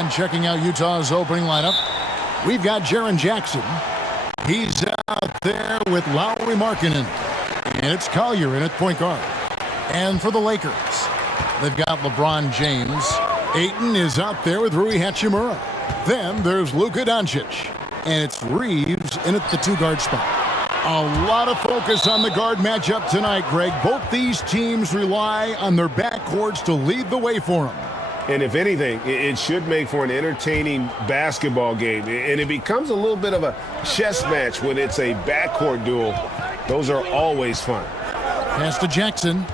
And checking out Utah's opening lineup, we've got Jaren Jackson. He's out there with Lauri Markkanen. And it's Collier in at point guard. And for the Lakers, they've got LeBron James. Ayton is out there with Rui Hachimura. Then there's Luka Doncic. And it's Reeves in at the two-guard spot. A lot of focus on the guard matchup tonight, Greg. Both these teams rely on their backcourts to lead the way for them. And if anything, it should make for an entertaining basketball game. And it becomes a little bit of a chess match when it's a backcourt duel. Those are always fun. Pass to Jackson.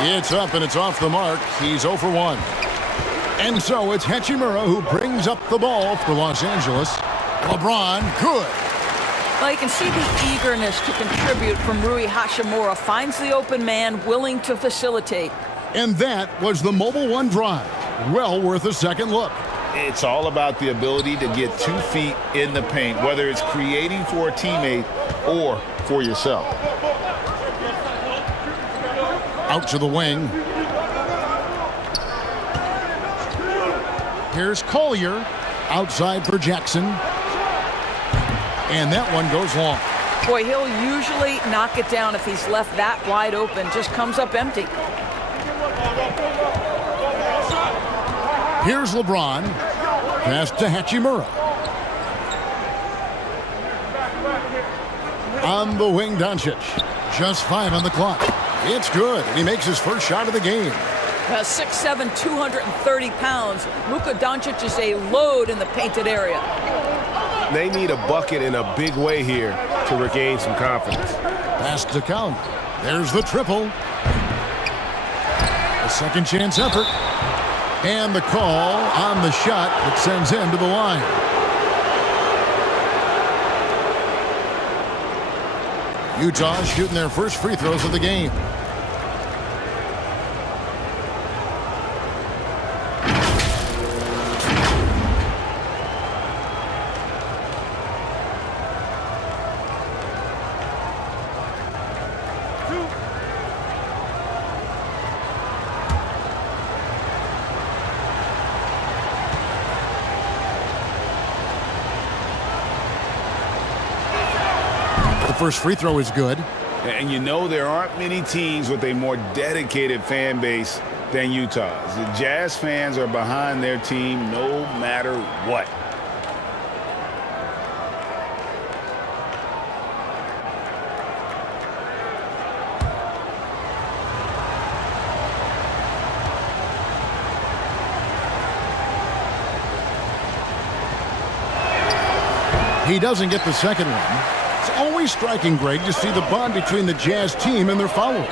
It's up and it's off the mark. He's 0 for 1. And so it's Hachimura who brings up the ball for Los Angeles. LeBron, good. Well, you can see the eagerness to contribute from Rui Hachimura. Finds the open man, willing to facilitate. And that was the Mobile One drive. Well worth a second look. It's all about the ability to get 2 feet in the paint, whether it's creating for a teammate or for yourself. Out to the wing. Here's Collier. Outside for Jackson. And that one goes long. Boy, he'll usually knock it down if he's left that wide open. Just comes up empty. Here's LeBron. Pass to Hachimura. On the wing, Doncic. Just 5 on the clock. It's good, and he makes his first shot of the game. 6'7", 230 pounds. Luka Doncic is a load in the painted area. They need a bucket in a big way here to regain some confidence. Pass to count. There's the triple. A second chance effort. And the call on the shot that sends him to the line. Utah shooting their first free throws of the game. First free throw is good. And you know there aren't many teams with a more dedicated fan base than Utah's. The Jazz fans are behind their team no matter what. He doesn't get the second one. Always striking, Greg, to see the bond between the Jazz team and their followers.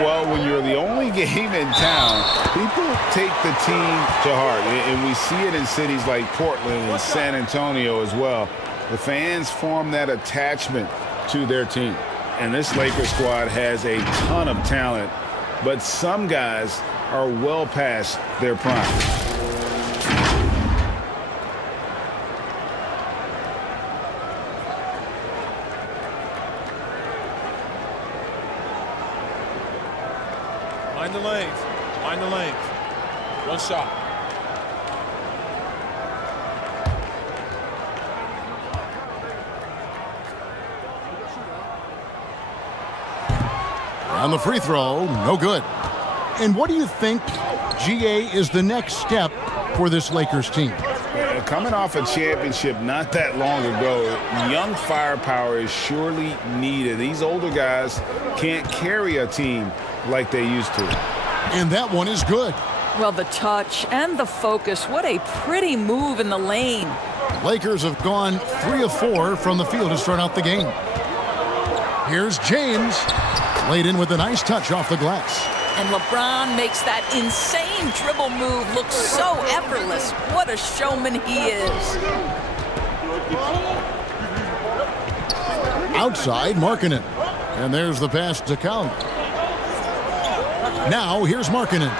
Well, when you're the only game in town, people take the team to heart. And we see it in cities like Portland and San Antonio as well. The fans form that attachment to their team. And this Lakers squad has a ton of talent, but some guys are well past their prime. Mind the lanes. Mind the lanes. One shot. On the free throw, no good. And what do you think, GA, is the next step for this Lakers team? Coming off a championship not that long ago, young firepower is surely needed. These older guys can't carry a team like they used to. And that one is good. Well, the touch and the focus. What a pretty move in the lane. Lakers have gone 3 of 4 from the field to start out the game. Here's James. Laid in with a nice touch off the glass. And LeBron makes that insane dribble move look so effortless. What a showman he is. Outside, Markkanen. And there's the pass to Count. Now, here's Markkanen.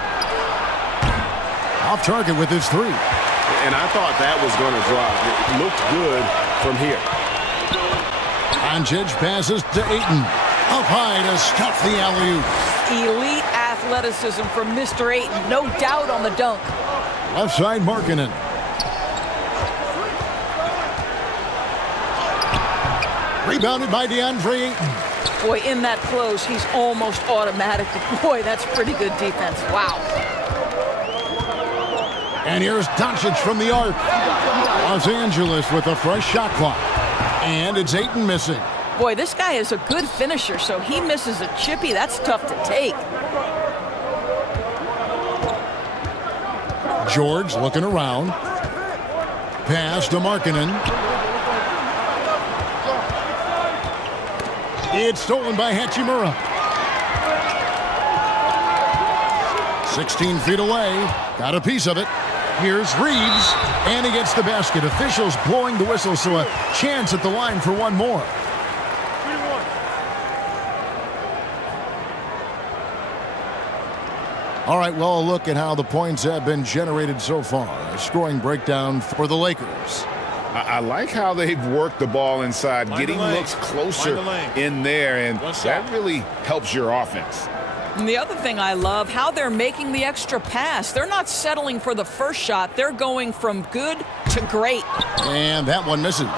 Off target with his 3. And I thought that was going to drop. It looked good from here. Doncic passes to Ayton. Up high to stuff the alley-oop. Elite athleticism from Mr. Ayton. No doubt on the dunk. Left side, Markkanen. Rebounded by DeAndre Ayton. Boy, in that close, he's almost automatic. Boy, that's pretty good defense. Wow. And here's Doncic from the arc. Los Angeles with a fresh shot clock. And it's Ayton missing. Boy, this guy is a good finisher, so he misses a chippy. That's tough to take. George looking around. Pass to Markkanen. It's stolen by Hachimura. 16 feet away. Got a piece of it. Here's Reeves. And he gets the basket. Officials blowing the whistle, so a chance at the line for one more. All right, well, a look at how the points have been generated so far. A scoring breakdown for the Lakers. I like how they've worked the ball inside, getting looks closer in there, and that really helps your offense. And the other thing I love, how they're making the extra pass. They're not settling for the first shot. They're going from good to great. And that one misses.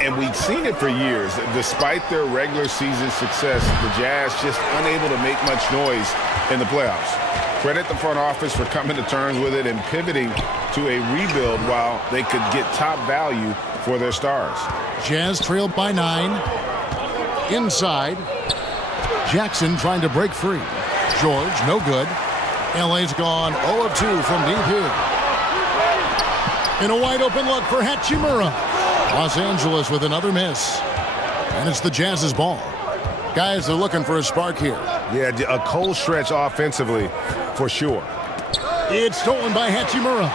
And we've seen it for years. Despite their regular season success, the Jazz just unable to make much noise in the playoffs. Credit the front office for coming to terms with it and pivoting to a rebuild while they could get top value for their stars. Jazz trailed by 9. Inside. Jackson trying to break free. George, no good. LA's gone 0 of 2 from deep here. In a wide open look for Hachimura. Los Angeles with another miss. And it's the Jazz's ball. Guys are looking for a spark here. Yeah, a cold stretch offensively for sure. It's stolen by Hachimura.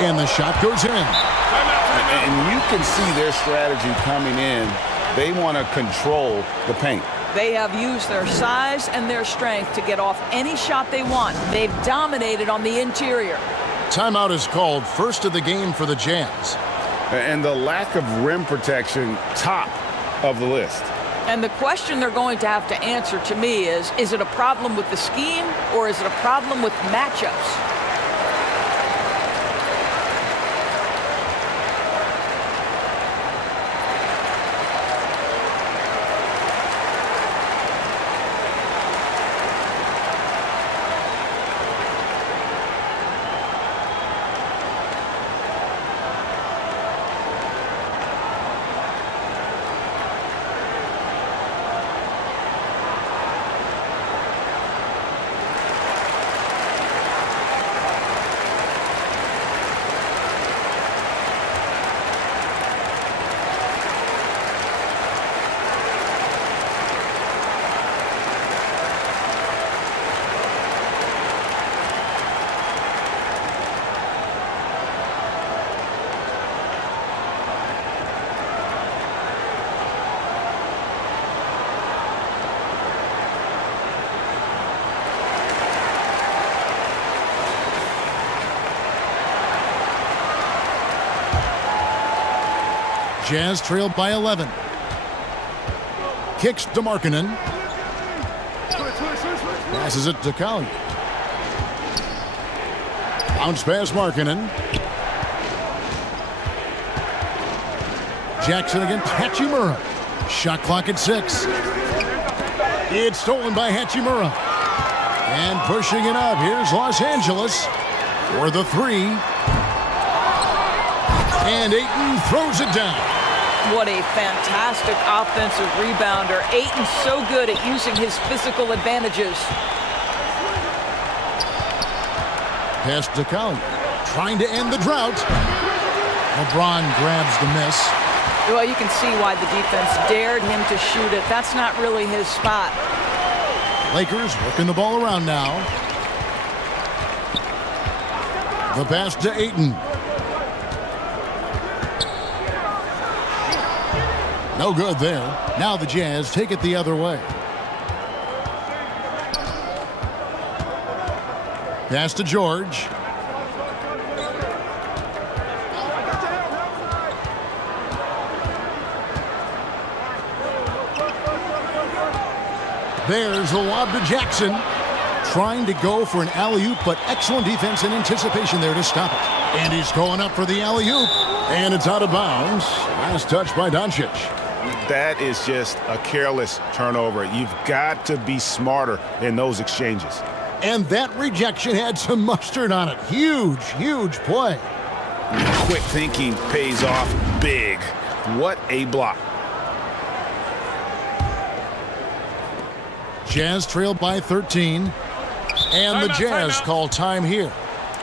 And the shot goes in. And you can see their strategy coming in. They want to control the paint. They have used their size and their strength to get off any shot they want. They've dominated on the interior. Timeout is called, first of the game for the Jazz. And the lack of rim protection, top of the list. And the question they're going to have to answer to me is it a problem with the scheme or is it a problem with matchups? Jazz trailed by 11. Kicks to Markkanen. Passes it to Collier. Bounce pass Markkanen. Jackson against Hachimura. Shot clock at 6. It's stolen by Hachimura. And pushing it up, here's Los Angeles for the 3. And Ayton throws it down. What a fantastic offensive rebounder. Ayton's so good at using his physical advantages. Pass to Collier. Trying to end the drought. LeBron grabs the miss. Well, you can see why the defense dared him to shoot it. That's not really his spot. Lakers working the ball around now. The pass to Ayton. No good there. Now the Jazz take it the other way. Pass to George. There's a lob to Jackson. Trying to go for an alley-oop, but excellent defense and anticipation there to stop it. And he's going up for the alley-oop. And it's out of bounds. Last touch by Doncic. That is just a careless turnover. You've got to be smarter in those exchanges. And that rejection had some mustard on it. Huge, huge play. Quick thinking pays off big. What a block. Jazz trailed by 13. And the Jazz call time here.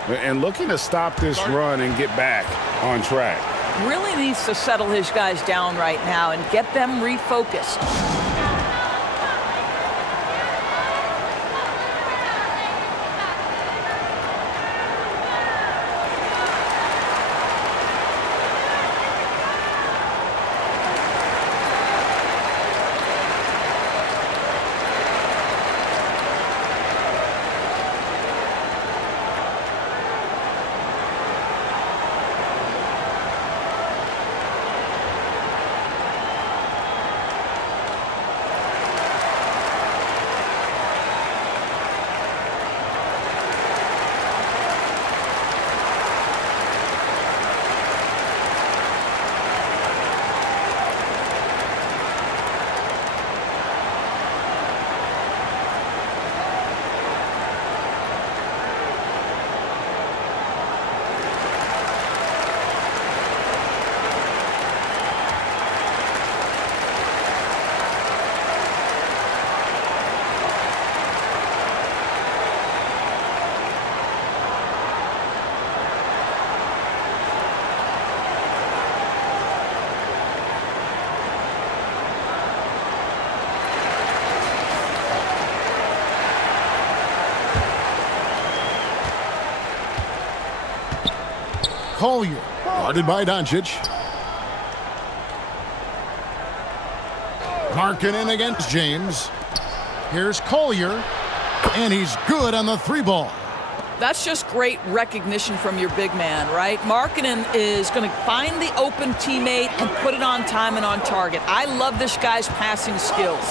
And looking to stop this run and get back on track. Really needs to settle his guys down right now and get them refocused. Collier, guarded by Doncic. Markkanen against James. Here's Collier, and he's good on the three ball. That's just great recognition from your big man, right? Markkanen is going to find the open teammate and put it on time and on target. I love this guy's passing skills.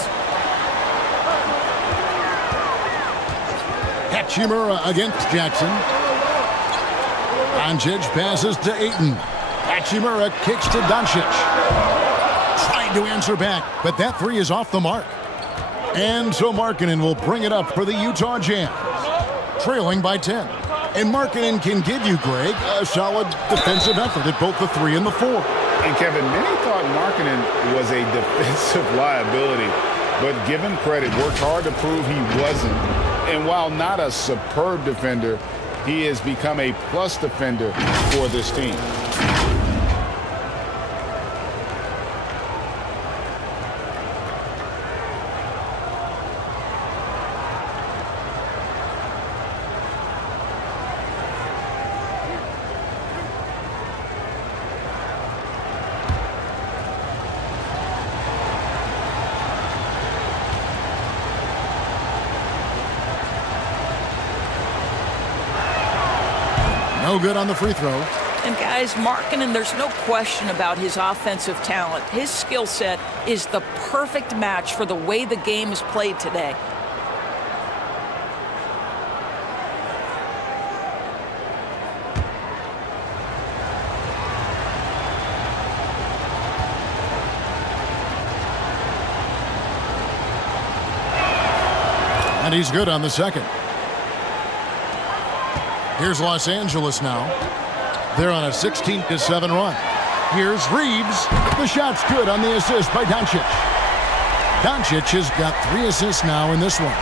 Hachimura against Jackson. Doncic passes to Ayton. Hachimura kicks to Doncic. Trying to answer back, but that three is off the mark. And so Markkanen will bring it up for the Utah Jazz, trailing by 10. And Markkanen can give you, Greg, a solid defensive effort at both the 3 and the 4. And Kevin, many thought Markkanen was a defensive liability, but give him credit, worked hard to prove he wasn't. And while not a superb defender, he has become a plus defender for this team. No good on the free throw. And guys, Markkanen, there's no question about his offensive talent. His skill set is the perfect match for the way the game is played today. And he's good on the second. Here's Los Angeles now. They're on a 16-7 run. Here's Reeves. The shot's good on the assist by Doncic. Doncic has got 3 assists now in this one.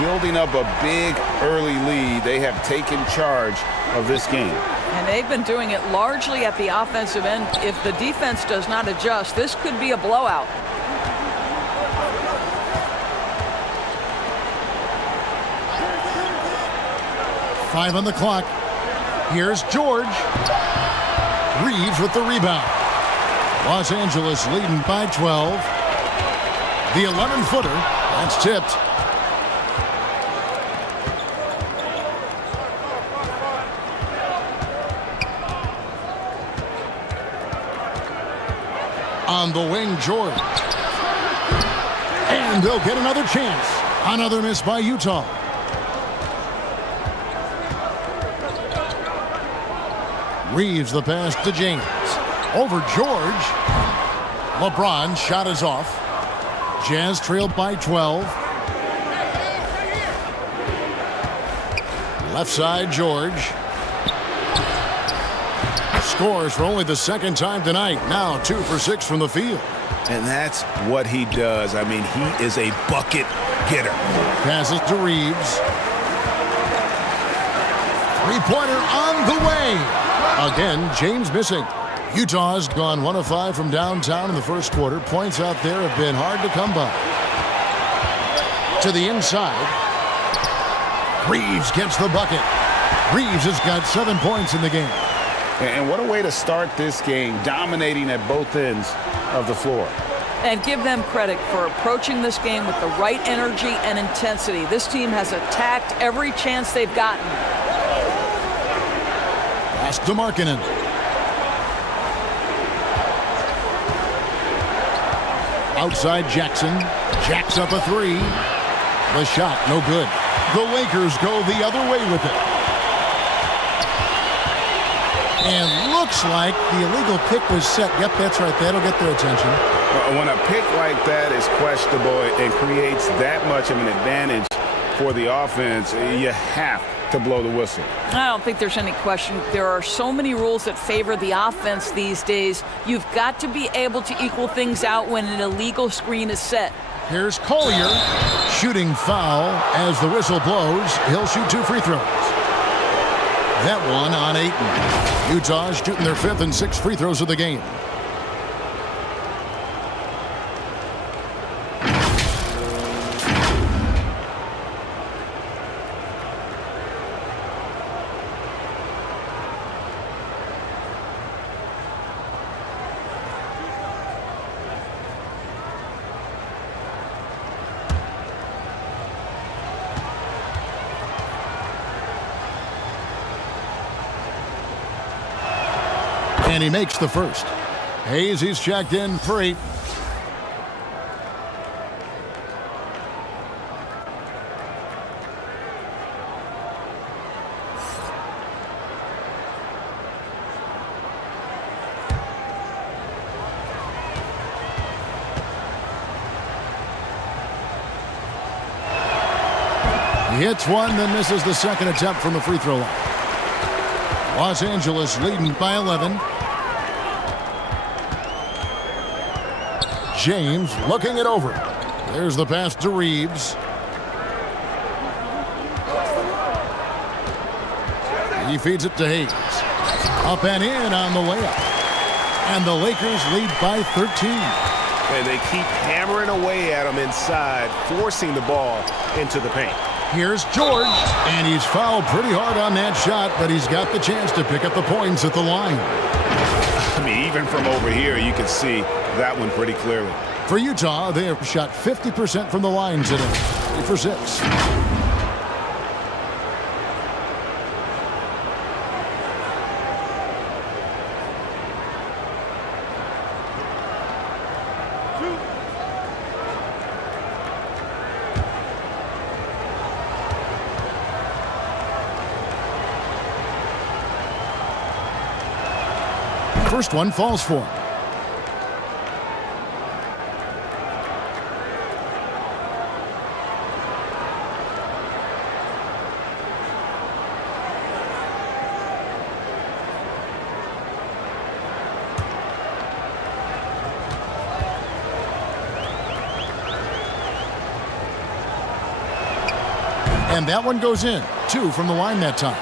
Building up a big early lead, they have taken charge of this game. And they've been doing it largely at the offensive end. If the defense does not adjust, this could be a blowout. Five on the clock. Here's George. Reeves with the rebound. Los Angeles leading by 12. The 11-footer. That's tipped. On the wing, George. And they'll get another chance. Another miss by Utah. Reeves the pass to James. Over George. LeBron shot is off. Jazz trailed by 12. Left side, George. Scores for only the second time tonight. Now 2 for 6 from the field. And that's what he does. I mean, he is a bucket getter. Passes to Reeves. Three-pointer on the way. Again, James missing. Utah's gone 1 of 5 from downtown in the first quarter. Points out there have been hard to come by. To the inside. Reeves gets the bucket. Reeves has got 7 points in the game. And what a way to start this game, dominating at both ends of the floor. And give them credit for approaching this game with the right energy and intensity. This team has attacked every chance they've gotten. Pass to Markkanen. Outside Jackson. Jacks up a 3. The shot, no good. The Lakers go the other way with it. And looks like the illegal pick was set. Yep, that's right. That'll get their attention. When a pick like that is questionable and creates that much of an advantage for the offense, you have to blow the whistle. I don't think there's any question. There are so many rules that favor the offense these days. You've got to be able to equal things out when an illegal screen is set. Here's Collier. Shooting foul as the whistle blows. He'll shoot 2 free throws. That one on Ayton. Utah's shooting their 5th and 6th free throws of the game. And he makes the first. Hayes, he's checked in for 8. He hits one, then misses the second attempt from the free throw line. Los Angeles leading by 11. James looking it over. There's the pass to Reeves. He feeds it to Hayes. Up and in on the layup. And the Lakers lead by 13. And they keep hammering away at him inside, forcing the ball into the paint. Here's George, and he's fouled pretty hard on that shot, but he's got the chance to pick up the points at the line. I mean, even from over here, you can see that one pretty clearly. For Utah, they have shot 50% from the line today. 3 for 6. First one falls for him. And that one goes in. 2 from the line that time.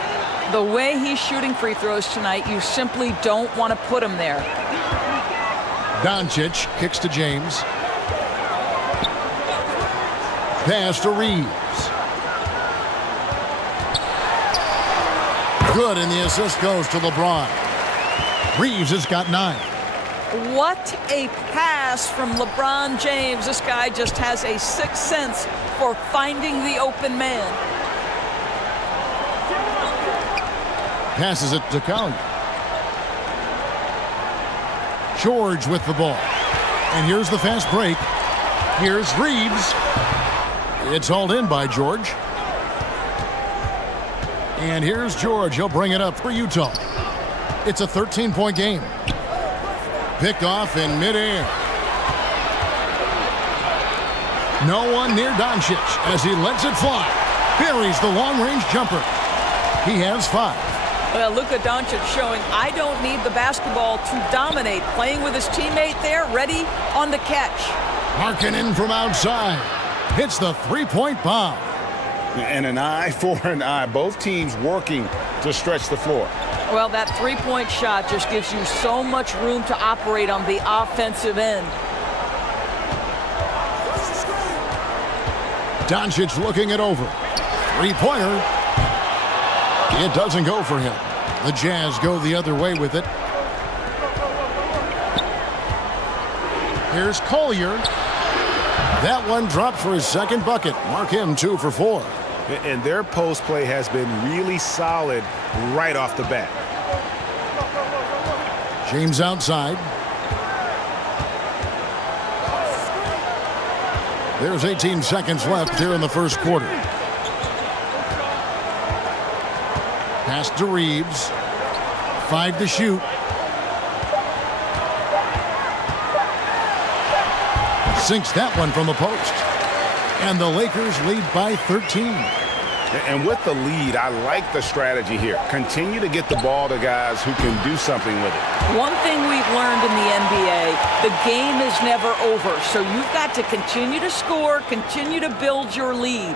The way he's shooting free throws tonight, you simply don't want to put him there. Doncic kicks to James. Pass to Reeves. Good, and the assist goes to LeBron. Reeves has got 9. What a pass from LeBron James. This guy just has a sixth sense for finding the open man. Passes it to Collier. George with the ball. And here's the fast break. Here's Reeves. It's hauled in by George. And here's George. He'll bring it up for Utah. It's a 13-point game. Picked off in midair. No one near Doncic as he lets it fly. Buries the long-range jumper. He has 5. Well, Luka Doncic showing I don't need the basketball to dominate. Playing with his teammate there, ready on the catch. Markkanen from outside. Hits the three-point bomb. And an eye for an eye. Both teams working to stretch the floor. Well, that three-point shot just gives you so much room to operate on the offensive end. Doncic looking it over. Three-pointer. It doesn't go for him. The Jazz go the other way with it. Here's Collier. That one dropped for his second bucket. Mark him 2 for 4. And their post play has been really solid right off the bat. James outside. There's 18 seconds left here in the first quarter. Pass to Reeves. 5 to shoot. Sinks that one from the post. And the Lakers lead by 13. And with the lead, I like the strategy here. Continue to get the ball to guys who can do something with it. One thing we've learned in the NBA, the game is never over. So you've got to continue to score, continue to build your lead.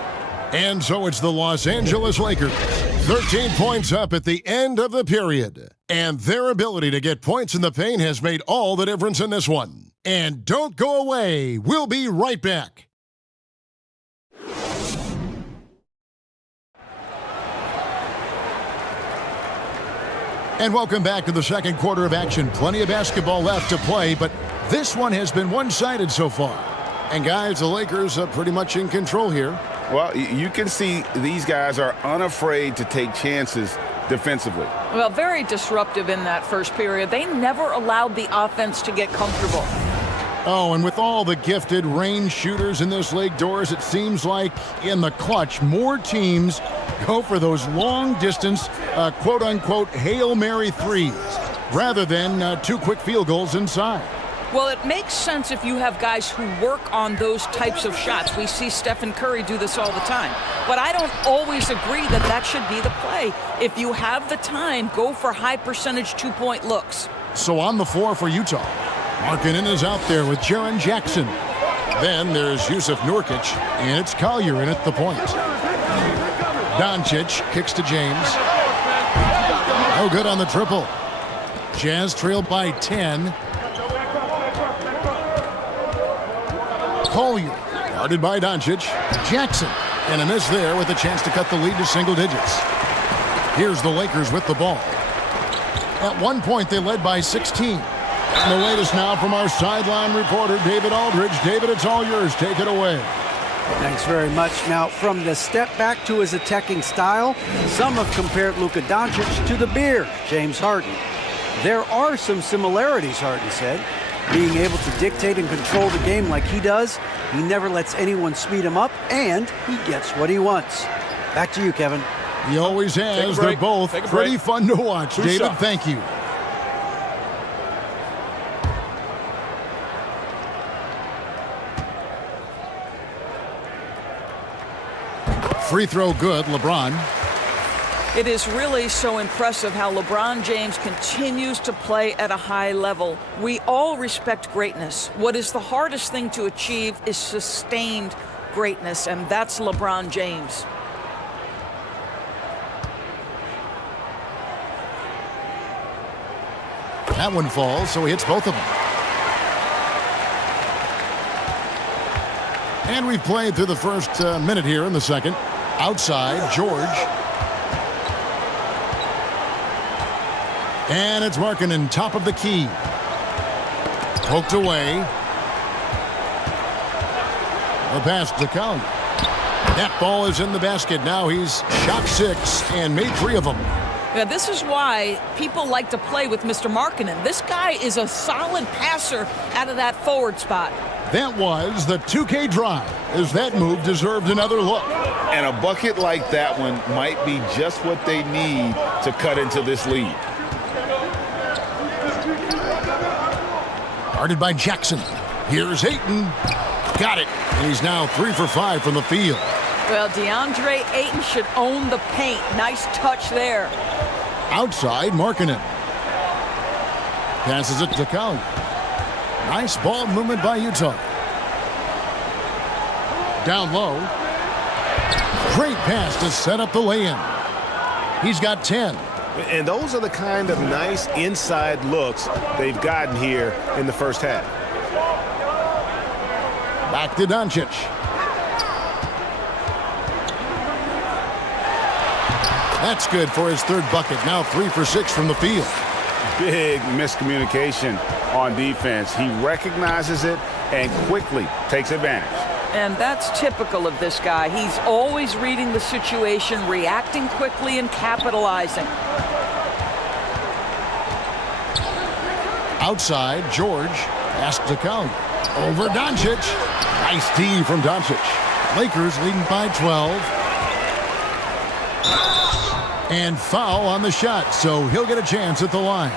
And so it's the Los Angeles Lakers. 13 points up at the end of the period. And their ability to get points in the paint has made all the difference in this one. And don't go away. We'll be right back. And welcome back to the second quarter of action. Plenty of basketball left to play, but this one has been one-sided so far. And guys, the Lakers are pretty much in control here. Well, you can see these guys are unafraid to take chances defensively. Well, very disruptive in that first period. They never allowed the offense to get comfortable. Oh, and with all the gifted range shooters in this league, Doris, it seems like in the clutch, more teams go for those long-distance, quote-unquote, Hail Mary threes, rather than 2 quick field goals inside. Well, it makes sense if you have guys who work on those types of shots. We see Stephen Curry do this all the time. But I don't always agree that that should be the play. If you have the time, go for high-percentage 2-point looks. So on the floor for Utah, Markkanen is out there with Jaren Jackson. Then there's Yusuf Nurkic, and it's Collier in at the point. Doncic kicks to James. No good on the triple. Jazz trailed by 10. Collier, guarded by Doncic. Jackson, and a miss there with a chance to cut the lead to single digits. Here's the Lakers with the ball. At one point, they led by 16. And the latest now from our sideline reporter, David Aldridge. David, it's all yours. Take it away. Thanks very much. Now, from the step back to his attacking style, some have compared Luka Doncic to the bear, James Harden. There are some similarities, Harden said. Being able to dictate and control the game like he does, he never lets anyone speed him up, and he gets what he wants. Back to you, Kevin. He always has. They're both pretty fun to watch. David, thank you. Free throw good, LeBron. It is really so impressive how LeBron James continues to play at a high level. We all respect greatness. What is the hardest thing to achieve is sustained greatness, and that's LeBron James. That one falls, so he hits both of them. And we've played through the first minute here in the second. Outside, George. And it's Markkanen, top of the key. Poked away. The pass to Collier. That ball is in the basket. Now he's shot 6 and made 3 of them. Yeah, this is why people like to play with Mr. Markkanen. This guy is a solid passer out of that forward spot. That was the 2K drive, as that move deserved another look. And a bucket like that one might be just what they need to cut into this lead. Guarded by Jackson. Here's Ayton. Got it. And he's now 3 for 5 from the field. Well, DeAndre Ayton should own the paint. Nice touch there. Outside, Markkanen. Passes it to Collier. Nice ball movement by Utah. Down low. Great pass to set up the lay-in. He's got 10. And those are the kind of nice inside looks they've gotten here in the first half. Back to Doncic. That's good for his 3rd bucket. Now 3 for 6 from the field. Big miscommunication on defense. He recognizes it and quickly takes advantage. And that's typical of this guy. He's always reading the situation, reacting quickly, and capitalizing. Outside, George. Pass to Collier. Over Doncic. Nice D from Doncic. Lakers leading by 12. And foul on the shot, so he'll get a chance at the line.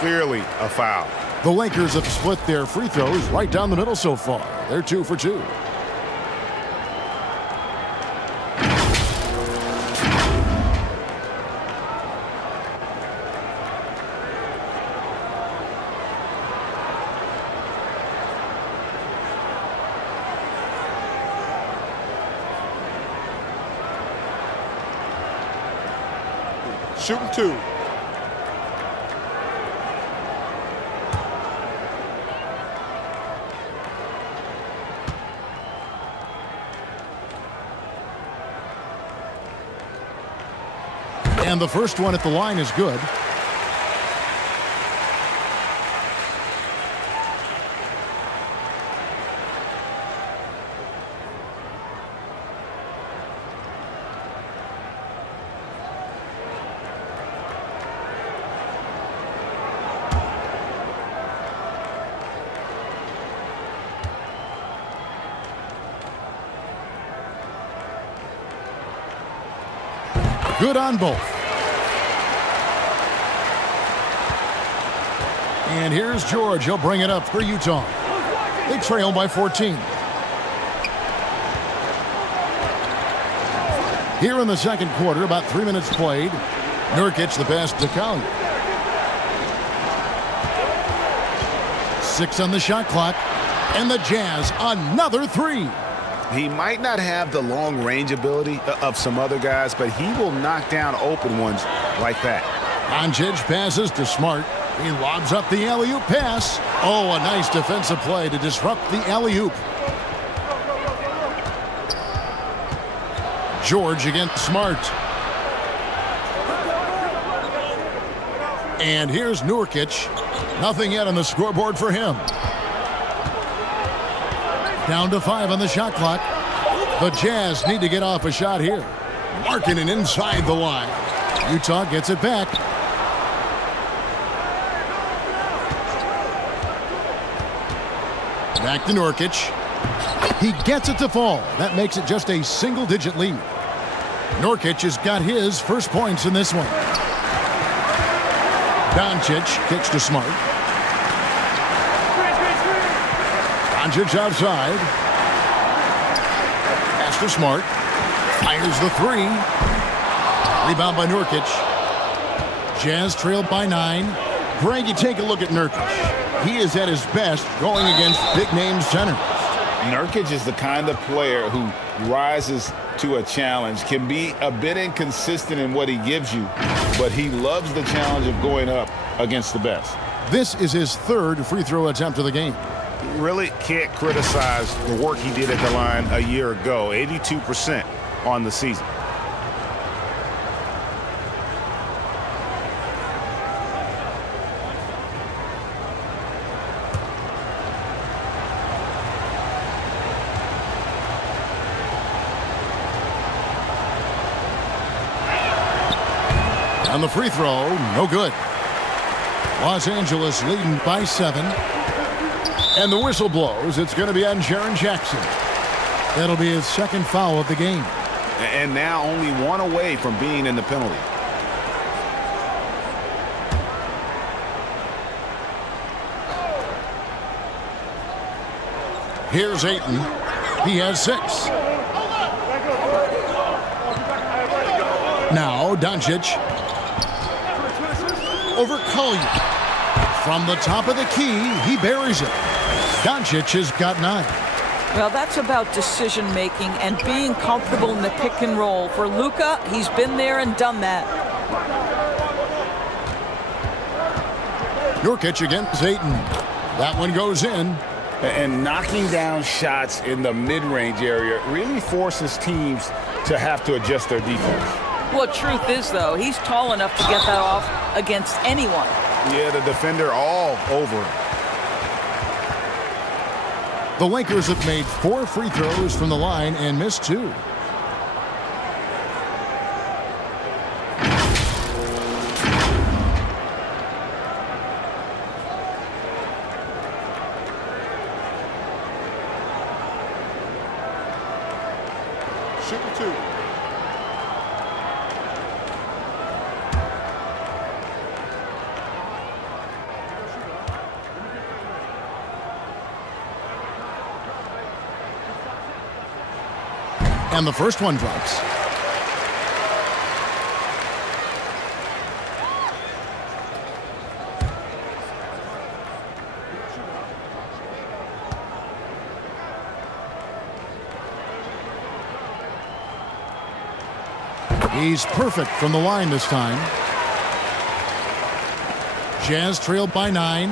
Clearly a foul. The Lakers have split their free throws right down the middle so far. They're 2 for 2. Shooting 2. And the first one at the line is good. Good on both. And here's George. He'll bring it up for Utah. They trail by 14. Here in the second quarter, about 3 minutes played. Nurkic the pass to Collier. 6 on the shot clock. And the Jazz, another 3. He might not have the long range ability of some other guys, but he will knock down open ones like that. Doncic passes to Smart. He lobs up the alley-oop pass. Oh, a nice defensive play to disrupt the alley-oop. George against Smart. And here's Nurkic. Nothing yet on the scoreboard for him. Down to 5 on the shot clock. The Jazz need to get off a shot here. Markkanen inside the line. Utah gets it back. Back to Nurkic. He gets it to fall. That makes it just a single-digit lead. Nurkic has got his first points in this one. Doncic kicks to Smart. Doncic outside. Pass to Smart. Fires the 3. Rebound by Nurkic. Jazz trailed by 9. Greg, you take a look at Nurkic. He is at his best going against big-name centers. Nurkic is the kind of player who rises to a challenge, can be a bit inconsistent in what he gives you, but he loves the challenge of going up against the best. This is his 3rd free throw attempt of the game. Really can't criticize the work he did at the line a year ago. 82% on the season. And the free throw, no good. Los Angeles leading by 7. And the whistle blows. It's going to be on Jaren Jackson. That'll be his second foul of the game. And now only one away from being in the penalty. Here's Ayton. He has 6. Now Doncic. Over Collier. From the top of the key, he buries it. Doncic has got 9. Well, that's about decision-making and being comfortable in the pick and roll. For Luka, he's been there and done that. Nurkic against Ayton. That one goes in. And knocking down shots in the mid-range area really forces teams to have to adjust their defense. Well, truth is, though, he's tall enough to get that off against anyone. Yeah, the defender all over him. The Lakers have made 4 free throws from the line and missed 2. Shooting 2. And the first one drops. He's perfect from the line this time. Jazz trailed by 9.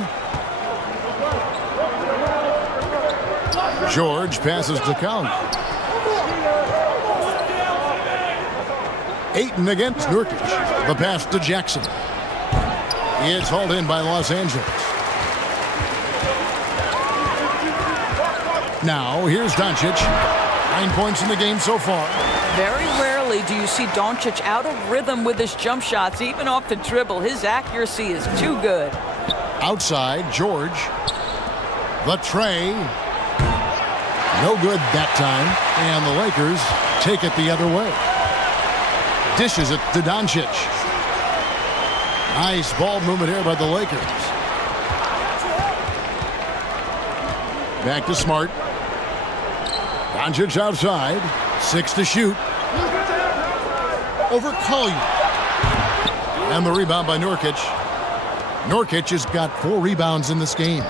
George passes to Collier. Ayton against Nurkic. The pass to Jackson. It's hauled in by Los Angeles. Now, here's Doncic. 9 points in the game so far. Very rarely do you see Doncic out of rhythm with his jump shots, even off the dribble. His accuracy is too good. Outside, George. The tray. No good that time. And the Lakers take it the other way. Dishes it to Doncic. Nice ball movement here by the Lakers. Back to Smart. Doncic outside. 6 to shoot. Over Collier. And the rebound by Nurkic. Nurkic has got 4 rebounds in this game.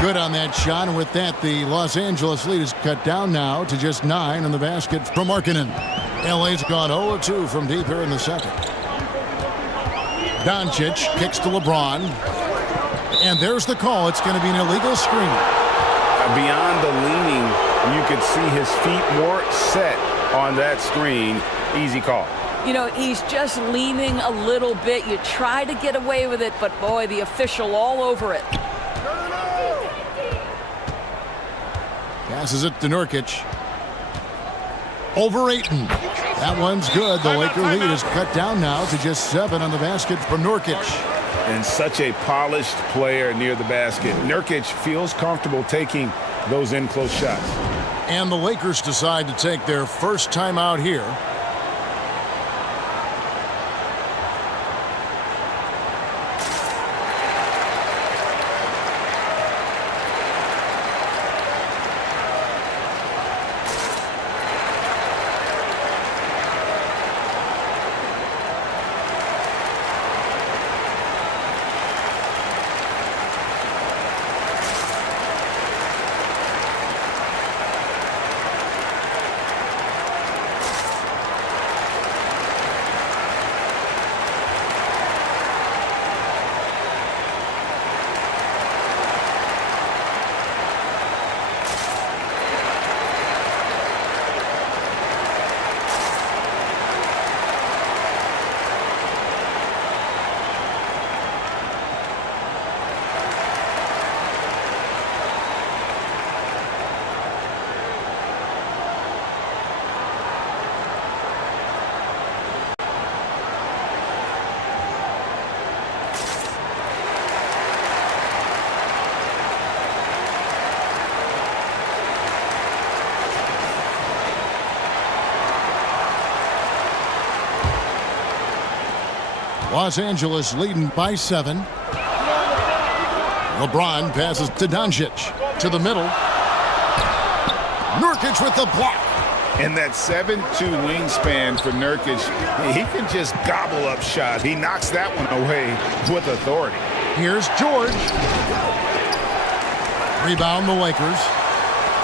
Good on that shot, and with that, the Los Angeles lead is cut down now to just 9 on the basket from Markkanen. LA's gone 0-2 from deep here in the second. Doncic kicks to LeBron. And there's the call. It's going to be an illegal screen. Beyond the leaning, you could see his feet more set on that screen. Easy call. You know, he's just leaning a little bit. You try to get away with it, but boy, the official all over it. Passes it to Nurkic. Over Ayton. That one's good. The Laker lead is cut down now to just 7 on the basket from Nurkic. And such a polished player near the basket. Nurkic feels comfortable taking those in-close shots. And the Lakers decide to take their first timeout here. Los Angeles leading by 7. LeBron passes to Doncic. To the middle. Nurkic with the block. And that 7'2" wingspan for Nurkic, he can just gobble up shots. He knocks that one away with authority. Here's George. Rebound the Lakers.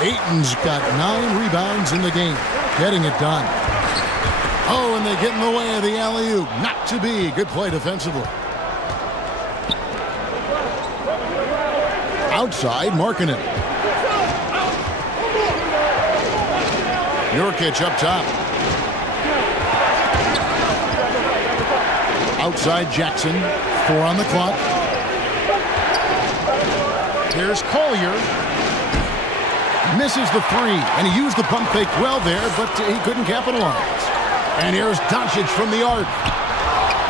Ayton's got 9 rebounds in the game. Getting it done. Oh, and they get in the way of the alley-oop. Not to be. Good play defensively. Outside, Markkanen. Nurkic up top. Outside Jackson. 4 on the clock. Here's Collier. Misses the 3, and he used the pump fake well there, but he couldn't capitalize. And here's Doncic from the arc.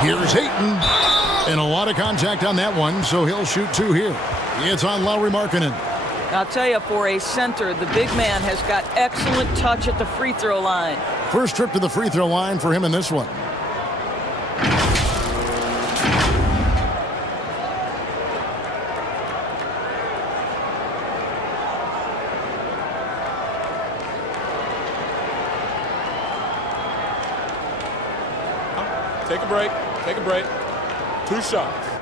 Here's Ayton. And a lot of contact on that one, so he'll shoot 2 here. It's on Lauri Markkanen. I'll tell you, for a center, the big man has got excellent touch at the free throw line. First trip to the free throw line for him in this one. Take a break. Take a break. 2 shots.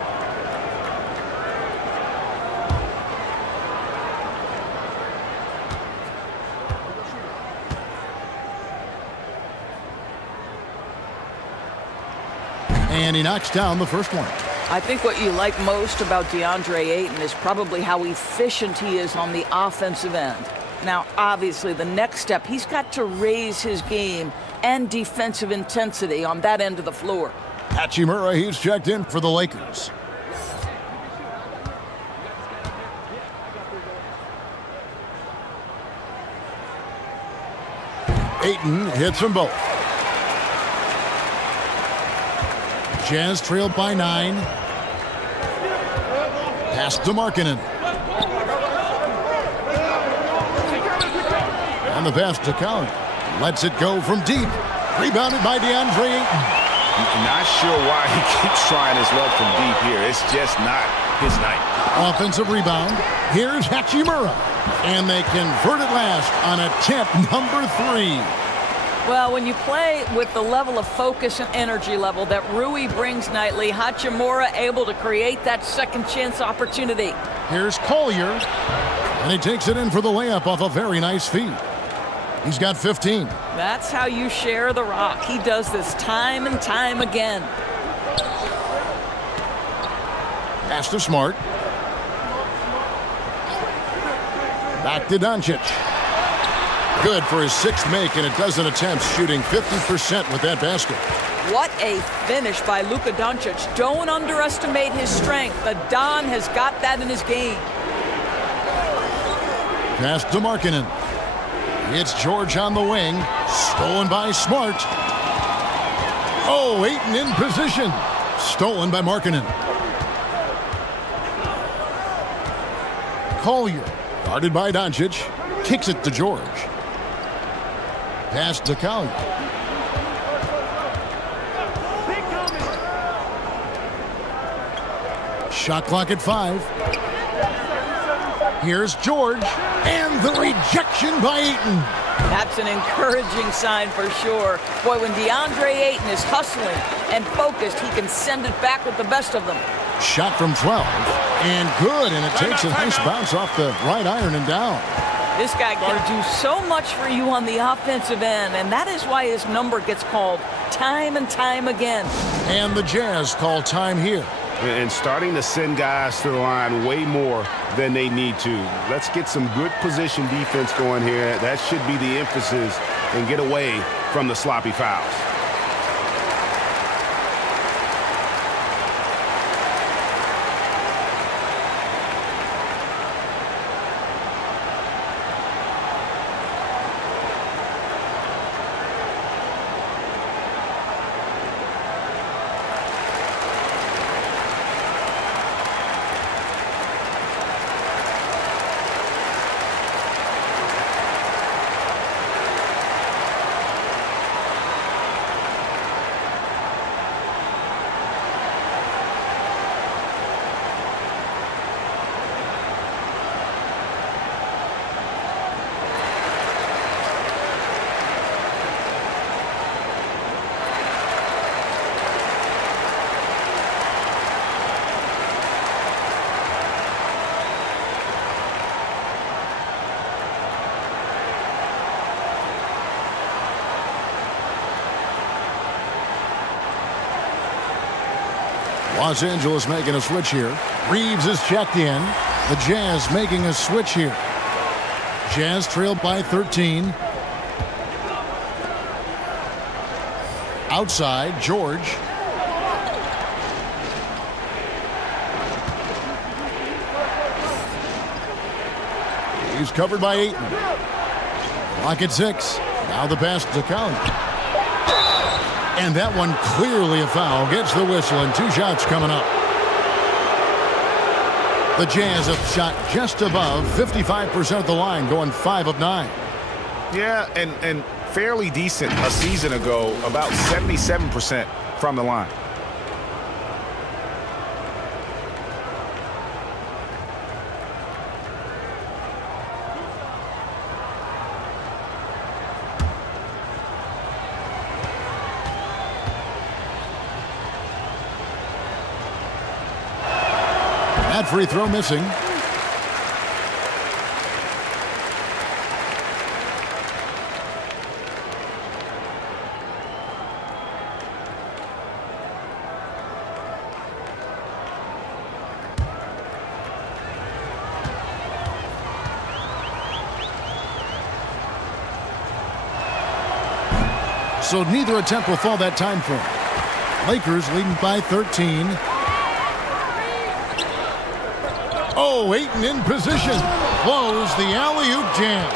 And he knocks down the first one. I think what you like most about DeAndre Ayton is probably how efficient he is on the offensive end. Now, obviously, the next step, he's got to raise his game and defensive intensity on that end of the floor. Hachimura, he's checked in for the Lakers. Ayton hits them both. Jazz trailed by 9. Pass to Markkanen. And the pass to Collier. Lets it go from deep. Rebounded by DeAndre Ayton. Not sure why he keeps trying his luck from deep here. It's just not his night. Offensive rebound. Here's Hachimura. And they convert it last on attempt number 3. Well, when you play with the level of focus and energy level that Rui brings nightly, Hachimura able to create that second chance opportunity. Here's Collier. And he takes it in for the layup off a very nice feed. He's got 15. That's how you share the rock. He does this time and time again. Pass to Smart. Back to Doncic. Good for his 6th make and a dozen attempts, shooting 50% with that basket. What a finish by Luka Doncic. Don't underestimate his strength. The Don has got that in his game. Pass to Markkanen. It's George on the wing. Stolen by Smart. Oh, Ayton in position. Stolen by Markkanen. Collier, guarded by Doncic. Kicks it to George. Pass to Collier. Shot clock at 5. Here's George. And the rejection by Ayton. That's an encouraging sign for sure. Boy, when DeAndre Ayton is hustling and focused, he can send it back with the best of them. Shot from 12. And good. And it takes a nice bounce off the right iron and down. This guy can do so much for you on the offensive end, and that is why his number gets called time and time again. And the Jazz call time here. And starting to send guys to the line way more than they need to. Let's get some good position defense going here. That should be the emphasis, and get away from the sloppy fouls. Los Angeles making a switch here. Reeves is checked in. The Jazz making a switch here. Jazz trailed by 13. Outside, George. He's covered by Ayton. Clock at 6. Now the pass to Count. And that one clearly a foul. Gets the whistle and 2 shots coming up. The Jazz have shot just above 55% of the line, going 5 of 9. Yeah, and fairly decent a season ago, about 77% from the line. That free throw missing. So neither attempt will fall that time frame. Lakers leading by 13. Oh, Ayton in position. Blows the alley-oop jam.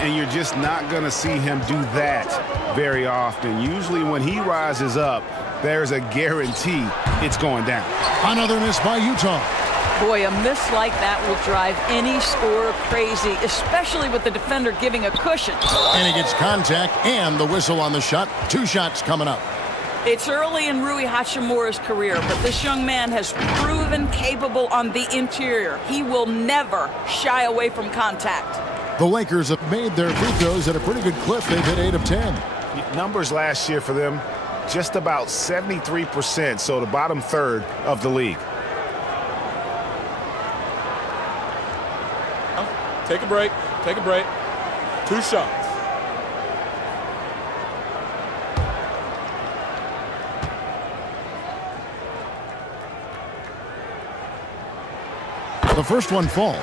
And you're just not going to see him do that very often. Usually when he rises up, there's a guarantee it's going down. Another miss by Utah. Boy, a miss like that will drive any scorer crazy, especially with the defender giving a cushion. And he gets contact and the whistle on the shot. 2 shots coming up. It's early in Rui Hachimura's career, but this young man has proven capable on the interior. He will never shy away from contact. The Lakers have made their free throws at a pretty good clip. They've hit 8 of 10. Numbers last year for them, just about 73%, so the bottom third of the league. Take a break. Take a break. 2 shots. The first one falls.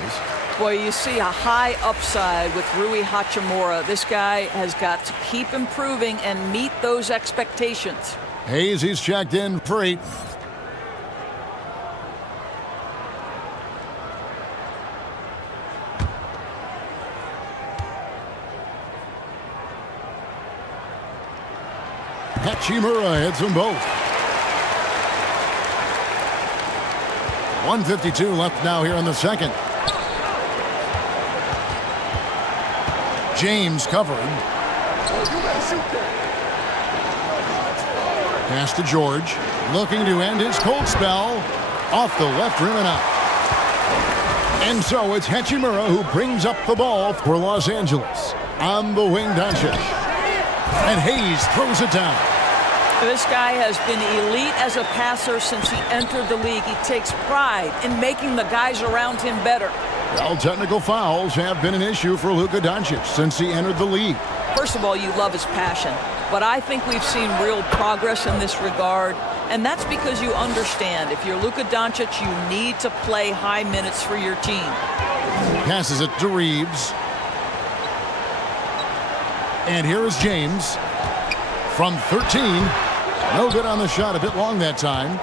Boy, you see a high upside with Rui Hachimura. This guy has got to keep improving and meet those expectations. Hayes, he's checked in for 8. Hachimura hits them both. 1:52 left now here in the second. James covered. Pass to George. Looking to end his cold spell. Off the left rim and out. And so it's Hachimura who brings up the ball for Los Angeles. On the wing, Doncic. And Hayes throws it down. This guy has been elite as a passer since he entered the league. He takes pride in making the guys around him better. Well, technical fouls have been an issue for Luka Doncic since he entered the league. First of all, you love his passion, but I think we've seen real progress in this regard, and that's because you understand if you're Luka Doncic, you need to play high minutes for your team. Passes it to Reeves. And here is James from 13. No good on the shot, a bit long that time.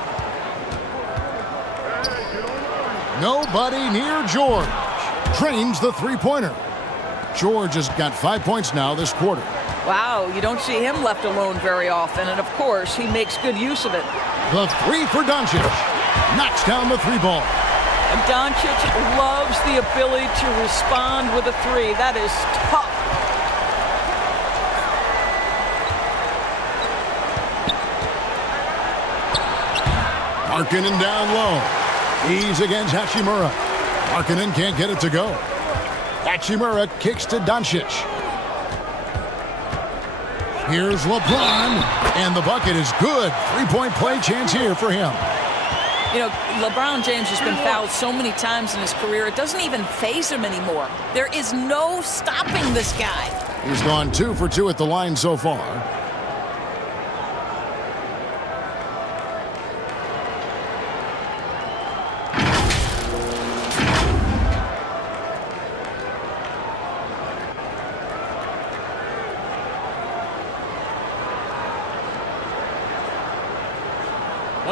Nobody near George. Drains the three-pointer. George has got 5 points now this quarter. Wow, you don't see him left alone very often, and of course, he makes good use of it. The 3 for Doncic. Knocks down the 3 ball. And Doncic loves the ability to respond with a 3. That is tough. Markkanen down low. He's against Hachimura. Markkanen can't get it to go. Hachimura kicks to Doncic. Here's LeBron, and the bucket is good. 3-point play chance here for him. You know, LeBron James has been fouled so many times in his career, it doesn't even faze him anymore. There is no stopping this guy. He's gone 2 for 2 at the line so far.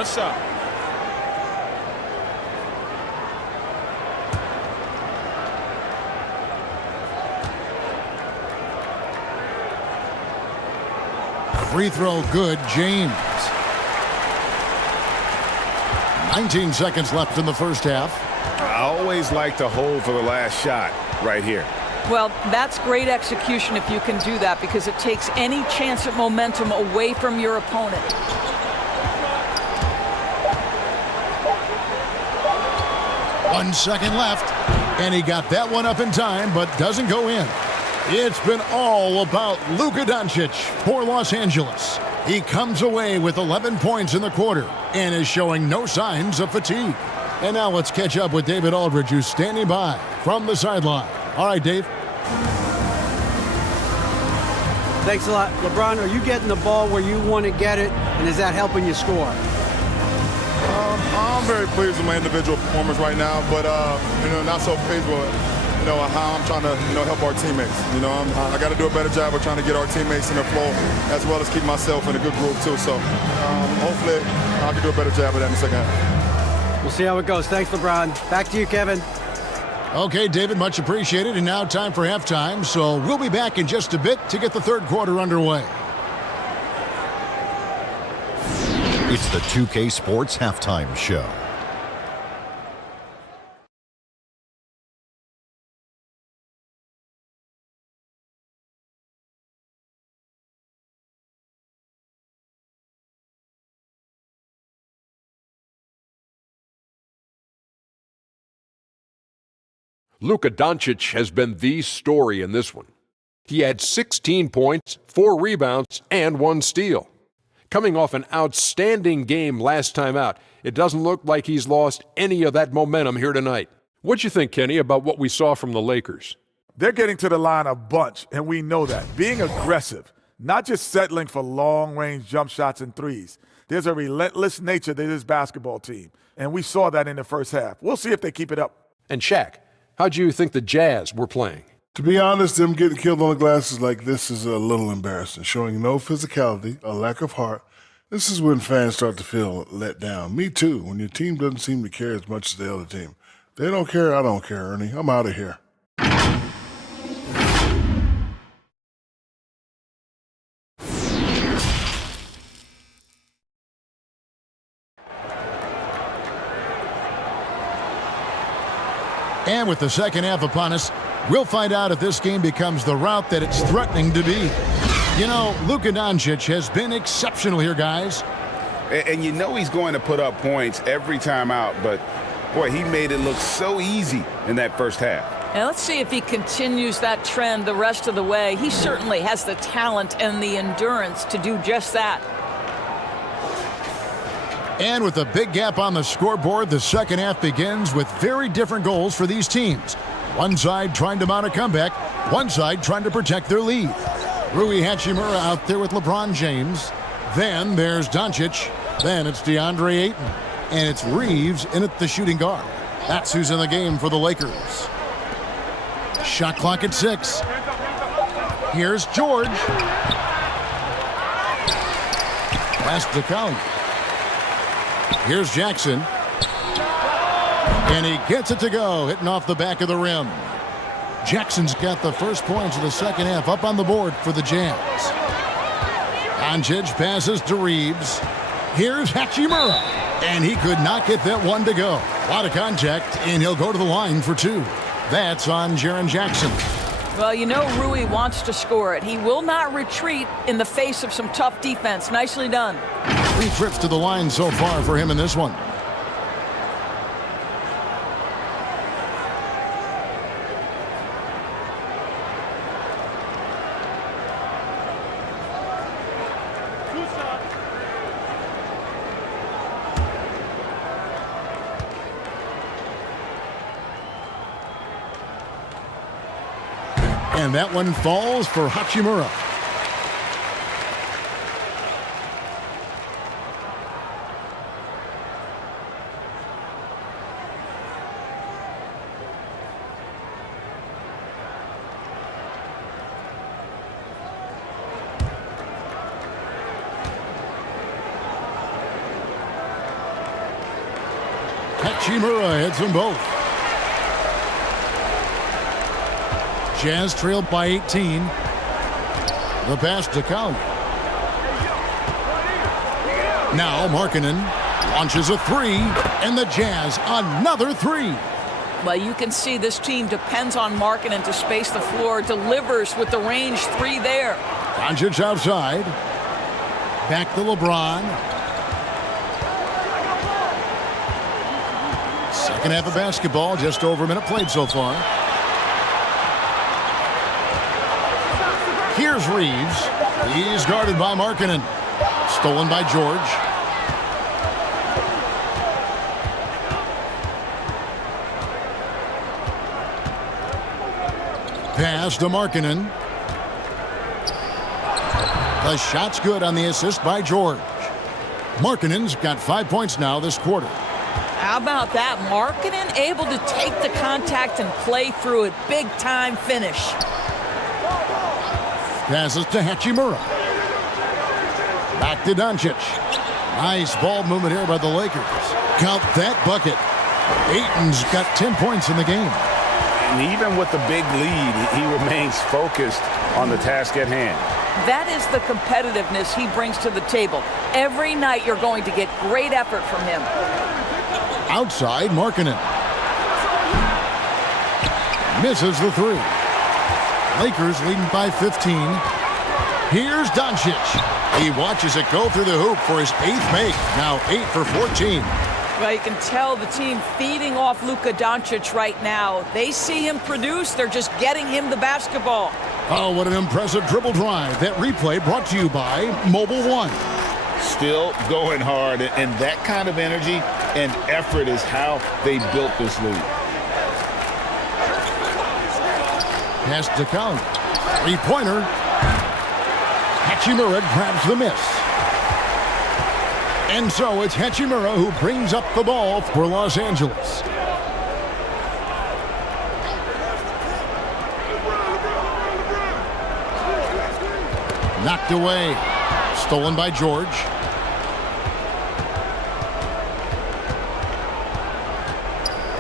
One shot. Free throw good, James. 19 seconds left in the first half. I always like to hold for the last shot right here. Well, that's great execution if you can do that, because it takes any chance at momentum away from your opponent. One second left, and he got that one up in time, but doesn't go in. It's been all about Luka Doncic for Los Angeles. He comes away with 11 points in the quarter and is showing no signs of fatigue. And now let's catch up with David Aldridge, who's standing by from the sideline. All right, Dave. Thanks a lot. LeBron, are you getting the ball where you want to get it, and is that helping you score? I'm very pleased with my individual performance right now, but not so pleased with how I'm trying to help our teammates. I got to do a better job of trying to get our teammates in the flow, as well as keep myself in a good group too. So hopefully I can do a better job of that in the second half. We'll see how it goes. Thanks, LeBron. Back to you, Kevin. Okay, David, much appreciated. And now time for halftime. So we'll be back in just a bit to get the third quarter underway. It's the 2K Sports Halftime Show. Luka Doncic has been the story in this one. He had 16 points, 4 rebounds, and 1 steal. Coming off an outstanding game last time out, it doesn't look like he's lost any of that momentum here tonight. What'd you think, Kenny, about what we saw from the Lakers? They're getting to the line a bunch, and we know that. Being aggressive, not just settling for long-range jump shots and threes. There's a relentless nature to this basketball team, and we saw that in the first half. We'll see if they keep it up. And Shaq, how'd you think the Jazz were playing? To be honest, them getting killed on the glasses like this is a little embarrassing, showing no physicality, a lack of heart. This is when fans start to feel let down. Me too, when your team doesn't seem to care as much as the other team. They don't care, I don't care, Ernie. I'm out of here. And with the second half upon us, we'll find out if this game becomes the route that it's threatening to be. You know, Luka Doncic has been exceptional here, guys. And you know he's going to put up points every time out, but, boy, he made it look so easy in that first half. And let's see if he continues that trend the rest of the way. He certainly has the talent and the endurance to do just that. And with a big gap on the scoreboard, the second half begins with very different goals for these teams. One side trying to mount a comeback, one side trying to protect their lead. Rui Hachimura out there with LeBron James. Then there's Doncic. Then it's DeAndre Ayton. And it's Reeves in at the shooting guard. That's who's in the game for the Lakers. Shot clock at 6. Here's George. Pass to Collier. Here's Jackson. And he gets it to go, hitting off the back of the rim. Jackson's got the first points of the second half up on the board for the Jazz. Doncic passes to Reeves. Here's Hachimura. And he could not get that one to go. A lot of contact, and he'll go to the line for 2. That's on Jaren Jackson. Well, you know Rui wants to score it. He will not retreat in the face of some tough defense. Nicely done. 3 trips to the line so far for him in this one. And that one falls for Hachimura. Hachimura hits them both. Jazz trailed by 18. The pass to Collier. Now Markkanen launches a three, and the Jazz another three. Well, you can see this team depends on Markkanen to space the floor, delivers with the range three there. Doncic outside. Back to LeBron. Second half of basketball, just over a minute played so far. Here's Reeves. He's guarded by Markkanen. Stolen by George. Pass to Markkanen. The shot's good on the assist by George. Markkanen's got 5 points now this quarter. How about that? Markkanen able to take the contact and play through it. Big time finish. Passes to Hachimura. Back to Doncic. Nice ball movement here by the Lakers. Count that bucket. Ayton's got 10 points in the game. And even with the big lead, he remains focused on the task at hand. That is the competitiveness he brings to the table. Every night you're going to get great effort from him. Outside, Markkanen. Misses the three. Lakers leading by 15. Here's Doncic. He watches it go through the hoop for his 8th make. Now 8 for 14. Well, you can tell the team feeding off Luka Doncic right now. They see him produce. They're just getting him the basketball. Oh, what an impressive dribble drive. That replay brought to you by Mobile One. Still going hard, and that kind of energy and effort is how they built this lead. Pass to Collier. Three-pointer. Hachimura grabs the miss. And so it's Hachimura who brings up the ball for Los Angeles. Knocked away. Stolen by George.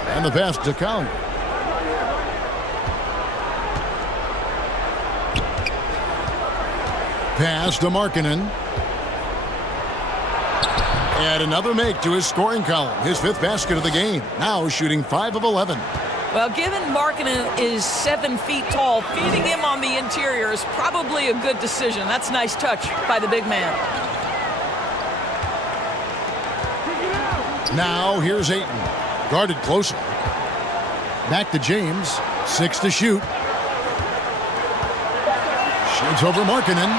And the pass to Collier. Pass to Markkanen. And another make to his scoring column. His 5th basket of the game. Now shooting 5 of 11. Well, given Markkanen is 7 feet tall, feeding him on the interior is probably a good decision. That's a nice touch by the big man. Now here's Ayton. Guarded closely. Back to James. 6 to shoot. Shoots over Markkanen.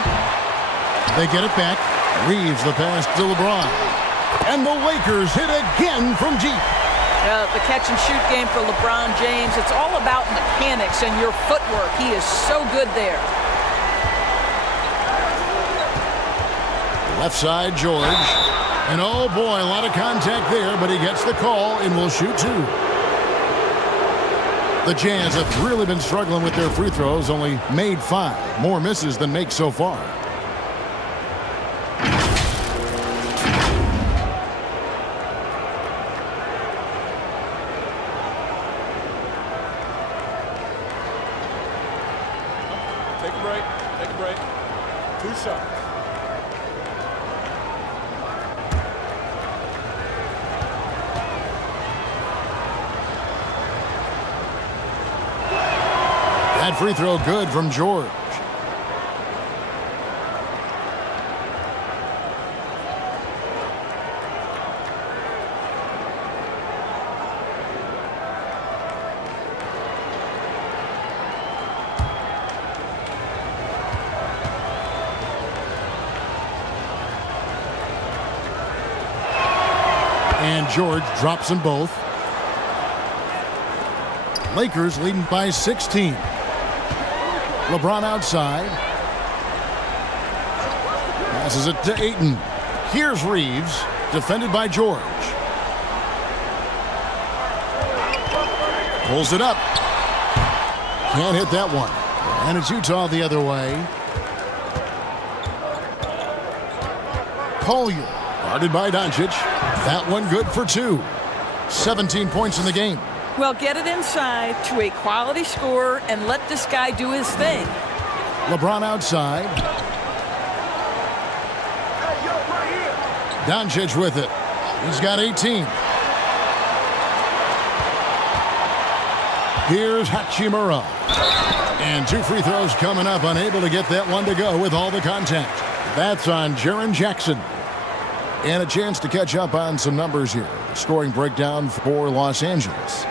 They get it back. Reeves the pass to LeBron. And the Lakers hit again from deep. The catch and shoot game for LeBron James, it's all about mechanics and your footwork. He is so good there. Left side, George. And oh boy, a lot of contact there, but he gets the call and will shoot 2. The Jazz have really been struggling with their free throws, only made 5. More misses than makes so far. Take a break. Take a break. 2 shots. That free throw good from George. And George drops them both. Lakers leading by 16. LeBron outside. Passes it to Ayton. Here's Reeves, defended by George. Pulls it up. Can't hit that one. And it's Utah the other way. Collier, guarded by Doncic. That one good for 2. 17 points in the game. Well, get it inside to a quality scorer and let this guy do his thing. LeBron outside. Doncic with it. He's got 18. Here's Hachimura. And 2 free throws coming up, unable to get that one to go with all the contact. That's on Jaren Jackson. And a chance to catch up on some numbers here. The scoring breakdown for Los Angeles.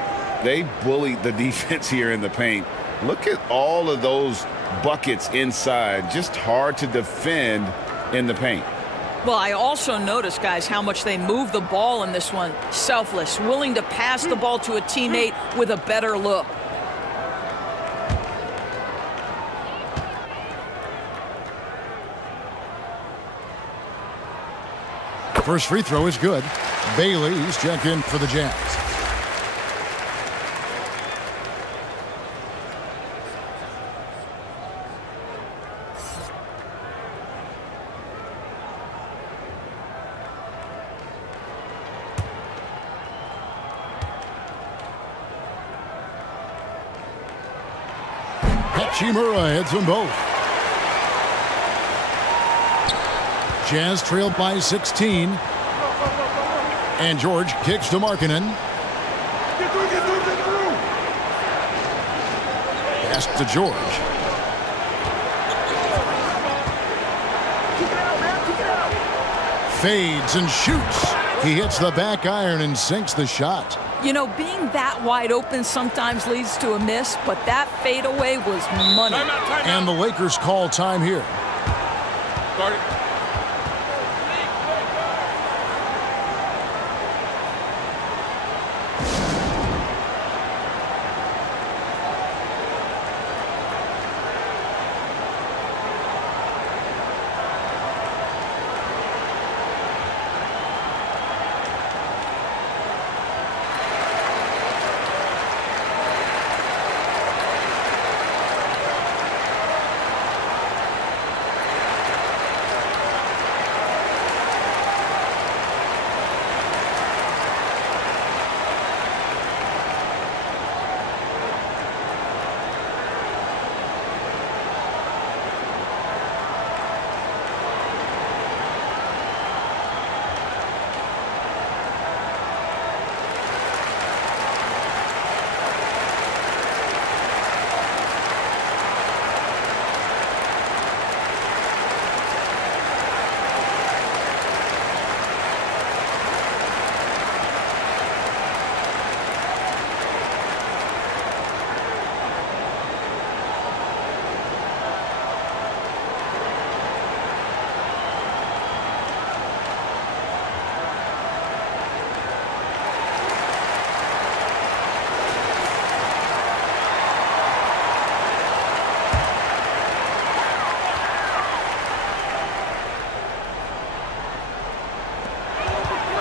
They bullied the defense here in the paint. Look at all of those buckets inside. Just hard to defend in the paint. Well, I also noticed, guys, how much they move the ball in this one. Selfless, willing to pass the ball to a teammate with a better look. First free throw is good. Bailey's check in for the Jazz. Hachimura hits them both. Jazz trailed by 16. And George kicks to Markkanen. Pass to George. Fades and shoots. He hits the back iron and sinks the shot. You know, being that wide open sometimes leads to a miss, but that fadeaway was money. Timeout. And the Lakers call time here. Start it.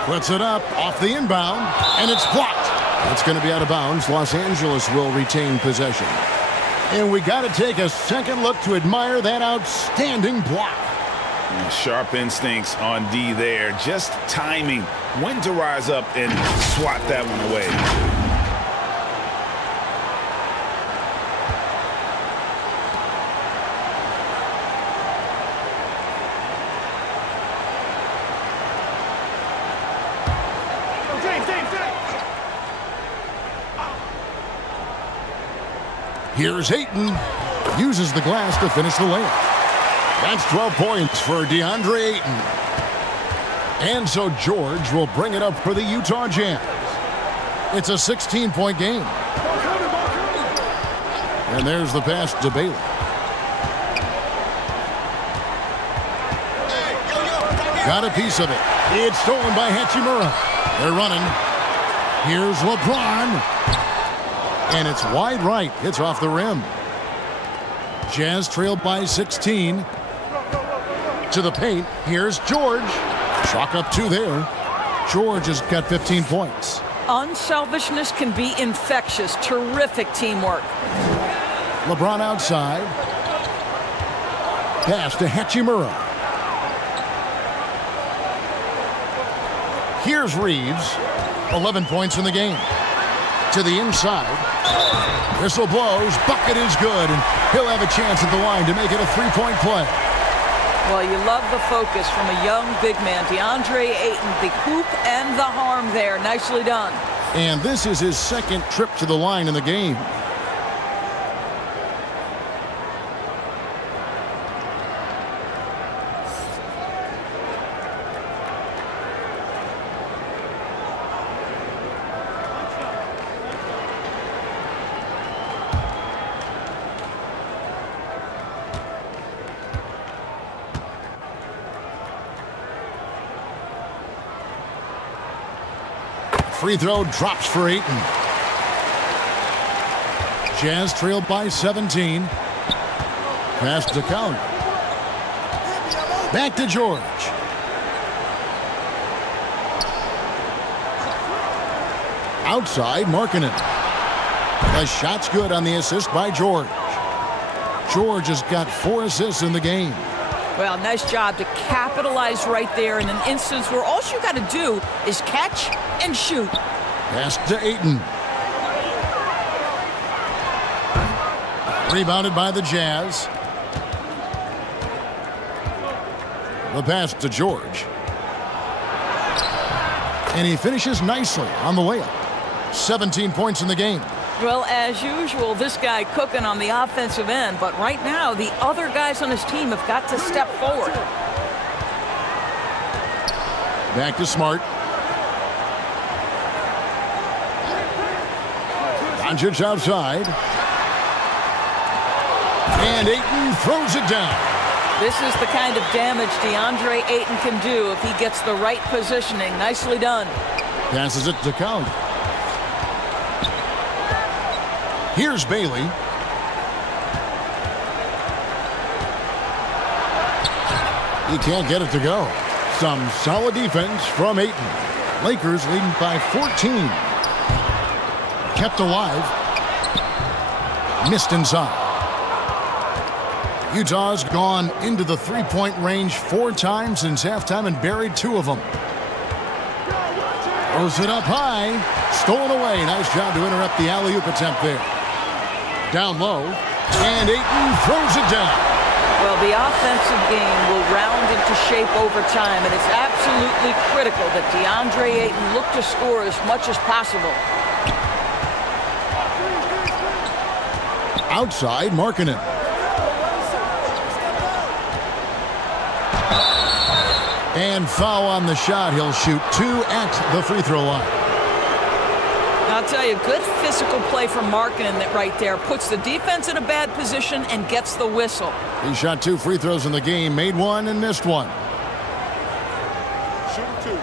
Puts it up off the inbound, and it's blocked. It's going to be out of bounds. Los Angeles will retain possession. And we got to take a second look to admire that outstanding block. Sharp instincts on D there. Just timing when to rise up and swat that one away. Here's Ayton. Uses the glass to finish the layup. That's 12 points for DeAndre Ayton. And so George will bring it up for the Utah Jazz. It's a 16-point game. And there's the pass to Bailey. Got a piece of it. It's stolen by Hachimura. They're running. Here's LeBron. And it's wide right. It's off the rim. Jazz trailed by 16. To the paint. Here's George. Chalk up 2 there. George has got 15 points. Unselfishness can be infectious. Terrific teamwork. LeBron outside. Pass to Hachimura. Here's Reeves. 11 points in the game. To the inside. Whistle blows. Bucket is good, and he'll have a chance at the line to make it a three-point play. Well, you love the focus from a young big man. DeAndre Ayton, the hoop and the harm there. Nicely done. And this is his second trip to the line in the game. Free throw drops for Ayton. Jazz trailed by 17. Pass to Count. Back to George. Outside, Markkanen. The shot's good on the assist by George. George has got 4 assists in the game. Well, nice job to capitalize right there in an instance where all you got to do is catch and shoot. Pass to Ayton. Rebounded by the Jazz. The pass to George. And he finishes nicely on the layup. 17 points in the game. Well, as usual, this guy cooking on the offensive end, but right now the other guys on his team have got to step forward. Back to Smart. Doncic outside. And Ayton throws it down. This is the kind of damage DeAndre Ayton can do if he gets the right positioning. Nicely done. Passes it to Count. Here's Bailey. He can't get it to go. Some solid defense from Ayton. Lakers leading by 14. Kept alive. Missed inside. Utah's gone into the three-point range 4 times since halftime and buried 2 of them. Throws it up high. Stolen away. Nice job to interrupt the alley-oop attempt there. Down low, and Ayton throws it down. Well, the offensive game will round into shape over time, and it's absolutely critical that DeAndre Ayton look to score as much as possible. Outside, Markkanen. And foul on the shot. He'll shoot 2 at the free throw line. I'll tell you, good physical play from Markkanen that right there puts the defense in a bad position and gets the whistle. He shot 2 free throws in the game, made 1 and missed 1. Shoot 2.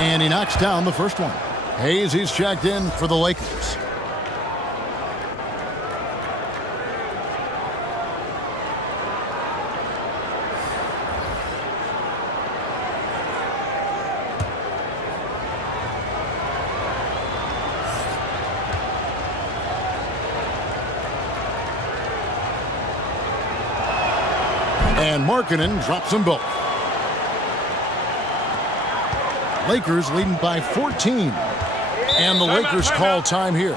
And he knocks down the first one. Hayes, he's checked in for the Lakers. And Markkanen drops them both. Lakers leading by 14. And the Lakers call time here.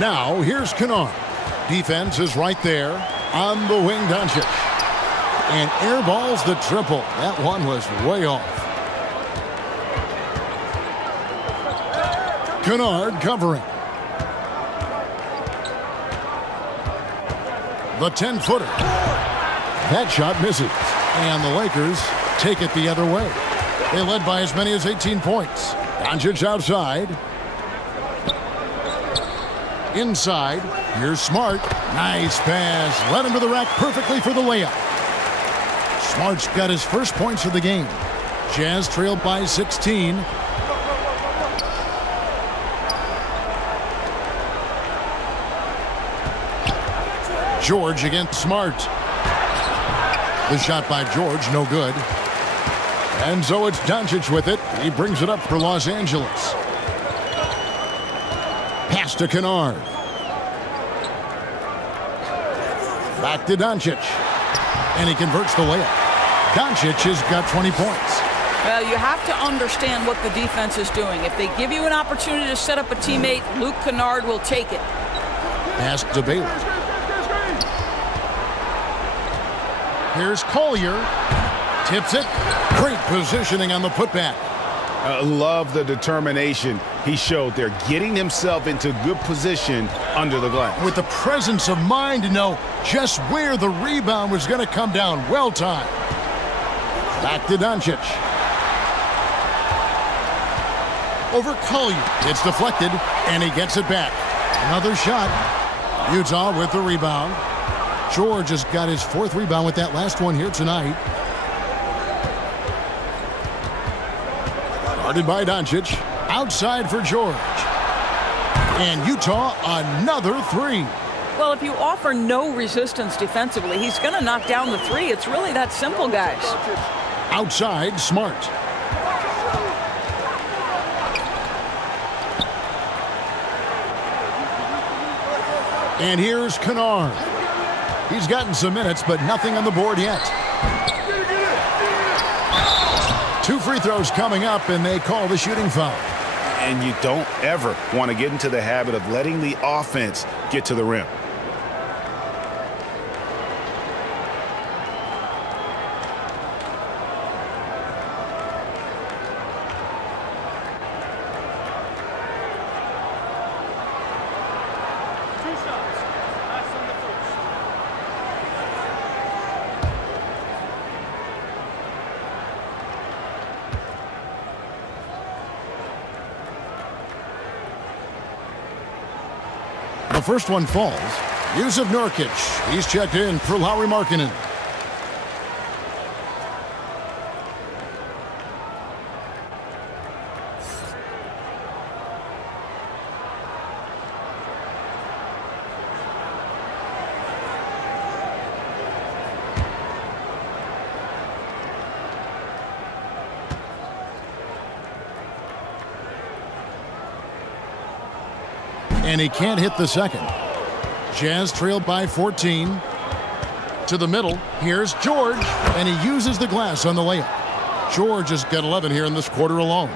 Now, here's Kennard. Defense is right there on the wing, Doncic. And airballs the triple. That one was way off. Kennard covering. The 10-footer. That shot misses. And the Lakers take it the other way. They led by as many as 18 points. Doncic outside. Inside. Here's Smart. Nice pass. Led him to the rack perfectly for the layup. Smart's got his first points of the game. Jazz trailed by 16. George against Smart. The shot by George, no good. And so it's Doncic with it. He brings it up for Los Angeles. Pass to Kennard. Back to Doncic. And he converts the layup. Doncic has got 20 points. Well, you have to understand what the defense is doing. If they give you an opportunity to set up a teammate, Luke Kennard will take it. Pass to Baylor. Here's Collier. Tips it. Great positioning on the putback. I love the determination he showed there, getting himself into good position under the glass. With the presence of mind to know just where the rebound was going to come down. Well timed. Back to Doncic. Over Collier. It's deflected, and he gets it back. Another shot. Utah with the rebound. George has got his fourth rebound with that last one here tonight. Guarded by Doncic. Outside for George. And Utah, another three. Well, if you offer no resistance defensively, he's going to knock down the three. It's really that simple, guys. Outside, Smart. And here's Kennard. He's gotten some minutes, but nothing on the board yet. Two free throws coming up, and they call the shooting foul. And you don't ever want to get into the habit of letting the offense get to the rim. The first one falls. Yusuf Nurkic. He's checked in for Lauri Markkanen. And he can't hit the second. Jazz trailed by 14. To the middle. Here's George. And he uses the glass on the layup. George has got 11 here in this quarter alone.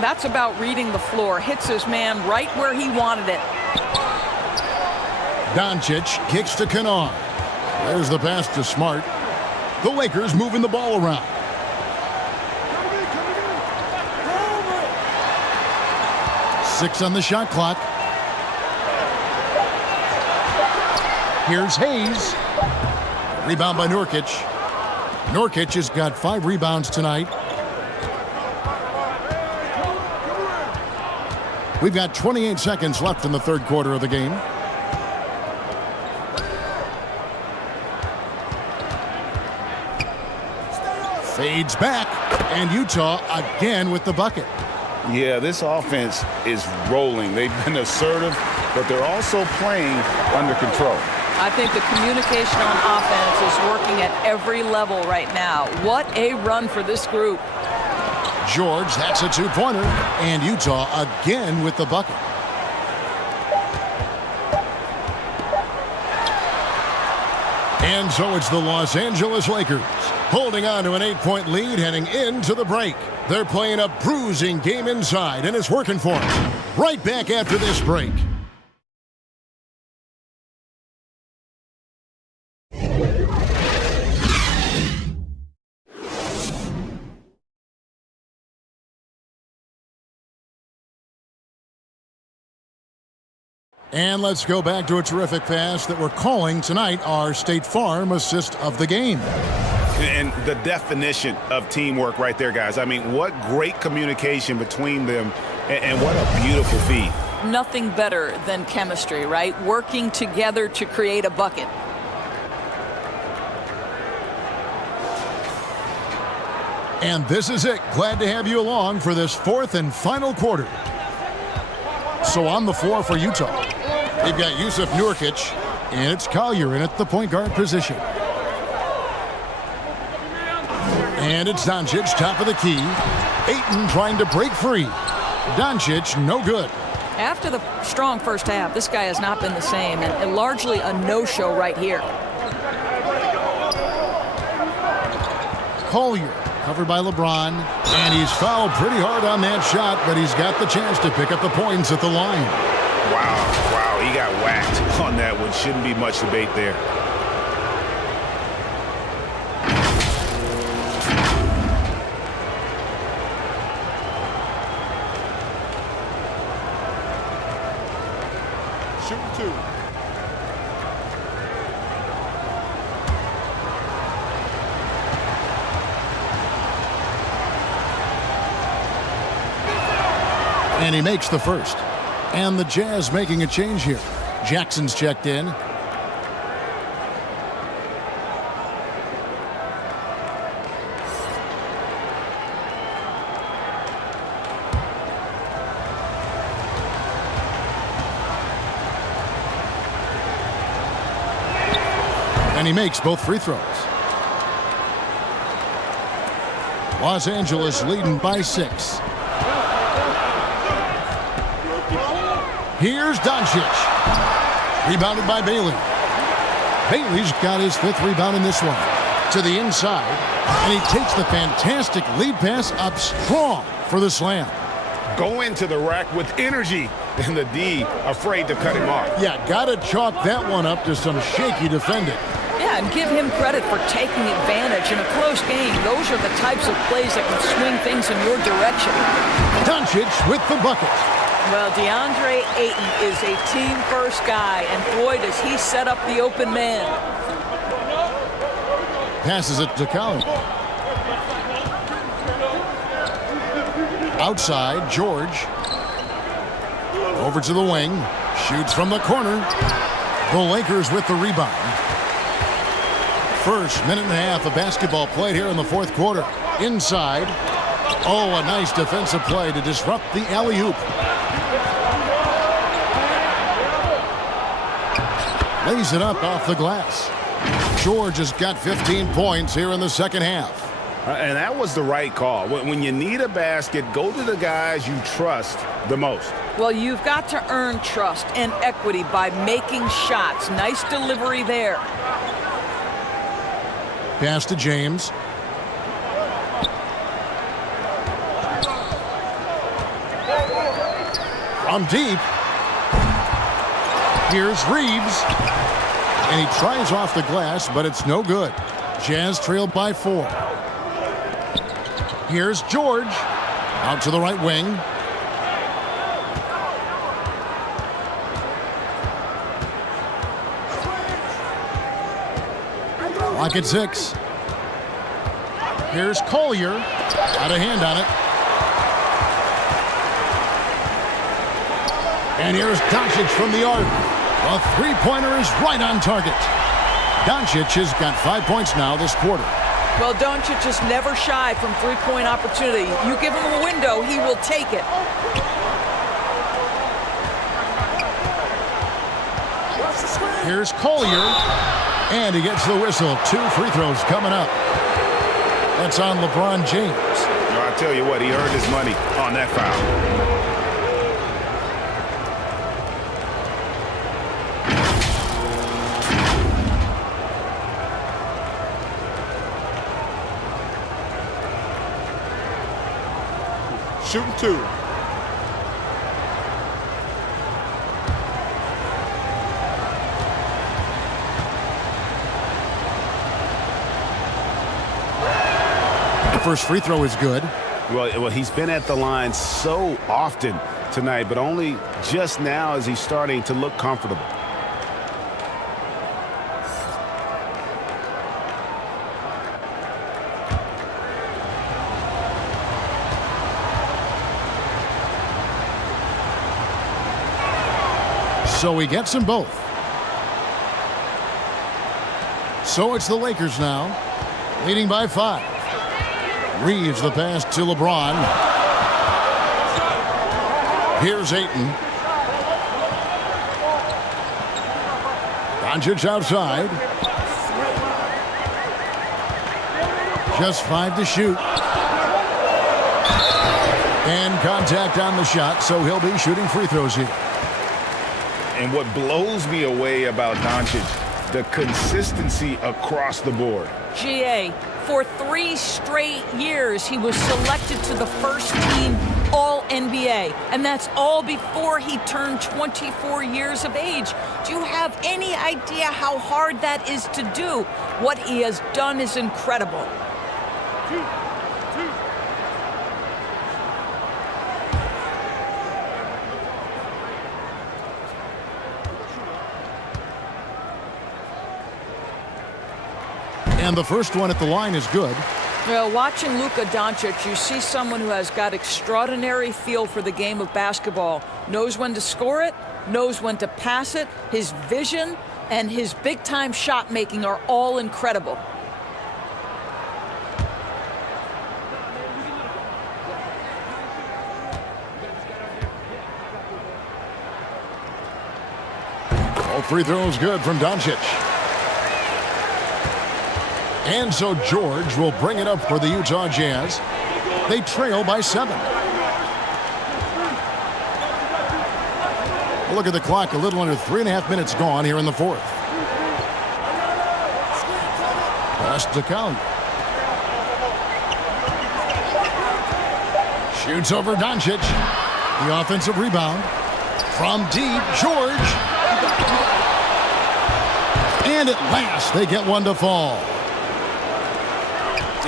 That's about reading the floor. Hits his man right where he wanted it. Doncic kicks to Kennard. There's the pass to Smart. The Lakers moving the ball around. Six on the shot clock. Here's Hayes. Rebound by Nurkic. Nurkic has got 5 rebounds tonight. We've got 28 seconds left in the third quarter of the game. Fades back, and Utah again with the bucket. Yeah, this offense is rolling. They've been assertive, but they're also playing under control. I think the communication on offense is working at every level right now. What a run for this group. George, that's a two-pointer, and Utah again with the bucket. And so it's the Los Angeles Lakers holding on to an 8-point lead heading into the break. They're playing a bruising game inside, and it's working for them. Right back after this break. And let's go back to a terrific pass that we're calling tonight our State Farm assist of the game. And the definition of teamwork right there, guys. I mean, what great communication between them, and what a beautiful feed. Nothing better than chemistry, right? Working together to create a bucket. And this is it. Glad to have you along for this fourth and final quarter. So on the floor for Utah, they've got Yusuf Nurkic, and it's Collier in at the point guard position. And it's Doncic, top of the key. Ayton trying to break free. Doncic, no good. After the strong first half, this guy has not been the same, and largely a no-show right here. Collier, covered by LeBron, and he's fouled pretty hard on that shot, but he's got the chance to pick up the points at the line. Wow, he got whacked on that one. Shouldn't be much debate there. Shooting 2. And he makes the first. And the Jazz making a change here. Jackson's checked in. And he makes both free throws. Los Angeles leading by 6. Here's Doncic. Rebounded by Bailey. Bailey's got his 5th rebound in this one. To the inside. And he takes the fantastic lead pass up strong for the slam. Go into the rack with energy. And the D afraid to cut him off. Yeah, got to chalk that one up to some shaky defending. Yeah, and give him credit for taking advantage in a close game. Those are the types of plays that can swing things in your direction. Doncic with the bucket. Well, DeAndre Ayton is a team-first guy, and boy, does he set up the open man. Passes it to Collier. Outside, George. Over to the wing. Shoots from the corner. The Lakers with the rebound. First minute and a half of basketball played here in the fourth quarter. Inside. Oh, a nice defensive play to disrupt the alley-oop. Lays it up off the glass. George has got 15 points here in the second half. And that was the right call. When you need a basket, go to the guys you trust the most. Well, you've got to earn trust and equity by making shots. Nice delivery there. Pass to James. From deep. Here's Reeves. And he tries off the glass, but it's no good. Jazz trailed by 4. Here's George. Out to the right wing. Clock at 6. Here's Collier. Got a hand on it. And here's Doncic from the arc. The three-pointer is right on target. Doncic has got 5 points now this quarter. Well, Doncic is never shy from three-point opportunity. You give him a window, he will take it. Here's Collier. And he gets the whistle. 2 free throws coming up. That's on LeBron James. Well, I tell you what, he earned his money on that foul. Shooting 2. The first free throw is good. Well, he's been at the line so often tonight, but only just now as he's starting to look comfortable. So he gets them both. So it's the Lakers now, leading by 5. Reeves the pass to LeBron. Here's Ayton. Doncic outside. Just 5 to shoot. And contact on the shot, so he'll be shooting free throws here. And what blows me away about Doncic, the consistency across the board. GA, for 3 straight years, he was selected to the first team All-NBA, and that's all before he turned 24 years of age. Do you have any idea how hard that is to do? What he has done is incredible. And the first one at the line is good. Well, watching Luka Doncic, you see someone who has got extraordinary feel for the game of basketball. Knows when to score it, knows when to pass it. His vision and his big-time shot making are all incredible. All free throws good from Doncic. And so George will bring it up for the Utah Jazz. They trail by 7. Look at the clock, a little under 3.5 minutes gone here in the 4th. Pass to Collier. Shoots over Doncic. The offensive rebound. From deep, George. And at last, they get one to fall.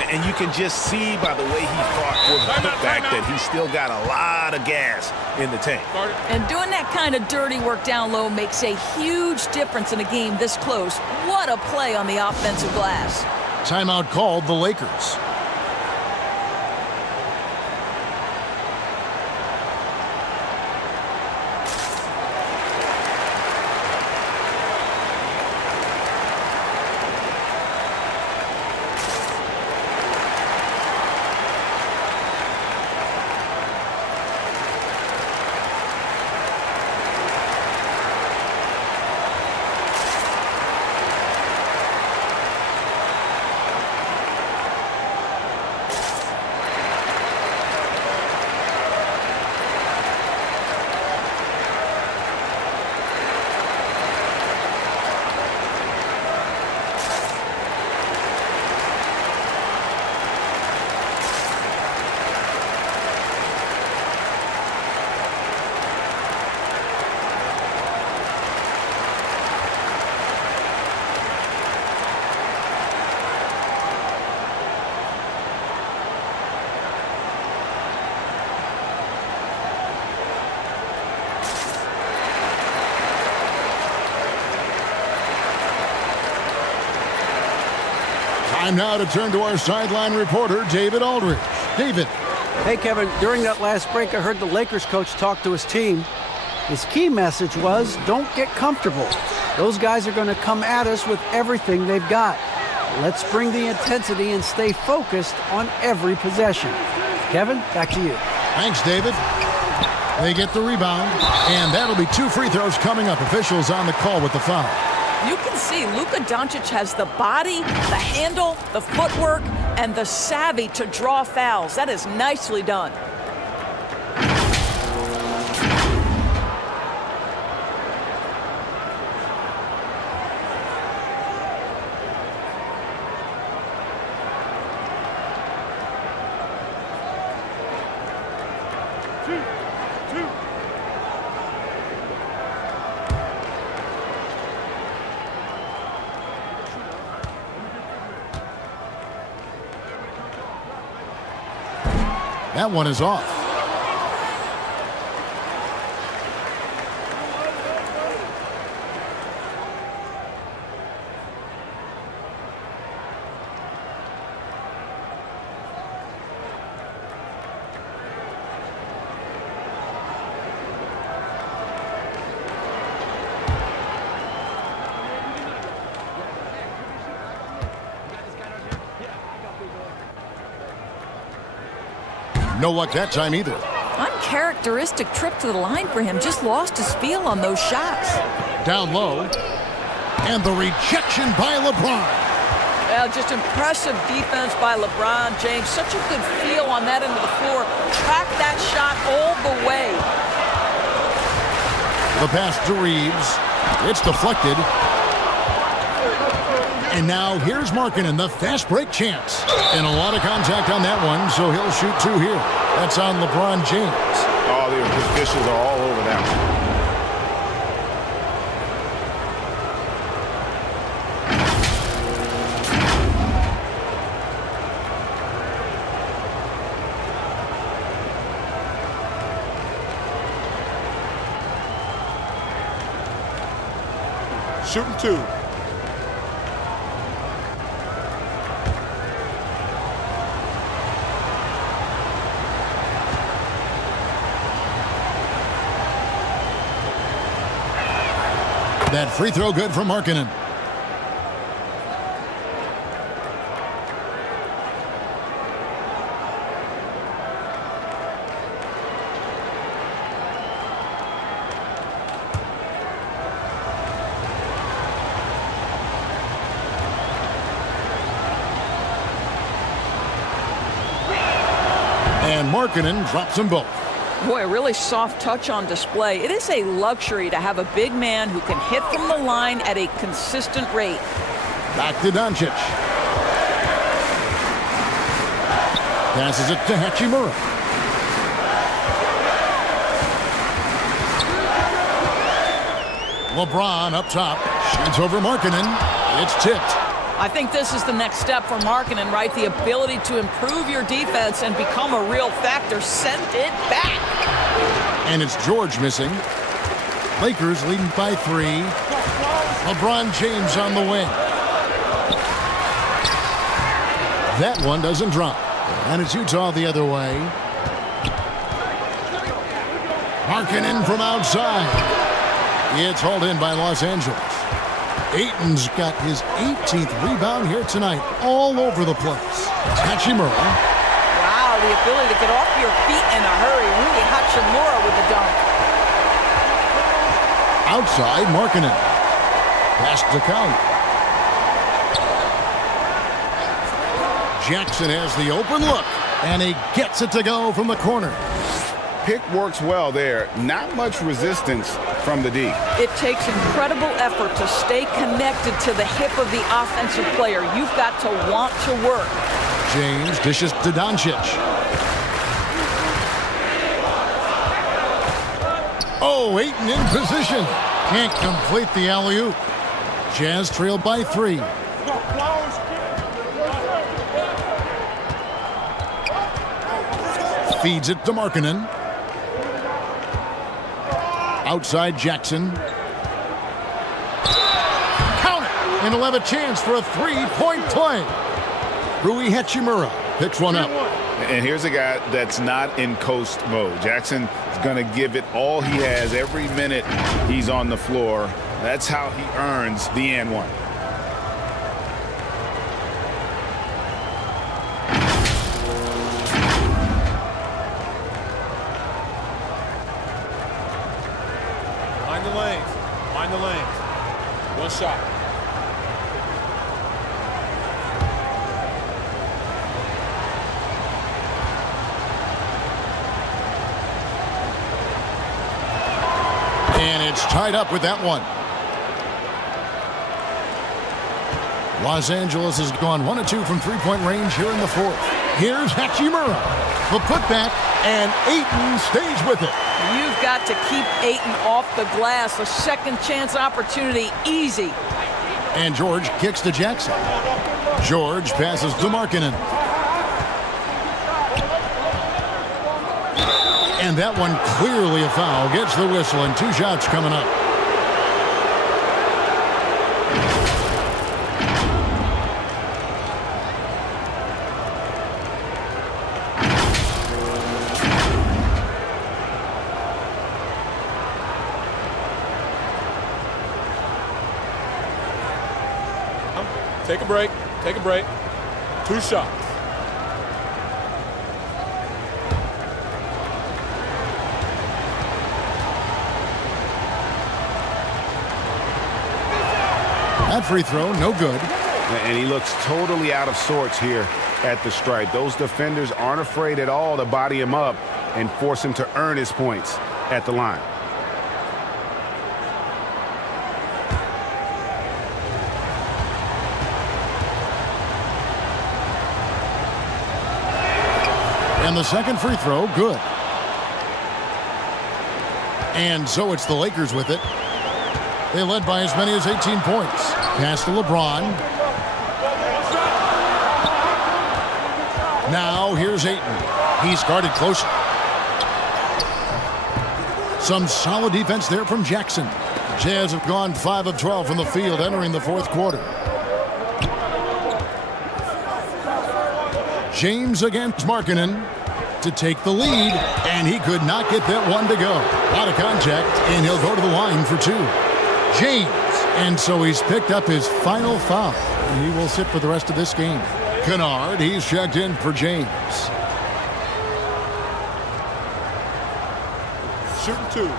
And you can just see by the way he fought for the putback that he's still got a lot of gas in the tank. And doing that kind of dirty work down low makes a huge difference in a game this close. What a play on the offensive glass. Timeout called the Lakers. Time now to turn to our sideline reporter, David Aldridge. David. Hey, Kevin, during that last break, I heard the Lakers coach talk to his team. His key message was, don't get comfortable. Those guys are going to come at us with everything they've got. Let's bring the intensity and stay focused on every possession. Kevin, back to you. Thanks, David. They get the rebound, and that'll be 2 free throws coming up. Officials on the call with the foul. You can see Luka Doncic has the body, the handle, the footwork, and the savvy to draw fouls. That is nicely done. That one is off. no luck that time either. Uncharacteristic trip to the line for him. Just lost his feel on those shots. Down low. And the rejection by LeBron. Well, just impressive defense by LeBron James. Such a good feel on that end of the floor. Track that shot all the way. The pass to Reeves. It's deflected. And now here's Markkanen, the fast break chance. And a lot of contact on that one, so he'll shoot 2 here. That's on LeBron James. Oh, the officials are all over that one. Shooting 2. That free throw good from Markkanen. And Markkanen drops them both. Boy, a really soft touch on display. It is a luxury to have a big man who can hit from the line at a consistent rate. Back to Doncic. Passes it to Hachimura. LeBron up top. Shoots over Markkanen. It's tipped. I think this is the next step for Markkanen, right? The ability to improve your defense and become a real factor. Send it back. And it's George missing. Lakers leading by 3. LeBron James on the wing. That one doesn't drop. And it's Utah the other way. Markkanen from outside. It's hauled in by Los Angeles. Ayton's got his 18th rebound here tonight, all over the place. Hachimura. Wow, the ability to get off your feet in a hurry. Rui Hachimura with the dunk. Outside, Markkanen. Pass to Collier. Jackson has the open look, and he gets it to go from the corner. Pick works well there. Not much resistance from the D. It takes incredible effort to stay connected to the hip of the offensive player. You've got to want to work. James dishes to Doncic. Oh, Ayton in position. Can't complete the alley-oop. Jazz trailed by 3. Feeds it to Markkanen. Outside Jackson. Count it! And he'll have a chance for a 3-point play. Rui Hachimura picks one up. And here's a guy that's not in coast mode. Jackson is going to give it all he has every minute he's on the floor. That's how he earns the and one. Mind the lanes. One shot. And it's tied up with that one. Los Angeles has gone 1 of 2 from three-point range here in the 4th. Here's Hachimura. The putback, and Ayton stays with it. You've got to keep Ayton off the glass. A second chance opportunity, easy. And George kicks to Jackson. George passes to Markkanen. And that one clearly a foul. Gets the whistle, and 2 shots coming up. Take a break. Take a break. 2 shots. That free throw, no good. And he looks totally out of sorts here at the stripe. Those defenders aren't afraid at all to body him up and force him to earn his points at the line. And the second free throw, good. And so it's the Lakers with it. They led by as many as 18 points. Pass to LeBron. Now here's Ayton. He's guarded close. Some solid defense there from Jackson. Jazz have gone 5 of 12 from the field entering the fourth quarter. James against Markkanen to take the lead, and he could not get that one to go. Out of contact, and he'll go to the line for 2. James, and so he's picked up his final foul. And he will sit for the rest of this game. Kennard, he's checked in for James. Shooting 2.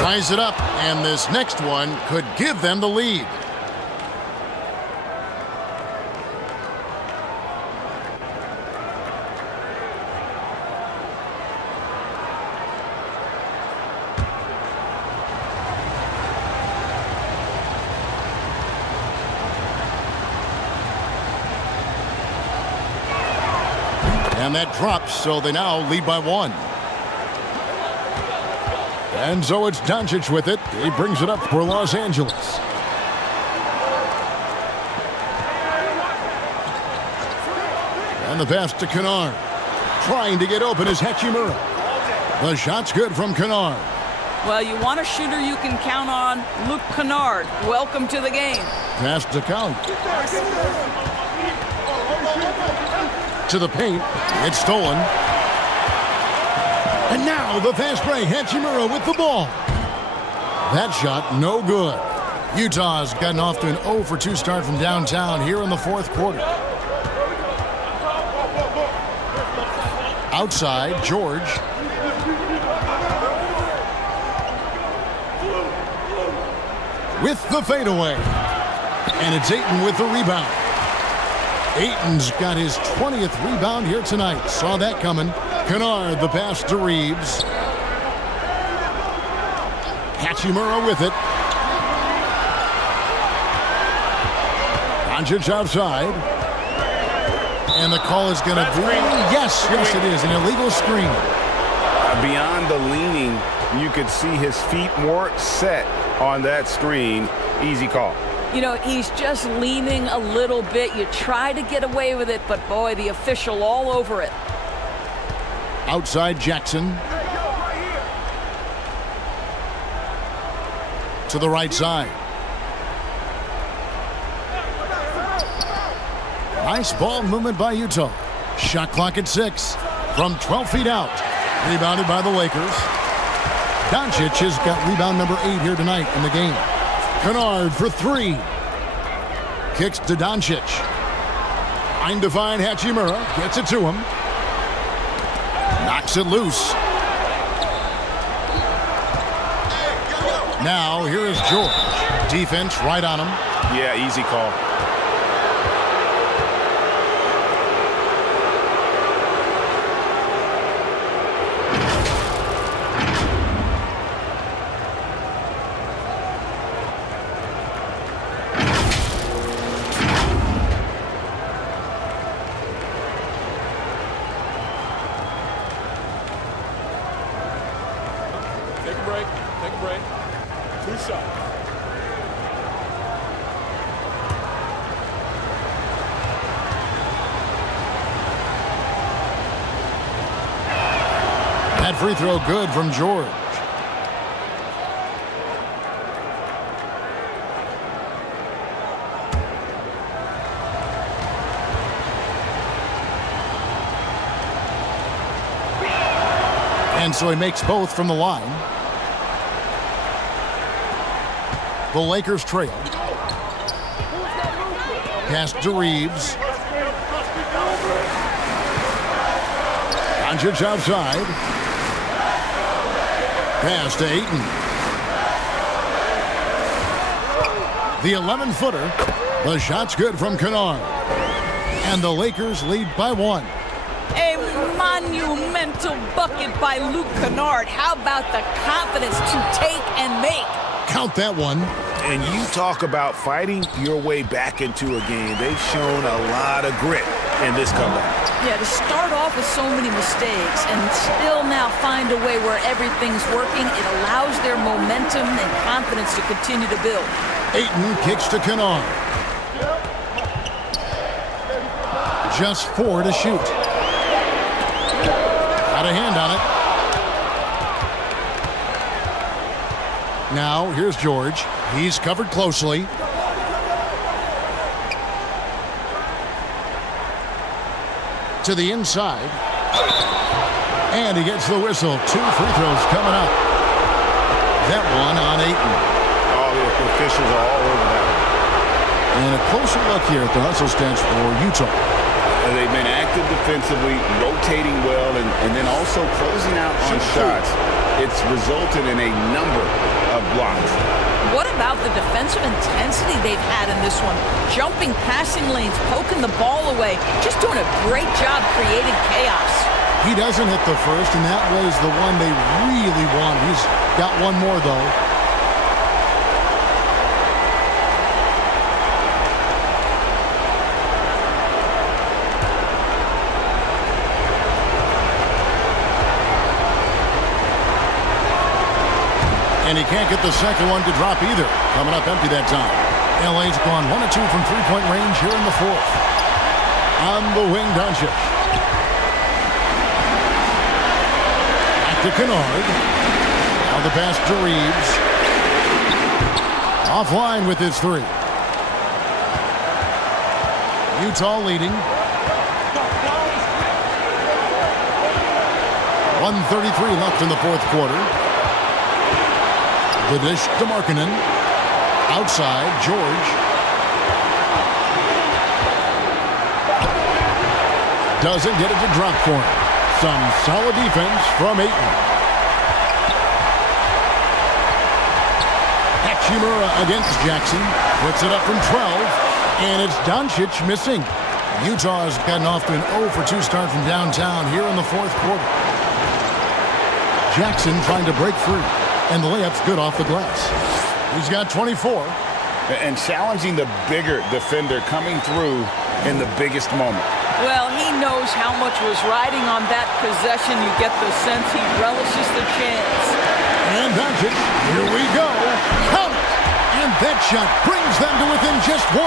Ties it up, and this next one could give them the lead. And that drops, so they now lead by 1. And so it's Doncic with it. He brings it up for Los Angeles. And the pass to Kennard. Trying to get open is Hachimura. The shot's good from Kennard. Well, you want a shooter you can count on. Luke Kennard, welcome to the game. Pass to Count. To the paint. It's stolen. And now the fast break. Hachimura with the ball. That shot, no good. Utah's gotten off to an 0 for 2 start from downtown here in the fourth quarter. Outside, George. With the fadeaway. And it's Ayton with the rebound. Ayton's got his 20th rebound here tonight. Saw that coming. Kennard, the pass to Reeves. Hachimura with it. Doncic outside. And the call is going to be... Yes, it is. An illegal screen. Beyond the leaning, you could see his feet more set on that screen. Easy call. You know, he's just leaning a little bit. You try to get away with it, but boy, the official all over it. Outside Jackson. To the right side. Nice ball movement by Utah. Shot clock at 6 from 12 feet out. Rebounded by the Lakers. Doncic has got rebound number 8 here tonight in the game. Kennard for 3. Kicks to Doncic. Trying to find Hachimura. Gets it to him. Knocks it loose. Now here is George. Defense right on him. Yeah, easy call. Take a break. 2 shots. That free throw good from George. And so he makes both from the line. The Lakers trail. Pass to Reeves. Doncic outside. Pass to Ayton. The 11-footer. The shot's good from Kennard. And the Lakers lead by 1. A monumental bucket by Luke Kennard. How about the confidence to take and make? Count that one. And you talk about fighting your way back into a game. They've shown a lot of grit in this comeback. Yeah, to start off with so many mistakes and still now find a way where everything's working, it allows their momentum and confidence to continue to build. Ayton kicks to Kennard. Just 4 to shoot. Got a hand on it. Now, here's George. He's covered closely. To the inside. And he gets the whistle. 2 free throws coming up. That one on Ayton. Oh, the officials are all over that one. And a closer look here at the hustle stats for Utah. And they've been active defensively, rotating well, and then also closing out on shots. It's resulted in a number of blocks. What about the defensive intensity they've had in this one? Jumping passing lanes, poking the ball away, just doing a great job creating chaos. He doesn't hit the first, and that was the one they really want. He's got one more, though. And he can't get the second one to drop either. Coming up empty that time. LA's gone 1 of 2 from three-point range here in the 4th. On the wing, Doncic. Back to Kennard. Now the pass to Reeves. Offline with his 3. Utah leading. 1:33 left in the 4th quarter. The dish to Markkanen. Outside, George. Doesn't get it to drop for him. Some solid defense from Ayton. Hachimura against Jackson. Puts it up from 12. And it's Doncic missing. Utah has gotten off to an 0 for 2 start from downtown here in the 4th quarter. Jackson trying to break free. And the layup's good off the glass. He's got 24. And challenging the bigger defender coming through in the biggest moment. Well, he knows how much was riding on that possession. You get the sense he relishes the chance. And Doncic, here we go. Count it! And that shot brings them to within just 1.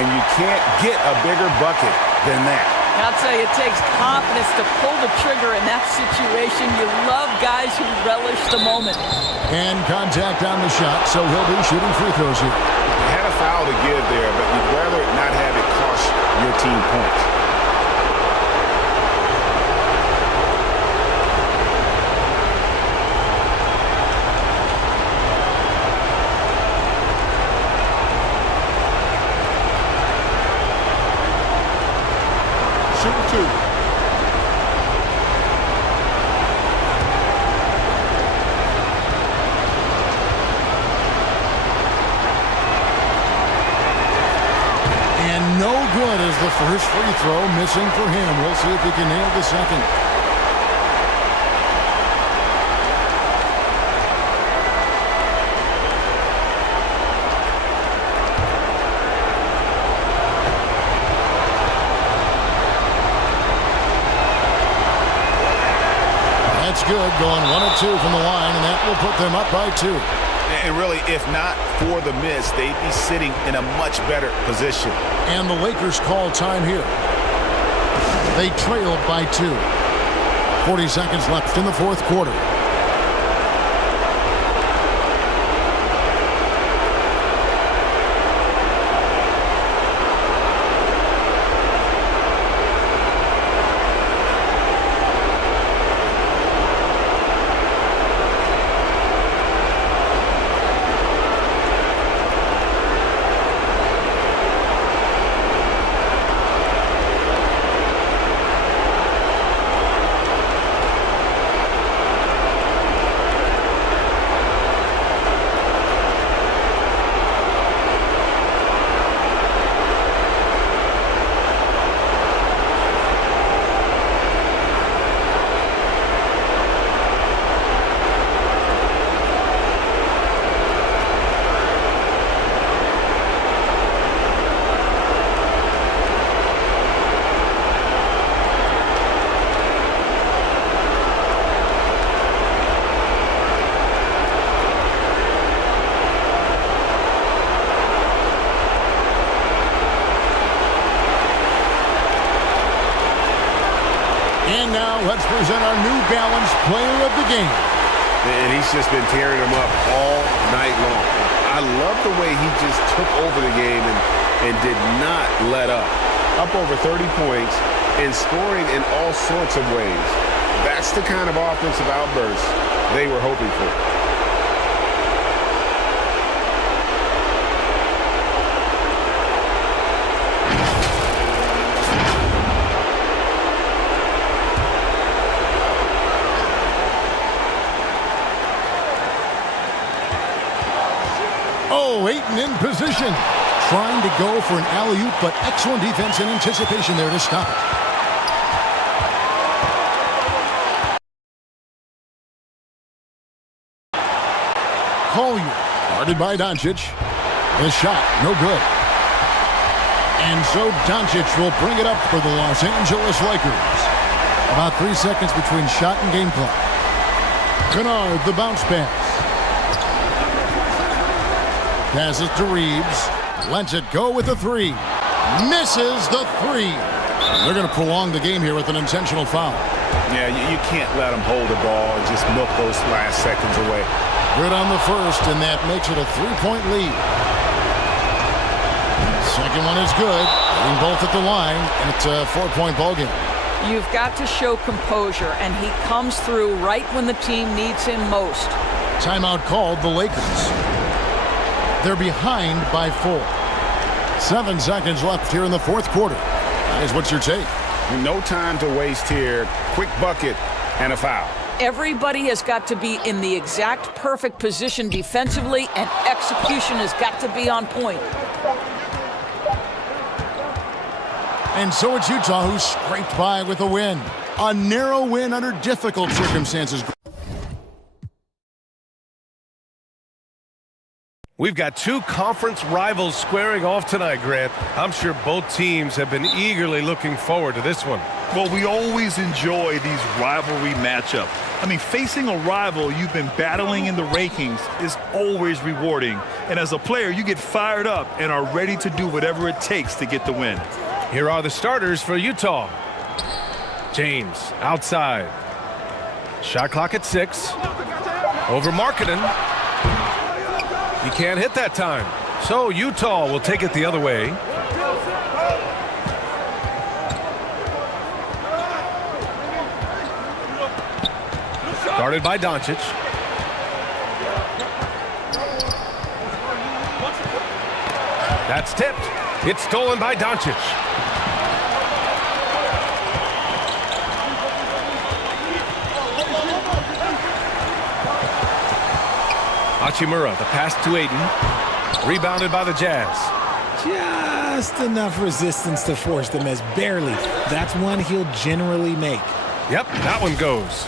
And you can't get a bigger bucket than that. I'll tell you, it takes confidence to pull the trigger in that situation. You love guys who relish the moment. And contact on the shot, so he'll be shooting free throws here. Had a foul to give there, but you'd rather not have it cost your team points. Shooting 2. And no good as the first free throw missing for him. We'll see if he can nail the second. That's good, going 1 of 2 from the line, and that will put them up by 2. And really, if not for the miss, they'd be sitting in a much better position. And the Lakers call time here. They trailed by 2. 40 seconds left in the 4th quarter. present our New Balance Player of the Game. And he's just been tearing them up all night long. I love the way he just took over the game and did not let up. Up over 30 points and scoring in all sorts of ways. That's the kind of offensive outburst they were hoping for. Oh, Ayton in position. Trying to go for an alley-oop, but excellent defense and anticipation there to stop it. Collier, guarded by Doncic. The shot, no good. And so Doncic will bring it up for the Los Angeles Lakers. About 3 seconds between shot and game clock. Kennard, the bounce pass. Passes to Reeves. Lets it go with the three. Misses the three. They're going to prolong the game here with an intentional foul. Yeah, you can't let them hold the ball and just milk those last seconds away. Good on the first, and that makes it a 3-point lead. Second one is good. Getting both at the line, and it's a 4-point ball game. You've got to show composure, and he comes through right when the team needs him most. Timeout called the Lakers. They're behind by 4. 7 seconds left here in the fourth quarter. Guys, what's your take? No time to waste here. Quick bucket and a foul. Everybody has got to be in the exact perfect position defensively, and execution has got to be on point. And so it's Utah who scraped by with a win. A narrow win under difficult circumstances. We've got two conference rivals squaring off tonight, Grant. I'm sure both teams have been eagerly looking forward to this one. Well, we always enjoy these rivalry matchups. I mean, facing a rival you've been battling in the rankings is always rewarding. And as a player, you get fired up and are ready to do whatever it takes to get the win. Here are the starters for Utah. James, outside. Shot clock at 6. Over Markkanen. He can't hit that time. So Utah will take it the other way. Guarded by Doncic. That's tipped. It's stolen by Doncic. Hachimura, the pass to Ayton. Rebounded by the Jazz. Just enough resistance to force the miss. Barely. That's one he'll generally make. Yep, that one goes.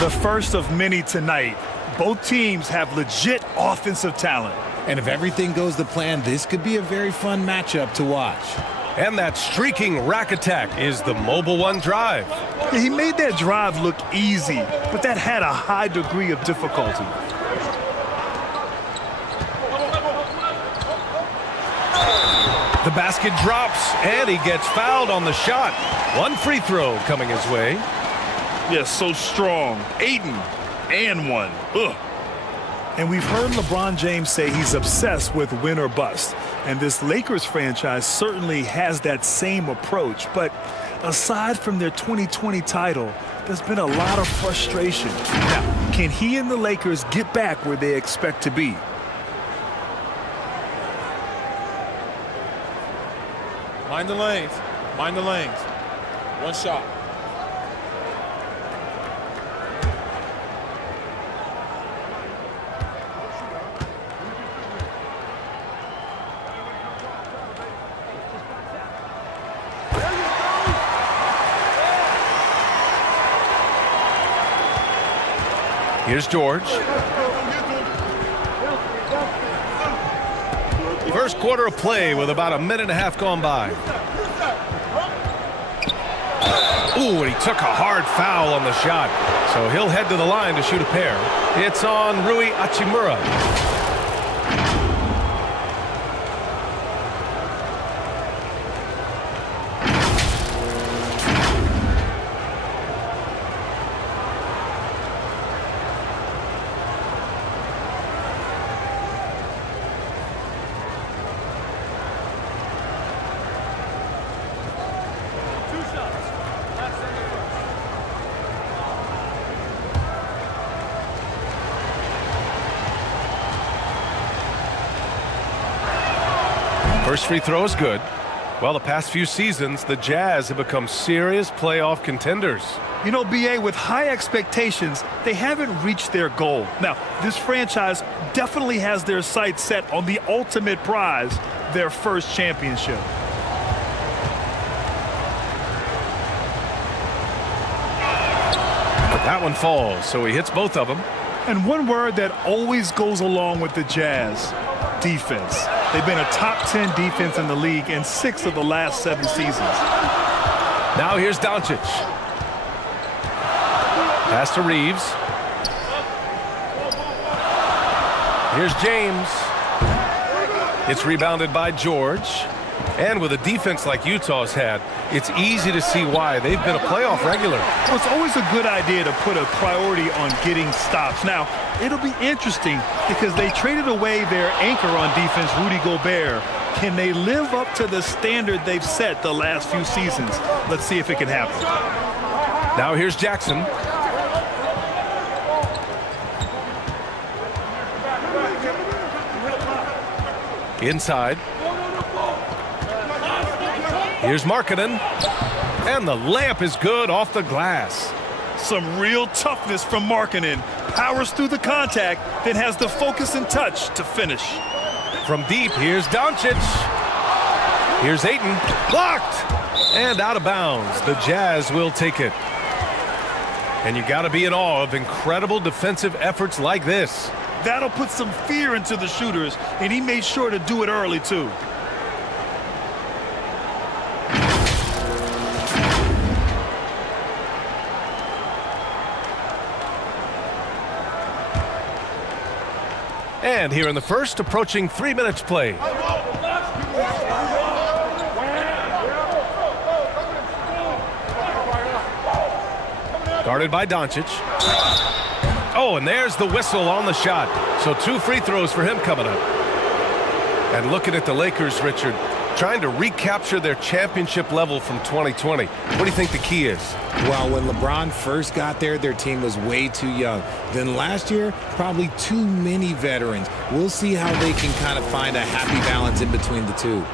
The first of many tonight. Both teams have legit offensive talent. And if everything goes to plan, this could be a very fun matchup to watch. And that streaking rack attack is the Mobile One drive. Yeah, he made that drive look easy, but that had a high degree of difficulty. The basket drops, and he gets fouled on the shot. One free throw coming his way. Yeah, so strong. Ayton, and one. Ugh. And we've heard LeBron James say he's obsessed with win or bust. And this Lakers franchise certainly has that same approach. But aside from their 2020 title, there's been a lot of frustration. Now, can he and the Lakers get back where they expect to be? Mind the lanes. Mind the lanes. One shot. Here's George. First quarter of play with about a minute and a half gone by. Ooh, and he took a hard foul on the shot. So he'll head to the line to shoot a pair. It's on Rui Hachimura. First free throw is good. Well, the past few seasons, the Jazz have become serious playoff contenders. You know, BA, with high expectations, they haven't reached their goal. Now, this franchise definitely has their sights set on the ultimate prize, their first championship. That one falls, so he hits both of them. And one word that always goes along with the Jazz: defense. They've been a top 10 defense in the league in 6 of the last 7 seasons. Now here's Doncic. Pass to Reeves. Here's James. It's rebounded by George. And with a defense like Utah's had, it's easy to see why they've been a playoff regular. Well, it's always a good idea to put a priority on getting stops. Now, it'll be interesting because they traded away their anchor on defense, Rudy Gobert. Can they live up to the standard they've set the last few seasons? Let's see if it can happen. Now here's Jackson. Inside. Here's Markkanen. And the layup is good off the glass. Some real toughness from Markkanen. Powers through the contact, then has the focus and touch to finish. From deep, here's Doncic. Here's Ayton. Blocked! And out of bounds. The Jazz will take it. And you got to be in awe of incredible defensive efforts like this. That'll put some fear into the shooters, and he made sure to do it early, too. And here in the first, approaching 3 minutes played. Guarded by Doncic. Oh, and there's the whistle on the shot. So 2 free throws for him coming up. And looking at the Lakers, Richard, trying to recapture their championship level from 2020. What do you think the key is? Well, when LeBron first got there, their team was way too young. Then last year, probably too many veterans. We'll see how they can kind of find a happy balance in between the two.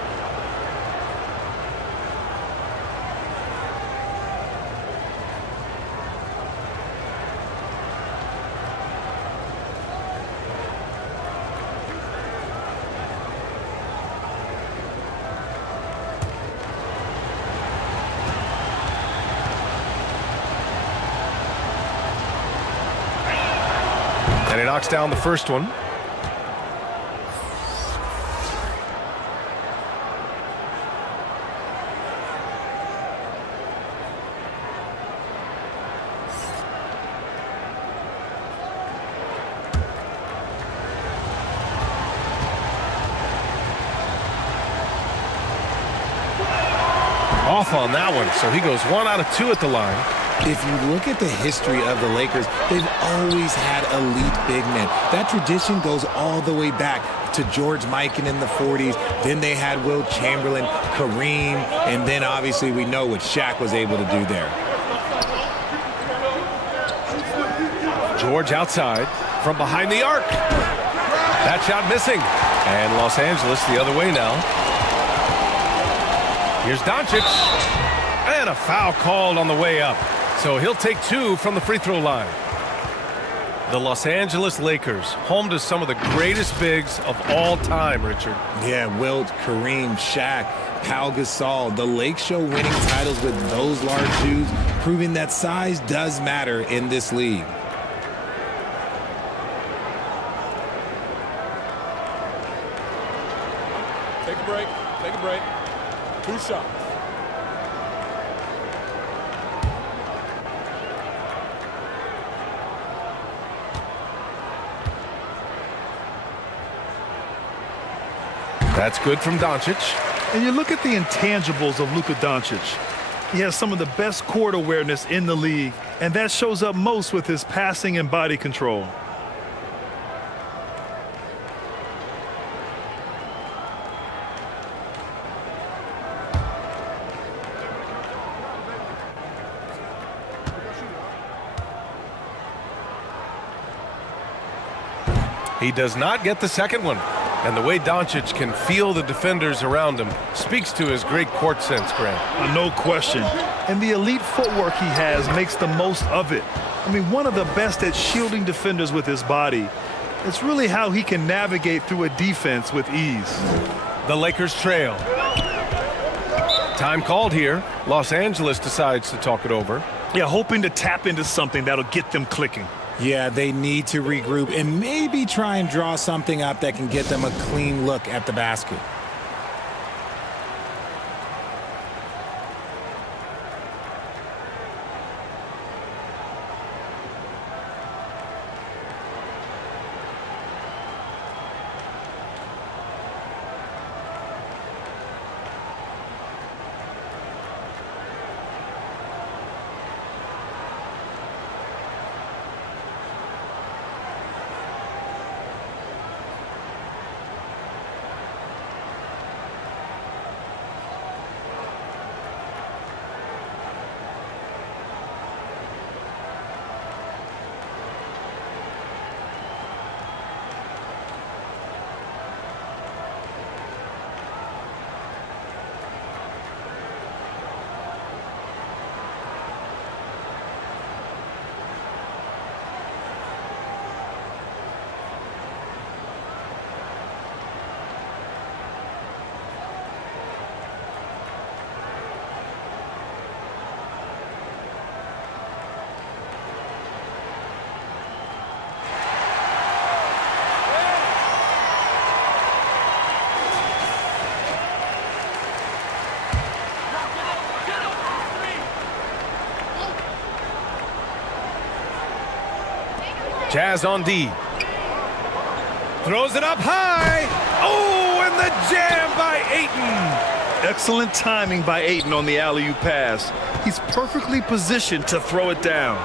And he knocks down the first one. Off on that one, so he goes 1 out of 2 at the line. If you look at the history of the Lakers, they've always had elite big men. That tradition goes all the way back to George Mikan in the 40s. Then they had Will Chamberlain, Kareem, and then obviously we know what Shaq was able to do there. George outside from behind the arc. That shot missing. And Los Angeles the other way now. Here's Doncic. And a foul called on the way up. So he'll take 2 from the free throw line. The Los Angeles Lakers, home to some of the greatest bigs of all time, Richard. Yeah, Wilt, Kareem, Shaq, Pau Gasol. The Lakers show winning titles with those large dudes, proving that size does matter in this league. Take a break. Take a break. 2 shots. That's good from Doncic. And you look at the intangibles of Luka Doncic. He has some of the best court awareness in the league, and that shows up most with his passing and body control. He does not get the second one. And the way Doncic can feel the defenders around him speaks to his great court sense, Grant. No question. And the elite footwork he has makes the most of it. I mean, one of the best at shielding defenders with his body. It's really how he can navigate through a defense with ease. The Lakers trail. Time called here. Los Angeles decides to talk it over. Yeah, hoping to tap into something that'll get them clicking. Yeah, they need to regroup and maybe try and draw something up that can get them a clean look at the basket. Jazz on D. Throws it up high. Oh, and the jam by Ayton. Excellent timing by Ayton on the alley-oop pass. He's perfectly positioned to throw it down.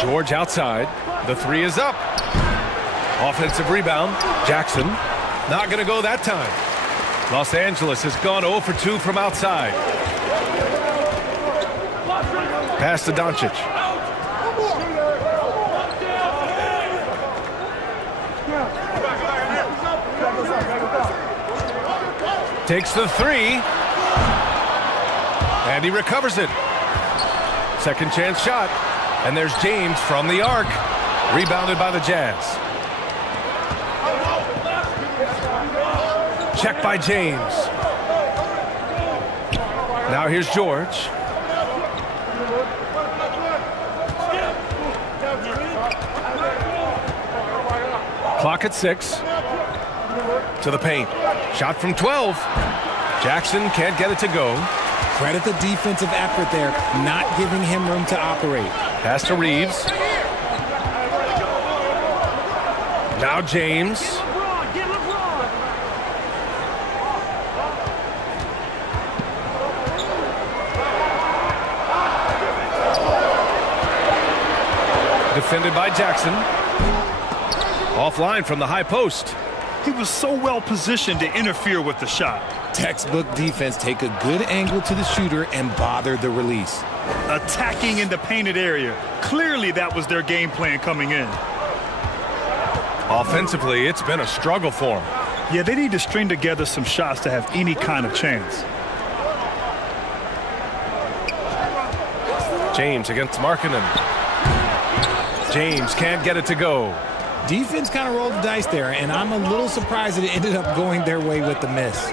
George outside. The three is up. Offensive rebound. Jackson. Not going to go that time. Los Angeles has gone 0 for 2 from outside. Pass to Doncic. Takes the three. And he recovers it. Second chance shot. And there's James from the arc. Rebounded by the Jazz. Check by James. Now here's George. Clock at 6. To the paint. Shot from 12. Jackson can't get it to go. Credit the defensive effort there, not giving him room to operate. Pass to Reeves. Now James. Defended by Jackson. Offline from the high post. He was so well positioned to interfere with the shot. Textbook defense, take a good angle to the shooter and bother the release. Attacking in the painted area. Clearly that was their game plan coming in. Offensively, it's been a struggle for them. Yeah, they need to string together some shots to have any kind of chance. James against Markkanen. James can't get it to go. Defense kind of rolled the dice there, and I'm a little surprised that it ended up going their way with the miss.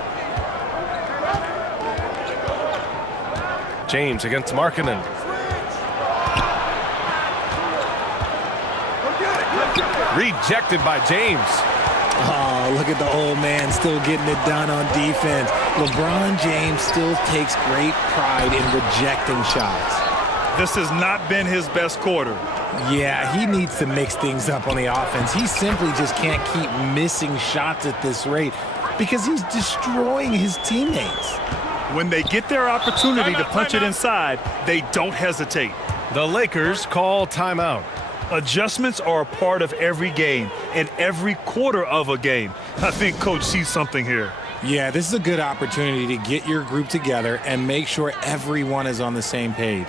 James against Markkanen. Rejected by James. Oh, look at the old man still getting it done on defense. LeBron James still takes great pride in rejecting shots. This has not been his best quarter. Yeah, he needs to mix things up on the offense. He simply just can't keep missing shots at this rate because he's destroying his teammates. When they get their opportunity to punch it inside, they don't hesitate. The Lakers call timeout. Adjustments are a part of every game and every quarter of a game. I think Coach sees something here. Yeah, this is a good opportunity to get your group together and make sure everyone is on the same page.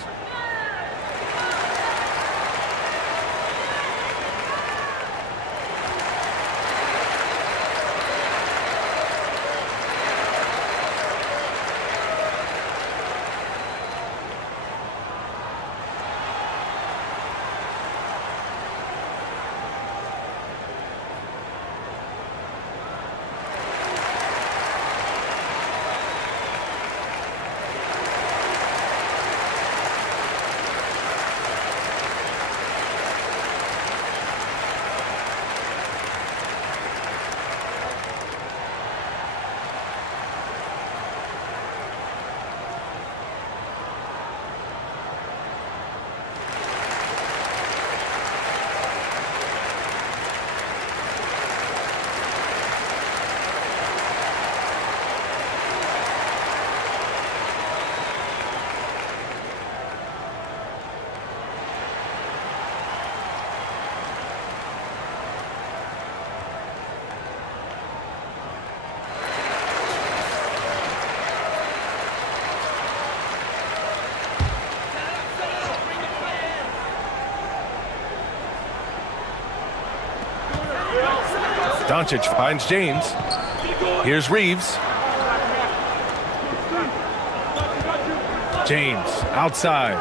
Doncic finds James. Here's Reeves. James outside.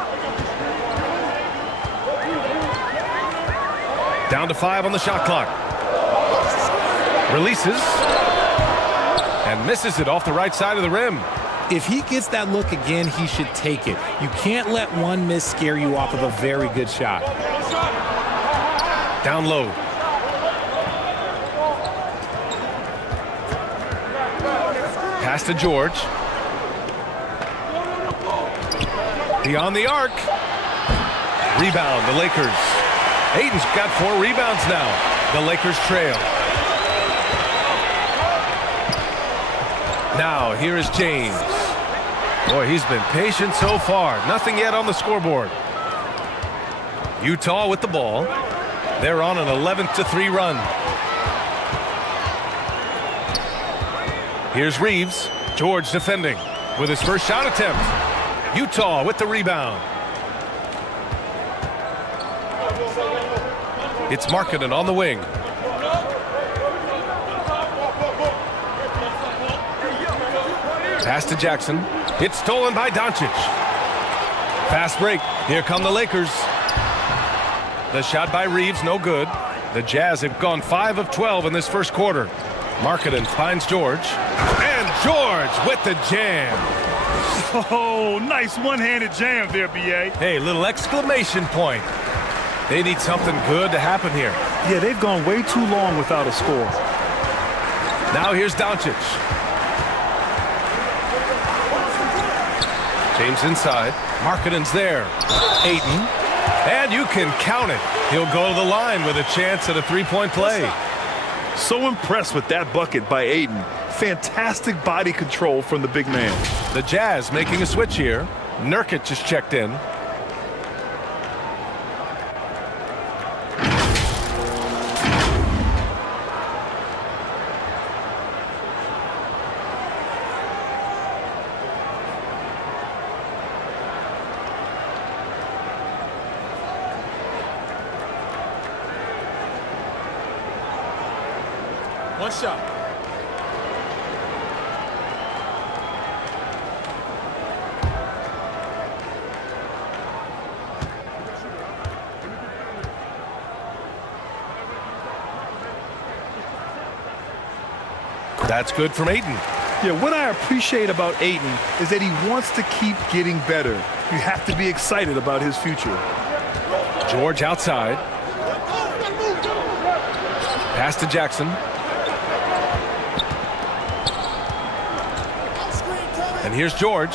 Down to 5 on the shot clock. Releases. And misses it off the right side of the rim. If he gets that look again, he should take it. You can't let one miss scare you off of a very good shot. Down low. Pass to George. Beyond the arc. Rebound, the Lakers. Ayton's got 4 rebounds now. The Lakers trail. Now, here is James. Boy, he's been patient so far. Nothing yet on the scoreboard. Utah with the ball. They're on an 11-3 run. Here's Reeves. George defending with his first shot attempt. Utah with the rebound. It's Markkanen on the wing. Pass to Jackson. It's stolen by Doncic. Fast break. Here come the Lakers. The shot by Reeves, no good. The Jazz have gone 5 of 12 in this first quarter. Markkanen finds George. And George with the jam. Oh, nice one-handed jam there, B.A. Hey, little exclamation point. They need something good to happen here. Yeah, they've gone way too long without a score. Now here's Doncic. James inside. Markkanen's there. Ayton. And you can count it. He'll go to the line with a chance at a three-point play. So impressed with that bucket by Ayton. Fantastic body control from the big man. The Jazz making a switch here. Nurkic is checked in. One shot. That's good from Ayton. Yeah, what I appreciate about Ayton is that he wants to keep getting better. You have to be excited about his future. George outside. Pass to Jackson. And here's George.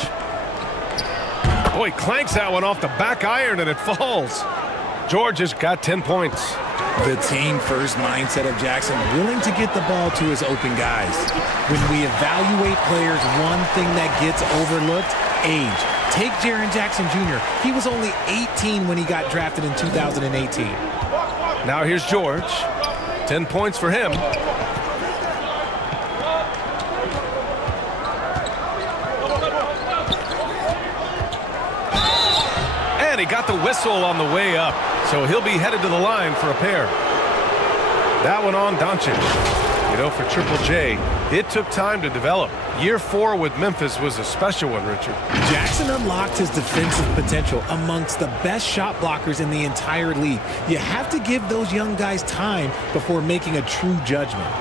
Oh, he clanks that one off the back iron and it falls. George has got 10 points. The team-first mindset of Jackson, willing to get the ball to his open guys. When we evaluate players, one thing that gets overlooked, age. Take Jaren Jackson Jr. He was only 18 when he got drafted in 2018. Now here's George. 10 points for him. And he got the whistle on the way up, so he'll be headed to the line for a pair. That one on Doncic. You know, for Triple J, it took time to develop. Year 4 with Memphis was a special one, Richard. Jackson unlocked his defensive potential amongst the best shot blockers in the entire league. You have to give those young guys time before making a true judgment.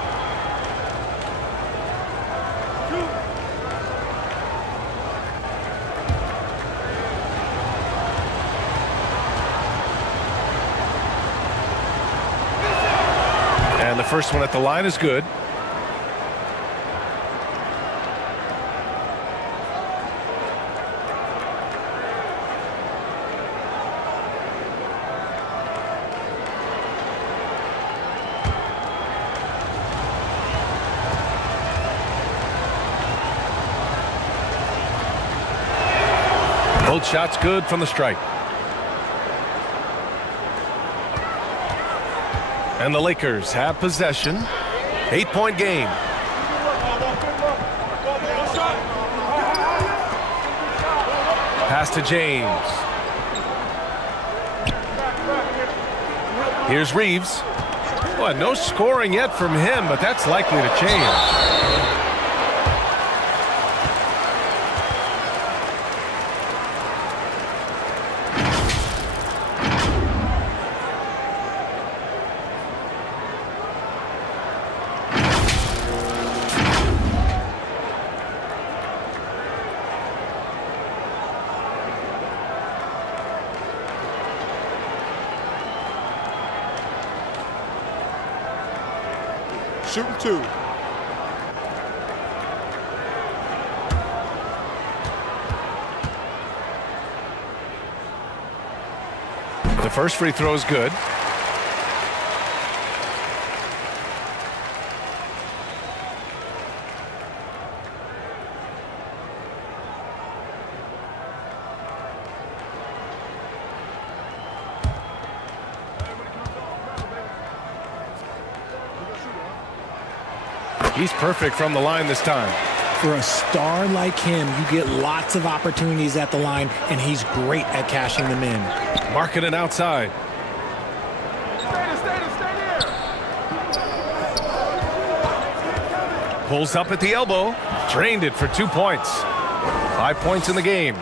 And the first one at the line is good. Both shots good from the stripe. And the Lakers have possession. 8-point game. Pass to James. Here's Reeves. Well, no scoring yet from him, but that's likely to change. Shooting 2. The first free throw is good. He's perfect from the line this time. For a star like him, you get lots of opportunities at the line, and he's great at cashing them in. Markkanen outside. Pulls up at the elbow. Drained it for 2 points. 5 points in the game.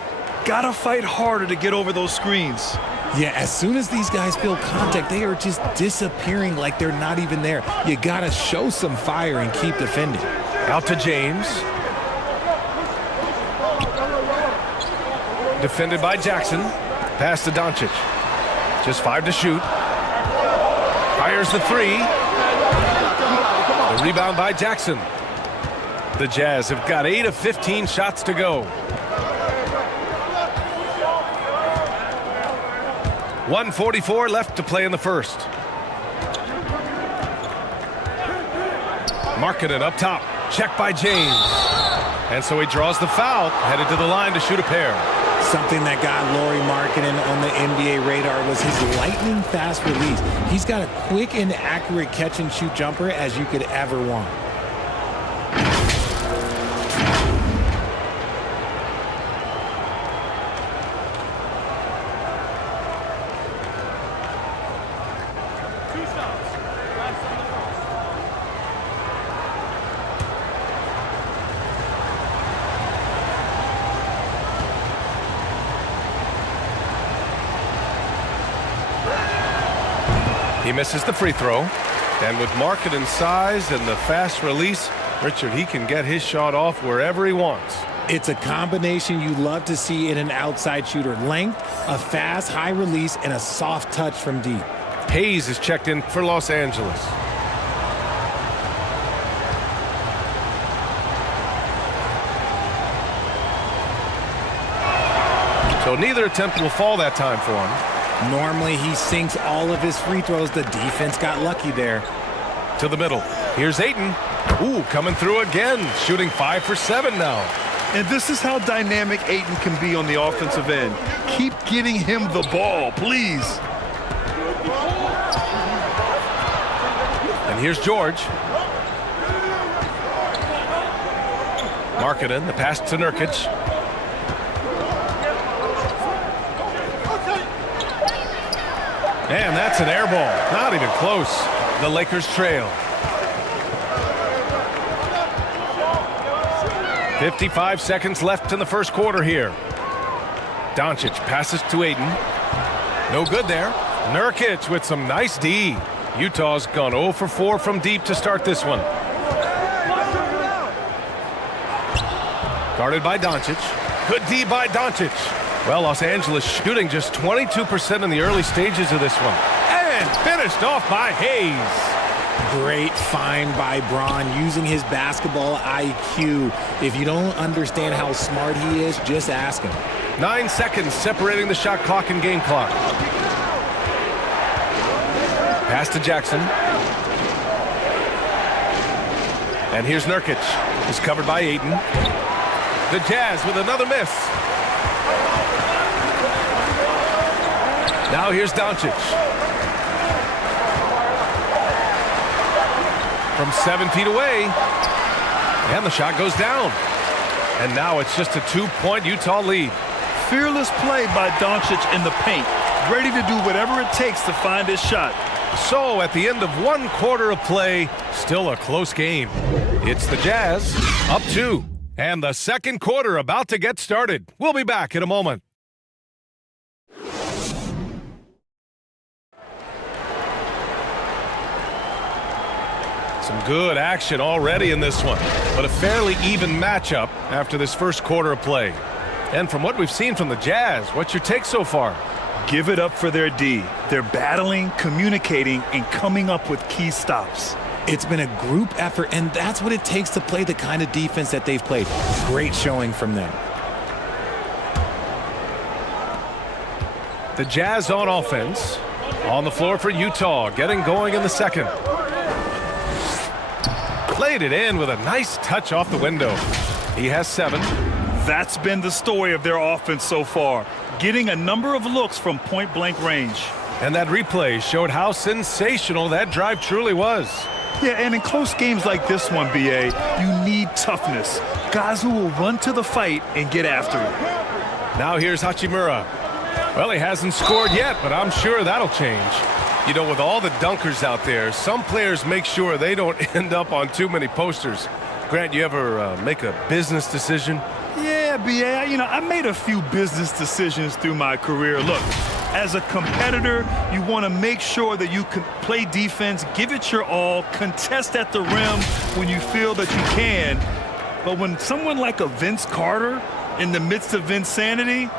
Gotta fight harder to get over those screens. Yeah, as soon as these guys feel contact, they are just disappearing like they're not even there. You gotta show some fire and keep defending. Out to James. Defended by Jackson. Pass to Doncic. Just 5 to shoot. Fires the 3. The rebound by Jackson. The Jazz have got 8 of 15 shots to go. 1:44 left to play in the first. Markkanen up top. Checked by James. And so he draws the foul. Headed to the line to shoot a pair. Something that got Lauri Markkanen on the NBA radar was his lightning fast release. He's got a quick and accurate catch and shoot jumper as you could ever want. He misses the free throw. And with Markkanen's size and the fast release, Richard, he can get his shot off wherever he wants. It's a combination you love to see in an outside shooter. Length, a fast, high release, and a soft touch from deep. Hayes is checked in for Los Angeles. So neither attempt will fall that time for him. Normally he sinks all of his free throws. The defense got lucky there. To the middle. Here's Ayton. Ooh, coming through again. Shooting 5 for 7 now. And this is how dynamic Ayton can be on the offensive end. Keep getting him the ball, please. And here's George. Markkanen, the pass to Nurkic. And that's an air ball. Not even close. The Lakers trail. 55 seconds left in the first quarter here. Doncic passes to Ayton. No good there. Nurkic with some nice D. Utah's gone 0 for 4 from deep to start this one. Guarded by Doncic. Good D by Doncic. Well, Los Angeles shooting just 22% in the early stages of this one. And finished off by Hayes. Great find by Braun using his basketball IQ. If you don't understand how smart he is, just ask him. 9 seconds separating the shot clock and game clock. Pass to Jackson. And here's Nurkic. He's covered by Ayton. The Jazz with another miss. Now here's Doncic. From 7 feet away. And the shot goes down. And now it's just a 2-point Utah lead. Fearless play by Doncic in the paint. ready to do whatever it takes to find his shot. So at the end of 1 quarter of play, still a close game. It's the Jazz up 2. And the second quarter about to get started. We'll be back in a moment. Some good action already in this one, but a fairly even matchup after this first quarter of play. And from what we've seen from the Jazz, what's your take so far? Give it up for their D. They're battling, communicating, and coming up with key stops. It's been a group effort, and that's what it takes to play the kind of defense that they've played. Great showing from them. The Jazz on offense. On the floor for Utah, getting going in the second. Played it in with a nice touch off the window. He has 7. That's been the story of their offense so far, getting a number of looks from point-blank range. And that replay showed how sensational that drive truly was. Yeah, and in close games like this one, B.A., you need toughness. Guys who will run to the fight and get after it. Now here's Hachimura. Well, he hasn't scored yet, but I'm sure that'll change. You know, with all the dunkers out there, some players make sure they don't end up on too many posters. Grant, you ever make a business decision? Yeah, B.A., I made a few business decisions through my career. Look, as a competitor, you want to make sure that you can play defense, give it your all, contest at the rim when you feel that you can. But when someone like a Vince Carter in the midst of insanity,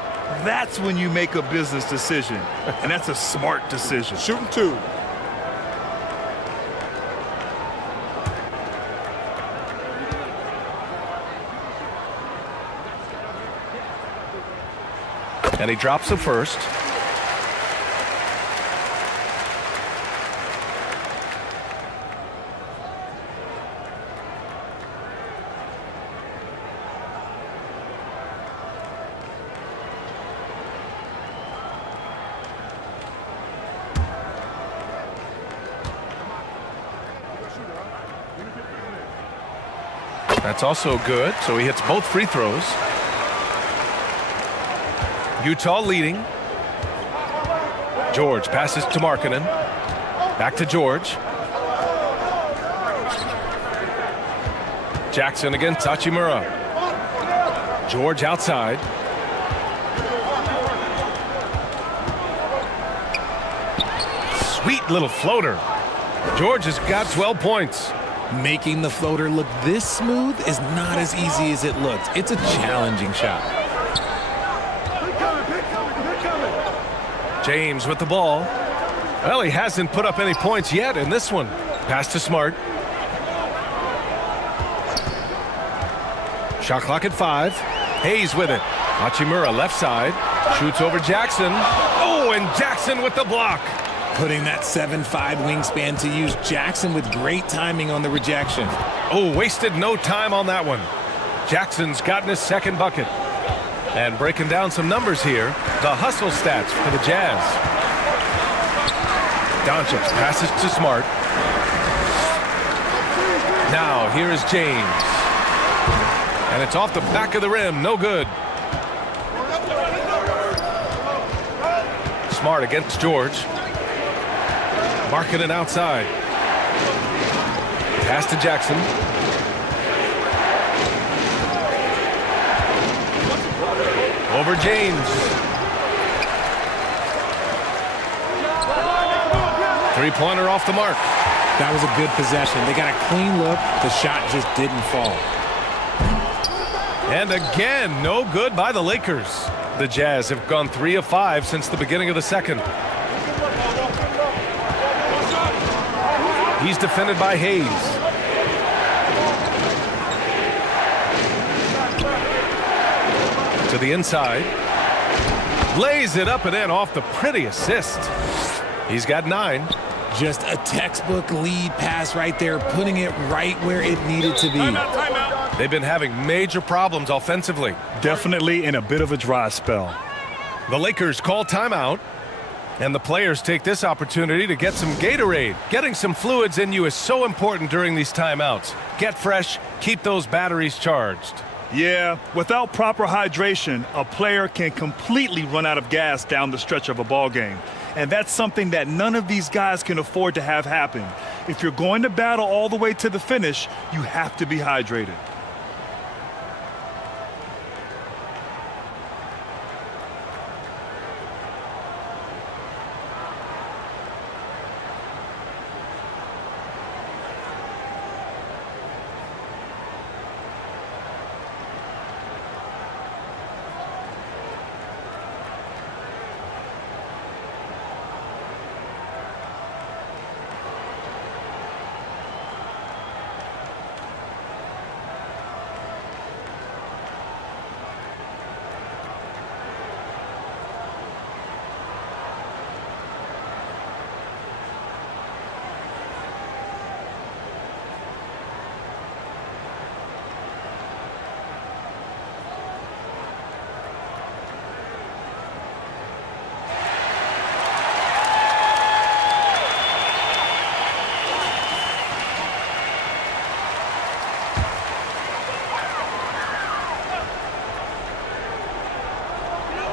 that's when you make a business decision. And that's a smart decision. Shooting 2. And he drops the first. That's also good, so he hits both free throws. Utah leading. George passes to Markkanen. Back to George. Jackson against Hachimura. George outside. Sweet little floater. George has got 12 points. Making the floater look this smooth is not as easy as it looks. It's a challenging shot. James with the ball. Well, he hasn't put up any points yet in this one. Pass to Smart. Shot clock at 5. Hayes with it. Hachimura left side. Shoots over Jackson. Oh, and Jackson with the block. Putting that 7'5" wingspan to use. Jackson with great timing on the rejection. Oh, wasted no time on that one. Jackson's gotten his second bucket. And breaking down some numbers here, the hustle stats for the Jazz. Doncic passes to Smart. Now here is James. And it's off the back of the rim, no good. Smart against George. Markkanen outside. Pass to Jackson. Over James. Three-pointer off the mark. That was a good possession. They got a clean look. The shot just didn't fall. And again, no good by the Lakers. The Jazz have gone 3 of 5 since the beginning of the second. He's defended by Hayes. To the inside. Lays it up and in off the pretty assist. He's got 9. Just a textbook lead pass right there, putting it right where it needed to be. Timeout. They've been having major problems offensively. Definitely in a bit of a dry spell. The Lakers call timeout. And the players take this opportunity to get some Gatorade. Getting some fluids in you is so important during these timeouts. Get fresh, keep those batteries charged. Yeah, without proper hydration, a player can completely run out of gas down the stretch of a ball game. And that's something that none of these guys can afford to have happen. If you're going to battle all the way to the finish, you have to be hydrated.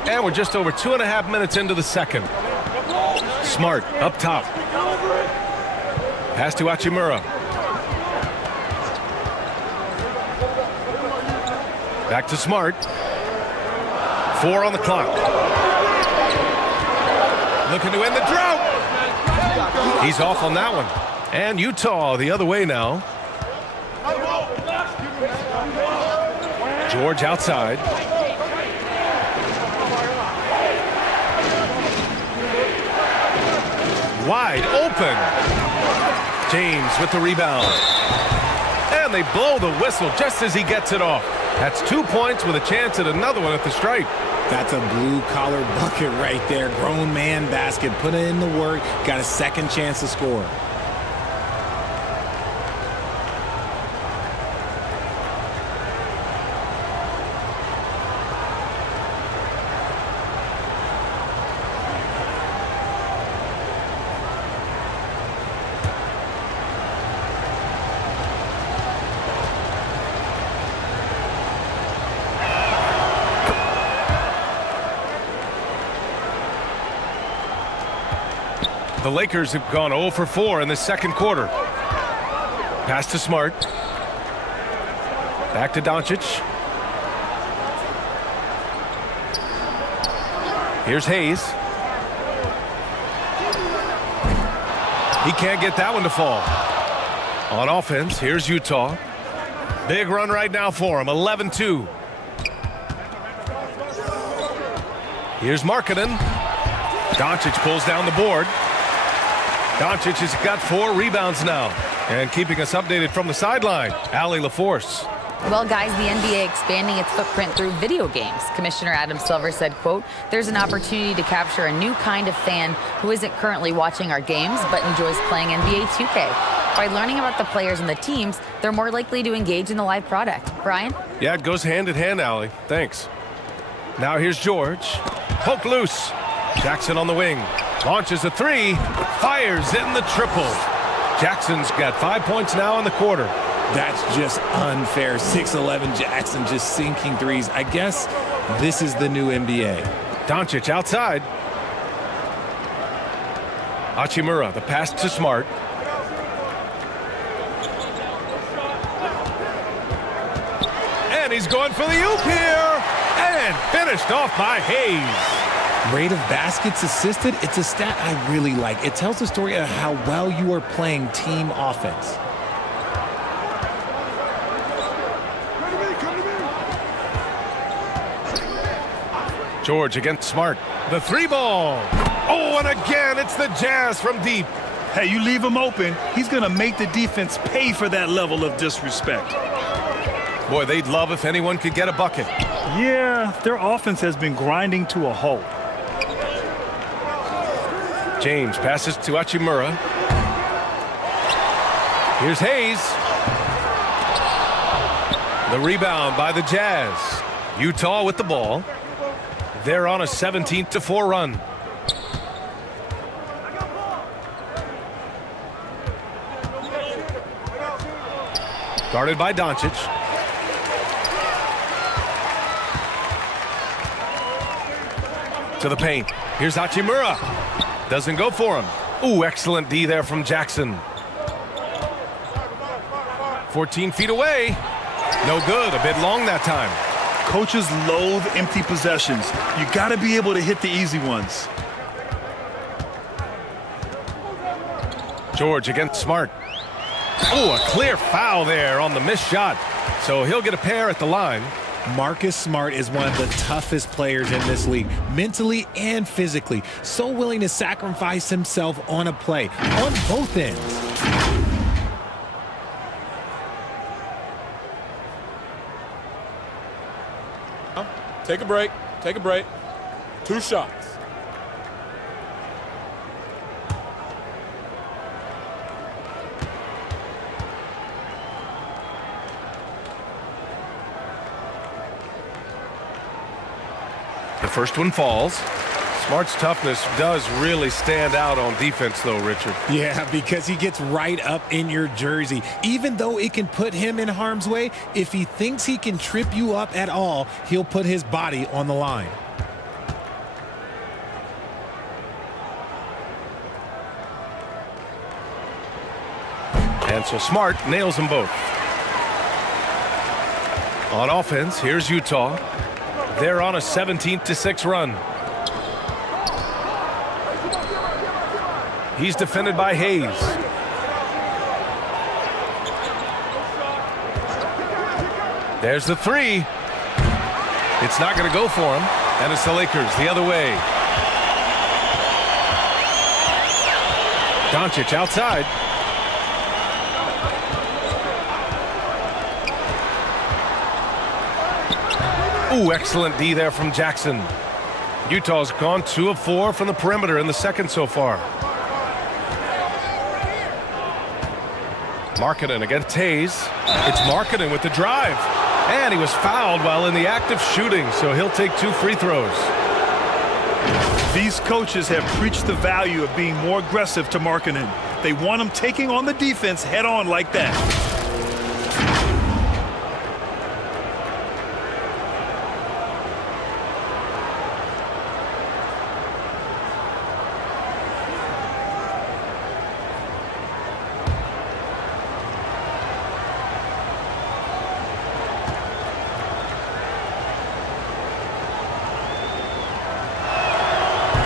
And we're just over 2.5 minutes into the second. Smart up top. Pass to Hachimura. Back to Smart. 4 on the clock. Looking to end the drought. He's off on that one. And Utah the other way now. George outside. Wide open. James with the rebound. And they blow the whistle just as he gets it off. That's 2 points with a chance at another one at the stripe. That's a blue-collar bucket right there. Grown man basket. Put in the work. Got a second chance to score. The Lakers have gone 0 for 4 in the second quarter. Pass to Smart. Back to Doncic. Here's Hayes. He can't get that one to fall. On offense, here's Utah. Big run right now for him, 11-2. Here's Markkanen. Doncic pulls down the board. Doncic has got 4 rebounds now. And keeping us updated from the sideline, Allie LaForce. Well, guys, the NBA expanding its footprint through video games. Commissioner Adam Silver said, quote, "There's an opportunity to capture a new kind of fan who isn't currently watching our games but enjoys playing NBA 2K. By learning about the players and the teams, they're more likely to engage in the live product." Brian? Yeah, it goes hand in hand, Allie. Thanks. Now here's George. Poke loose. Jackson on the wing. Launches a 3. Fires in the triple. Jackson's got 5 points now in the quarter. That's just unfair. 6'11" Jackson just sinking threes. I guess this is the new NBA. Doncic outside. Hachimura, the pass to Smart. And he's going for the oop here. And finished off by Hayes. Rate of baskets assisted, it's a stat I really like. It tells the story of how well you are playing team offense. George against Smart. The 3-ball. Oh, and again, it's the Jazz from deep. Hey, you leave him open, he's going to make the defense pay for that level of disrespect. Boy, they'd love if anyone could get a bucket. Yeah, their offense has been grinding to a halt. James passes to Hachimura. Here's Hayes. The rebound by the Jazz. Utah with the ball. They're on a 17-4 run. Guarded by Doncic. To the paint. Here's Hachimura. Doesn't go for him. Ooh, excellent D there from Jackson. 14 feet away. No good. A bit long that time. Coaches loathe empty possessions. You got to be able to hit the easy ones. George against Smart. Oh, a clear foul there on the missed shot. So he'll get a pair at the line. Marcus Smart is one of the toughest players in this league, mentally and physically. So willing to sacrifice himself on a play, on both ends. Take a break. Take a break. 2 shots. The first one falls. Smart's toughness does really stand out on defense, though, Richard. Yeah, because he gets right up in your jersey. Even though it can put him in harm's way, if he thinks he can trip you up at all, he'll put his body on the line. And so Smart nails them both. On offense, here's Utah. They're on a 17-6 run. He's defended by Hayes. There's the 3. It's not going to go for him. And it's the Lakers the other way. Doncic outside. Ooh, excellent D there from Jackson. Utah's gone 2 of 4 from the perimeter in the second so far. Markkanen against Hayes. It's Markkanen with the drive. And he was fouled while in the act of shooting, so he'll take 2 free throws. These coaches have preached the value of being more aggressive to Markkanen. They want him taking on the defense head on like that.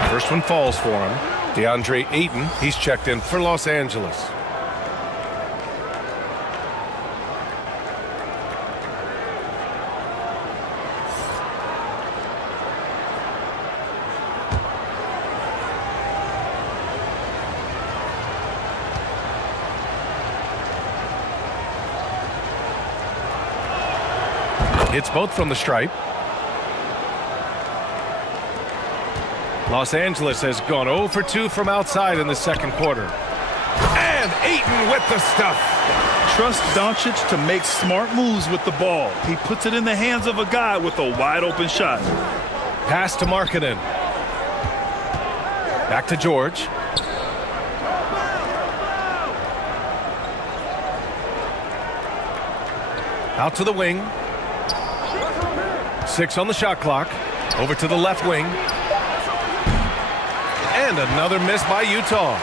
First one falls for him. DeAndre Ayton, he's checked in for Los Angeles. It's both from the stripe. Los Angeles has gone 0 for 2 from outside in the second quarter. And Ayton with the stuff. Trust Doncic to make smart moves with the ball. He puts it in the hands of a guy with a wide open shot. Pass to Markkanen. Back to George. Out to the wing. 6 on the shot clock. Over to the left wing. And another miss by Utah.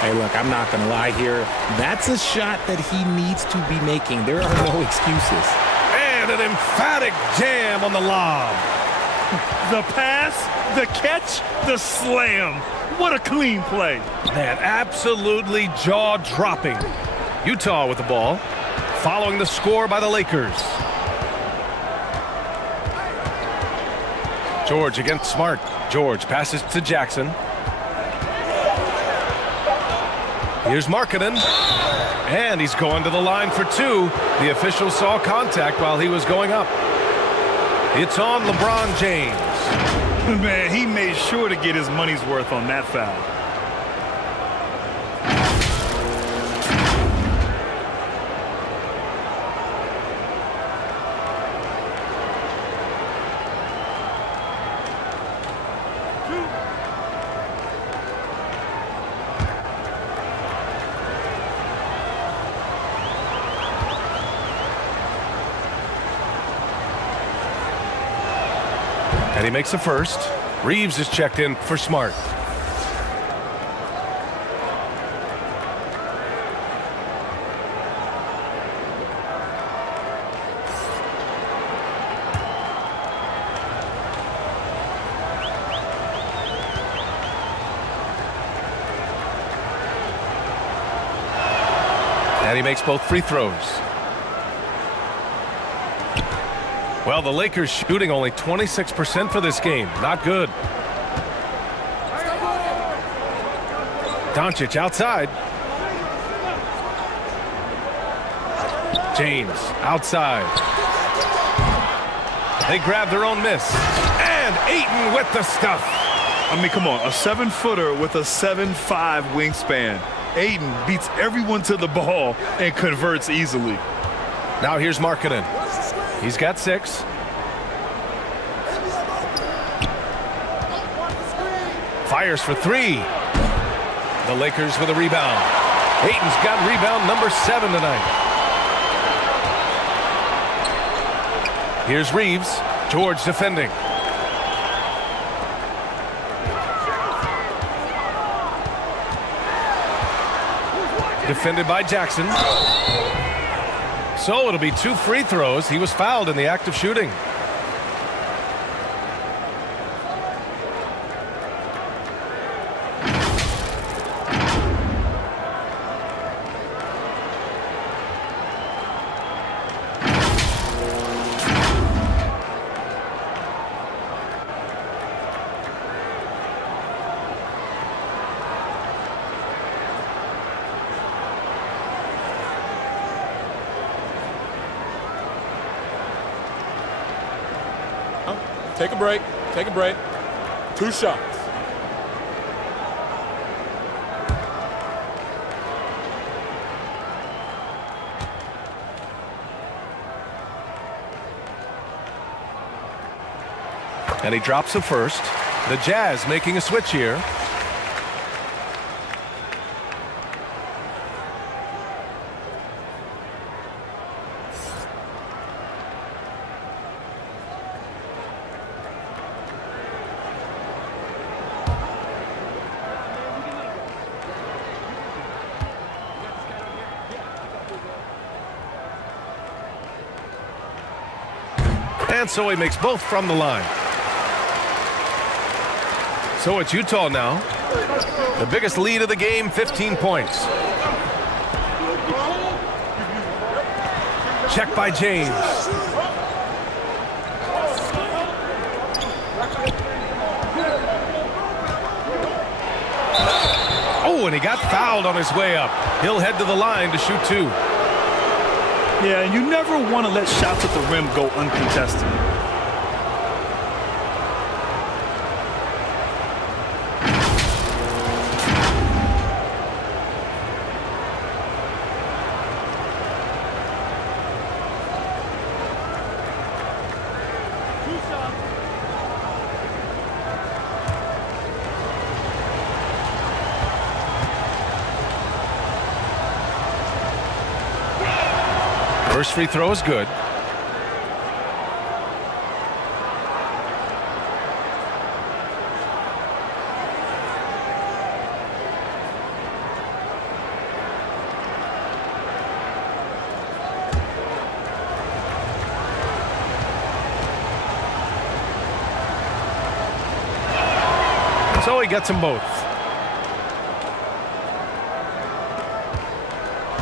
Hey, look, I'm not going to lie here. That's a shot that he needs to be making. There are no excuses. And an emphatic jam on the lob. The pass, the catch, the slam. What a clean play. Man, absolutely jaw-dropping. Utah with the ball, following the score by the Lakers. George against Smart. George passes to Jackson. Here's Markkanen, and he's going to the line for 2. The official saw contact while he was going up. It's on LeBron James. Man, he made sure to get his money's worth on that foul. And he makes the first. Reeves is checked in for Smart. And he makes both free throws. Well, the Lakers shooting only 26% for this game. Not good. Doncic outside. James outside. They grab their own miss. And Ayton with the stuff. I mean, come on. A 7-footer with a 7'5" wingspan. Ayton beats everyone to the ball and converts easily. Now here's Markkanen. He's got 6. Fires for 3. The Lakers with a rebound. Ayton's got rebound number 7 tonight. Here's Reeves. George defending. Defended by Jackson. So it'll be 2 free throws. He was fouled in the act of shooting. Take a break. Take a break. 2 shots. And he drops the first. The Jazz making a switch here. And so he makes both from the line. So it's Utah now. The biggest lead of the game, 15 points. Check by James. Oh, and he got fouled on his way up. He'll head to the line to shoot 2. Yeah, and you never want to let shots at the rim go uncontested. First free throw is good. So he gets them both.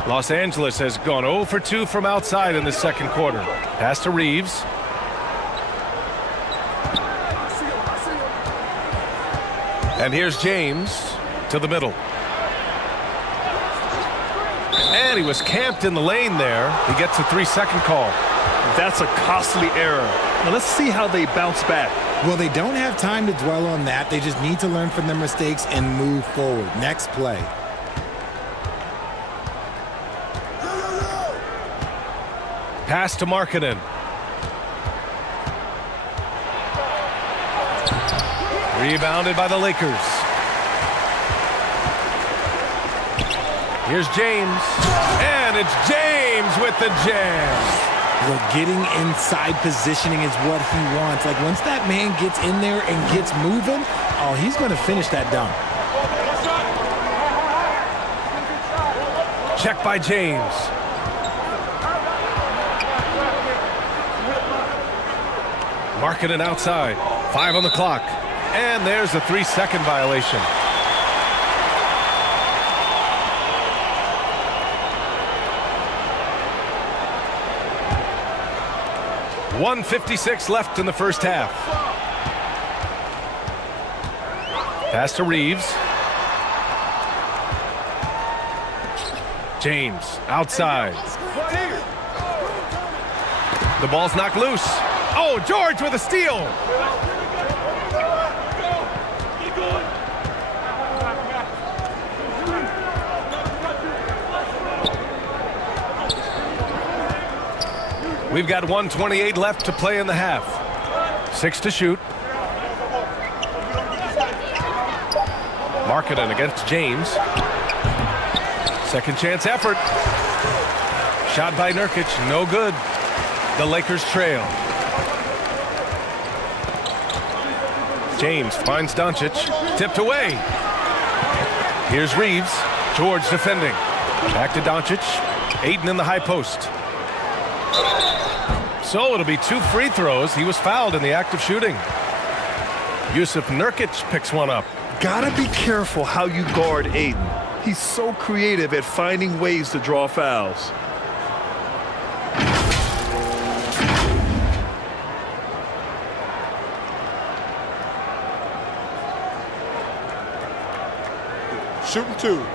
Los Angeles has gone 0 for 2 from outside in the second quarter. Pass to Reeves. And here's James to the middle. And he was camped in the lane there. He gets a 3-second call. That's a costly error. Now let's see how they bounce back. Well, they don't have time to dwell on that. They just need to learn from their mistakes and move forward. Next play. Pass to Markkanen. Rebounded by the Lakers. Here's James. And it's James with the jam. Look, getting inside positioning is what he wants. Like, once that man gets in there and gets moving, oh, he's going to finish that dunk. Check by James. Marking it outside. 5 on the clock. And there's a 3-second violation. .156 left in the first half. Pass to Reeves. James outside. The ball's knocked loose. Oh, George with a steal. We've got 1:28 left to play in the half. 6 to shoot. Markkanen against James. Second chance effort. Shot by Nurkic, no good. The Lakers trail. James finds Doncic, tipped away. Here's Reeves. George defending. Back to Doncic. Ayton in the high post. So it'll be 2 free throws. He was fouled in the act of shooting. Yusuf Nurkic picks one up. Gotta be careful how you guard Ayton. He's so creative at finding ways to draw fouls. Shooting 2.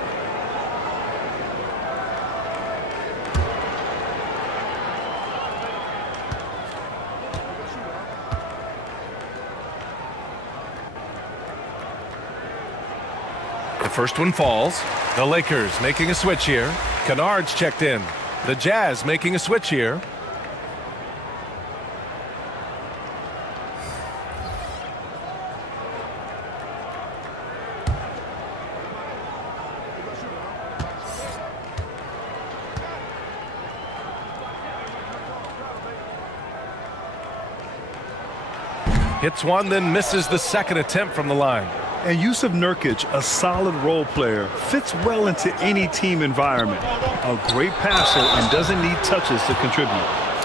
The first one falls. The Lakers making a switch here. Kennard's checked in. The Jazz making a switch here. Hits one, then misses the second attempt from the line. And Yusuf Nurkic, a solid role player, fits well into any team environment. A great passer and doesn't need touches to contribute.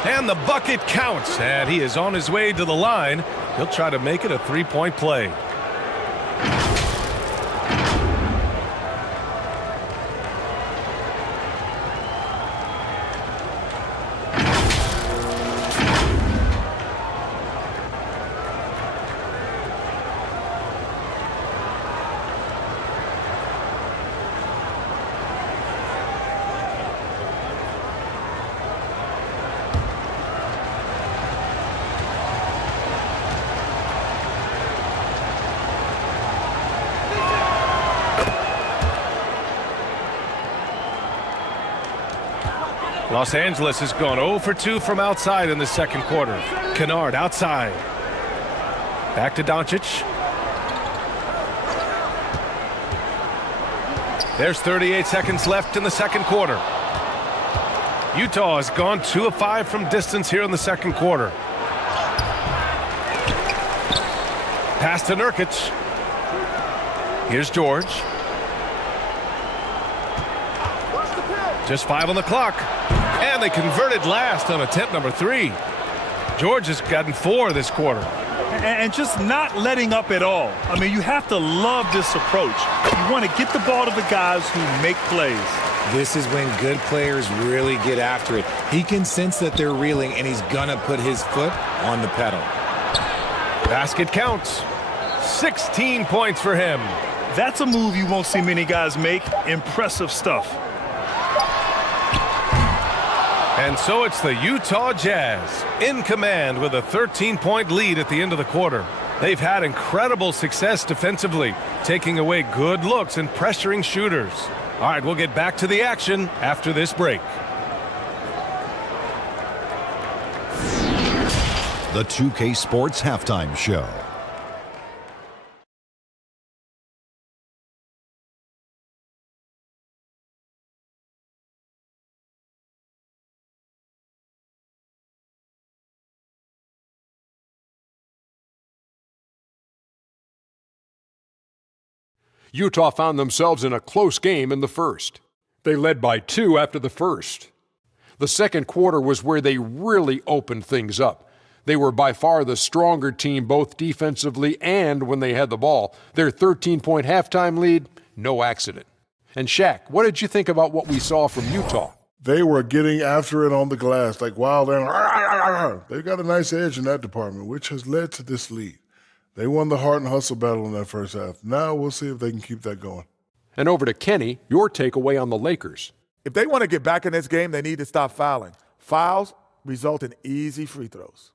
And the bucket counts, and he is on his way to the line. He'll try to make it a 3-point play. Los Angeles has gone 0 for 2 from outside in the second quarter. Kennard outside. Back to Doncic. There's 38 seconds left in the second quarter. Utah has gone 2 of 5 from distance here in the second quarter. Pass to Nurkic. Here's George. Just 5 on the clock. And they converted last on attempt number 3. George has gotten 4 this quarter. And just not letting up at all. I mean, you have to love this approach. You want to get the ball to the guys who make plays. This is when good players really get after it. He can sense that they're reeling, and he's going to put his foot on the pedal. Basket counts. 16 points for him. That's a move you won't see many guys make. Impressive stuff. And so it's the Utah Jazz in command with a 13-point lead at the end of the quarter. They've had incredible success defensively, taking away good looks and pressuring shooters. All right, we'll get back to the action after this break. The 2K Sports Halftime Show. Utah found themselves in a close game in the first. They led by 2 after the first. The second quarter was where they really opened things up. They were by far the stronger team both defensively and when they had the ball. Their 13-point halftime lead, no accident. And Shaq, what did you think about what we saw from Utah? They were getting after it on the glass like wild animals. They've got a nice edge in that department, which has led to this lead. They won the heart and hustle battle in that first half. Now we'll see if they can keep that going. And over to Kenny, your takeaway on the Lakers. If they want to get back in this game, they need to stop fouling. Fouls result in easy free throws.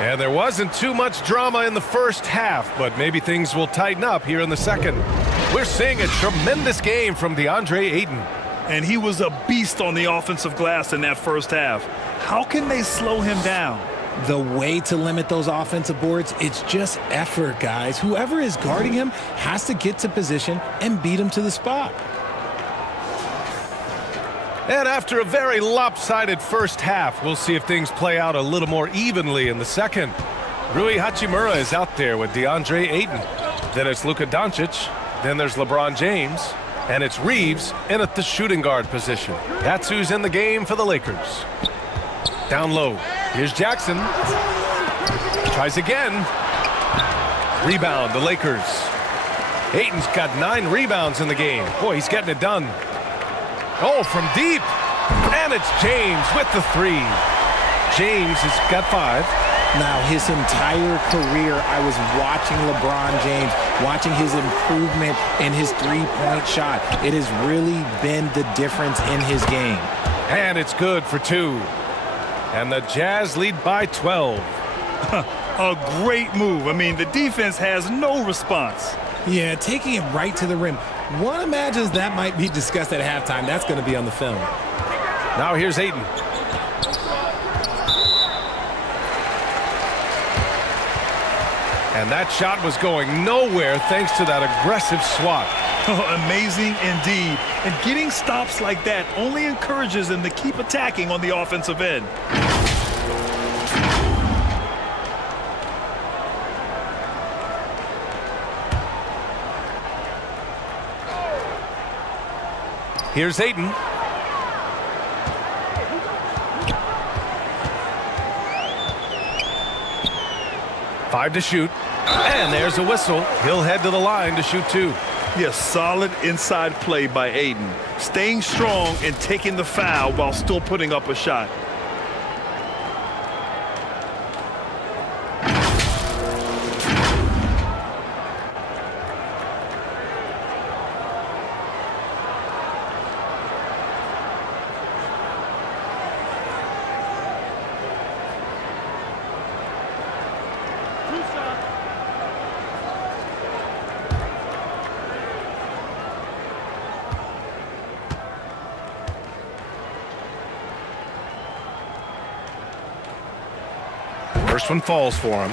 And there wasn't too much drama in the first half, but maybe things will tighten up here in the second. We're seeing a tremendous game from DeAndre Ayton. And he was a beast on the offensive glass in that first half. How can they slow him down? The way to limit those offensive boards, it's just effort, guys. Whoever is guarding him has to get to position and beat him to the spot. And after a very lopsided first half, we'll see if things play out a little more evenly in the second. Rui Hachimura is out there with DeAndre Ayton. Then it's Luka Doncic. Then there's LeBron James. And it's Reeves in at the shooting guard position. That's who's in the game for the Lakers. Down low. Here's Jackson. Tries again. Rebound, the Lakers. Ayton's got 9 rebounds in the game. Boy, he's getting it done. Oh, from deep. And it's James with the 3. James has got 5. Now, his entire career, I was watching LeBron James, watching his improvement in his three-point shot. It has really been the difference in his game. And it's good for 2. And the Jazz lead by 12. A great move. I mean, the defense has no response. Yeah, taking it right to the rim. One imagines that might be discussed at halftime. That's going to be on the film. Now here's Ayton. And that shot was going nowhere thanks to that aggressive swat. Amazing indeed. And getting stops like that only encourages them to keep attacking on the offensive end. Here's Ayton. Five to shoot. And there's a whistle. He'll head to the line to shoot 2. Yes, solid inside play by Ayton. Staying strong and taking the foul while still putting up a shot. First one falls for him.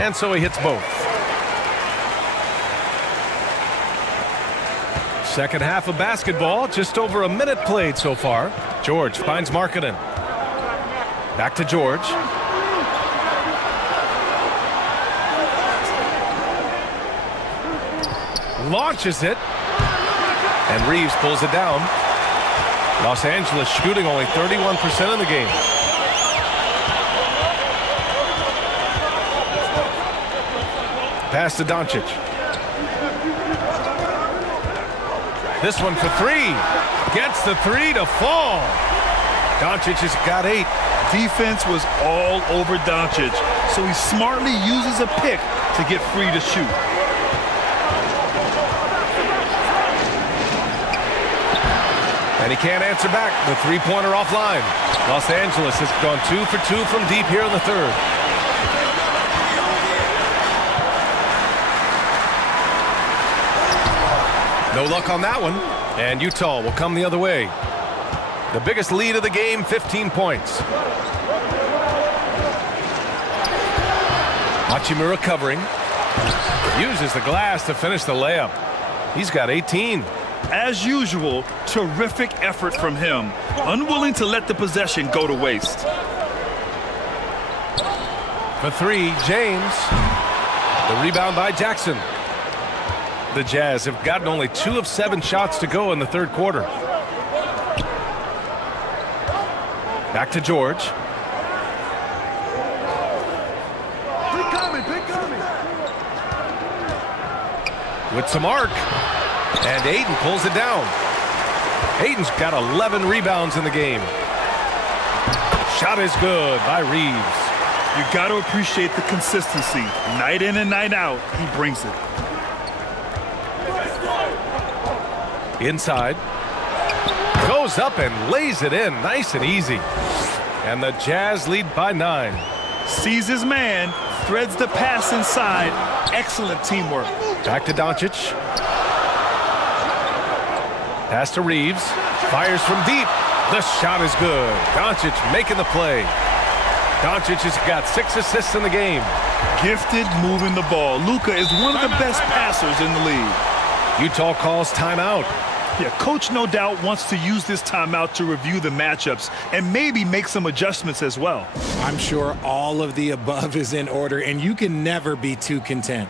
And so he hits both. Second half of basketball, just over a minute played so far. George finds Markkanen. Back to George. Launches it. And Reeves pulls it down. Los Angeles shooting only 31% in the game. Pass to Doncic. This one for 3. Gets the 3 to fall. Doncic has got 8. Defense was all over Doncic, so he smartly uses a pick to get free to shoot. And he can't answer back. The three-pointer offline. Los Angeles has gone 2 for 2 from deep here in the third. No luck on that one. And Utah will come the other way. The biggest lead of the game, 15 points. Hachimura covering. Uses the glass to finish the layup. He's got 18. As usual, terrific effort from him. Unwilling to let the possession go to waste. For three, James. The rebound by Jackson. The Jazz have gotten only 2 of 7 shots to go in the third quarter. Back to George. With some arc. And Ayton pulls it down. Ayton's got 11 rebounds in the game. Shot is good by Reeves. You got to appreciate the consistency. Night in and night out, he brings it. Inside. Goes up and lays it in nice and easy. And the Jazz lead by 9. Sees his man, threads the pass inside. Excellent teamwork. Back to Doncic. Pass to Reeves. Fires from deep. The shot is good. Doncic making the play. Doncic has got 6 assists in the game. Gifted moving the ball. Luka is one of the best passers in the league. Utah calls timeout. Yeah, coach no doubt wants to use this timeout to review the matchups and maybe make some adjustments as well. I'm sure all of the above is in order, and you can never be too content.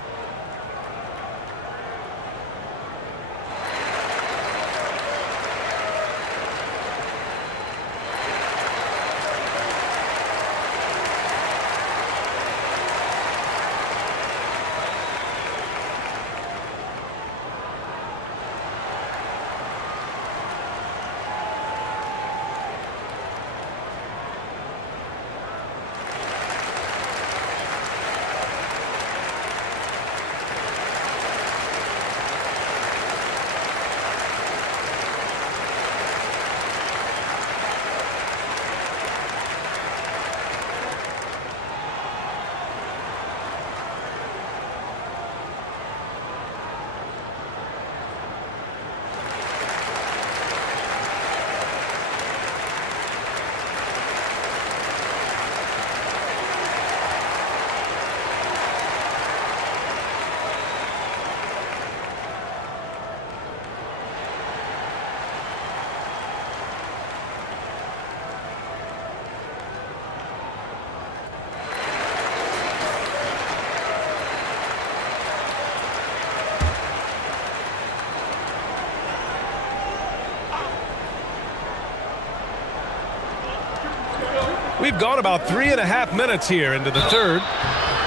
We've gone about 3.5 minutes here into the third.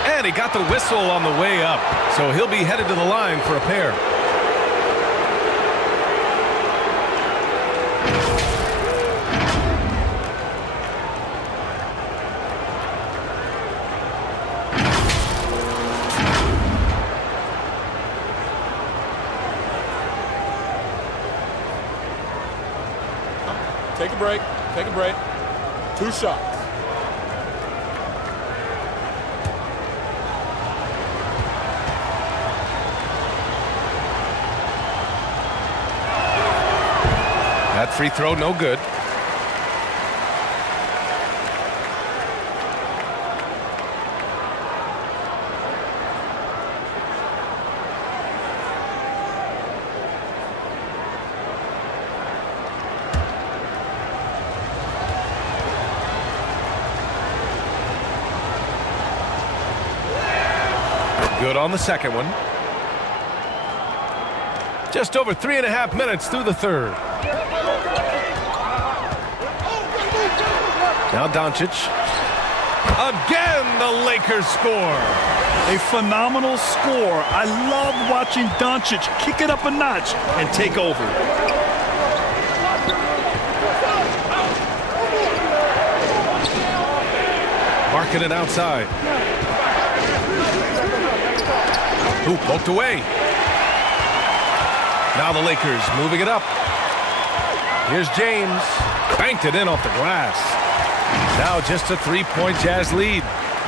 And he got the whistle on the way up. So he'll be headed to the line for a pair. Take a break. Take a break. 2 shots. That free throw, no good. Good on the second one. Just over 3.5 minutes through the third. Now Doncic. Again, the Lakers score. A phenomenal score. I love watching Doncic kick it up a notch and take over. Marking it outside. Ooh, poked away. Now the Lakers moving it up. Here's James. Banked it in off the glass. Now just a 3-point Jazz lead.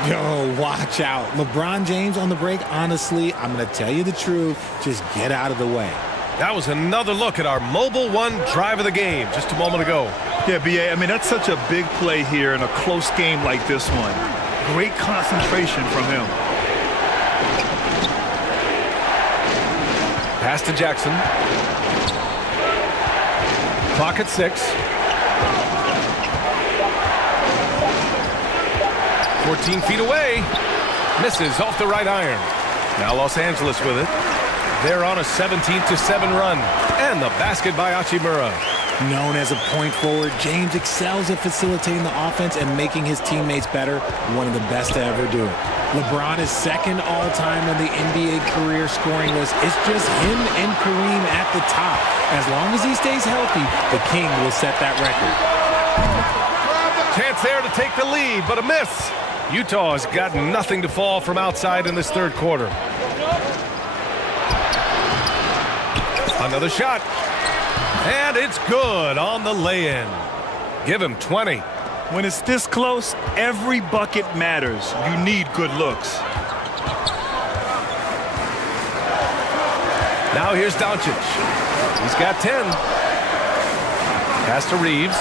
Yo, watch out. LeBron James on the break, honestly, I'm going to tell you the truth. Just get out of the way. That was another look at our Mobile One drive of the game just a moment ago. Yeah, B.A., I mean, that's such a big play here in a close game like this one. Great concentration from him. Pass to Jackson. Clock at 6. 14 feet away. Misses off the right iron. Now Los Angeles with it. They're on a 17-7 run. And the basket by Hachimura. Known as a point forward, James excels at facilitating the offense and making his teammates better. One of the best to ever do it. LeBron is second all-time on the NBA career scoring list. It's just him and Kareem at the top. As long as he stays healthy, the King will set that record. Chance there to take the lead, but a miss. Utah has got nothing to fall from outside in this third quarter. Another shot. And it's good on the lay-in. Give him 20. When it's this close, every bucket matters. You need good looks. Now here's Doncic. He's got 10. Pass to Reeves.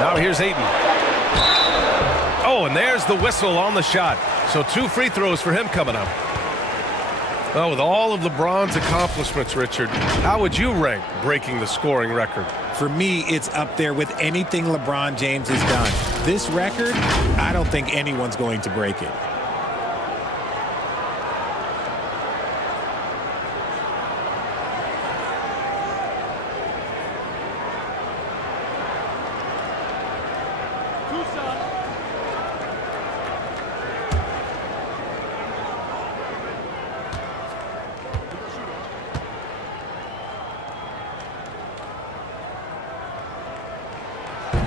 Now here's Ayton. Oh, and there's the whistle on the shot. So 2 free throws for him coming up. Well, with all of LeBron's accomplishments, Richard, how would you rank breaking the scoring record? For me, it's up there with anything LeBron James has done. This record, I don't think anyone's going to break it.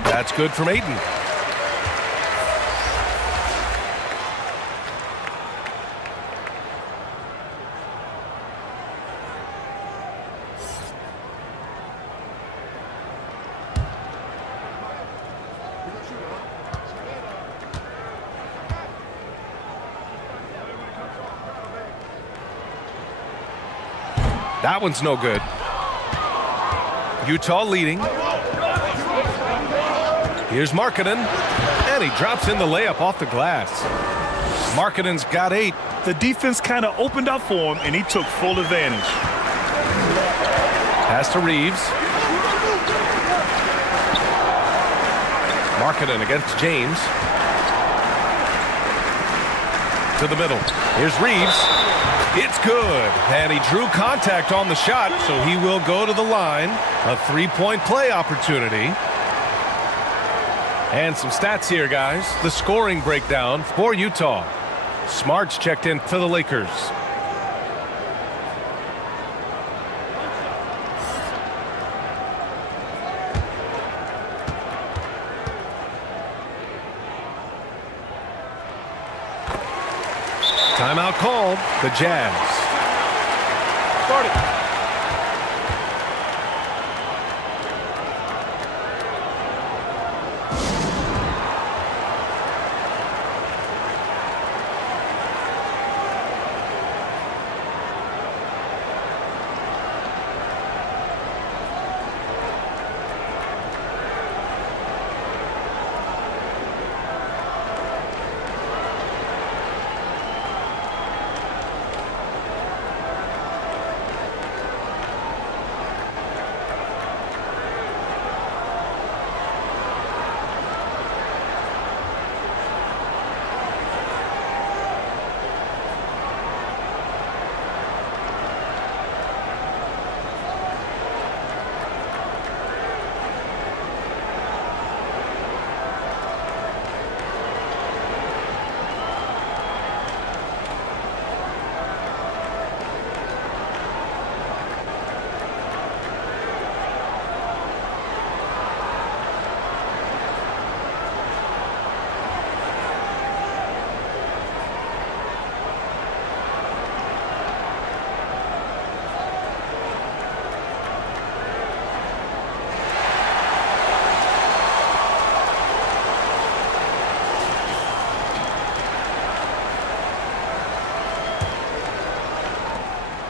That's good from Ayton. That one's no good. Utah leading. Here's Markkanen, and he drops in the layup off the glass. Markkanen's got 8. The defense kind of opened up for him, and he took full advantage. Pass to Reeves. Markkanen against James. To the middle. Here's Reeves. It's good, and he drew contact on the shot, so he will go to the line. A 3-point play opportunity. And some stats here, guys. The scoring breakdown for Utah. Smart's checked in for the Lakers. Timeout called. The Jazz. Start it.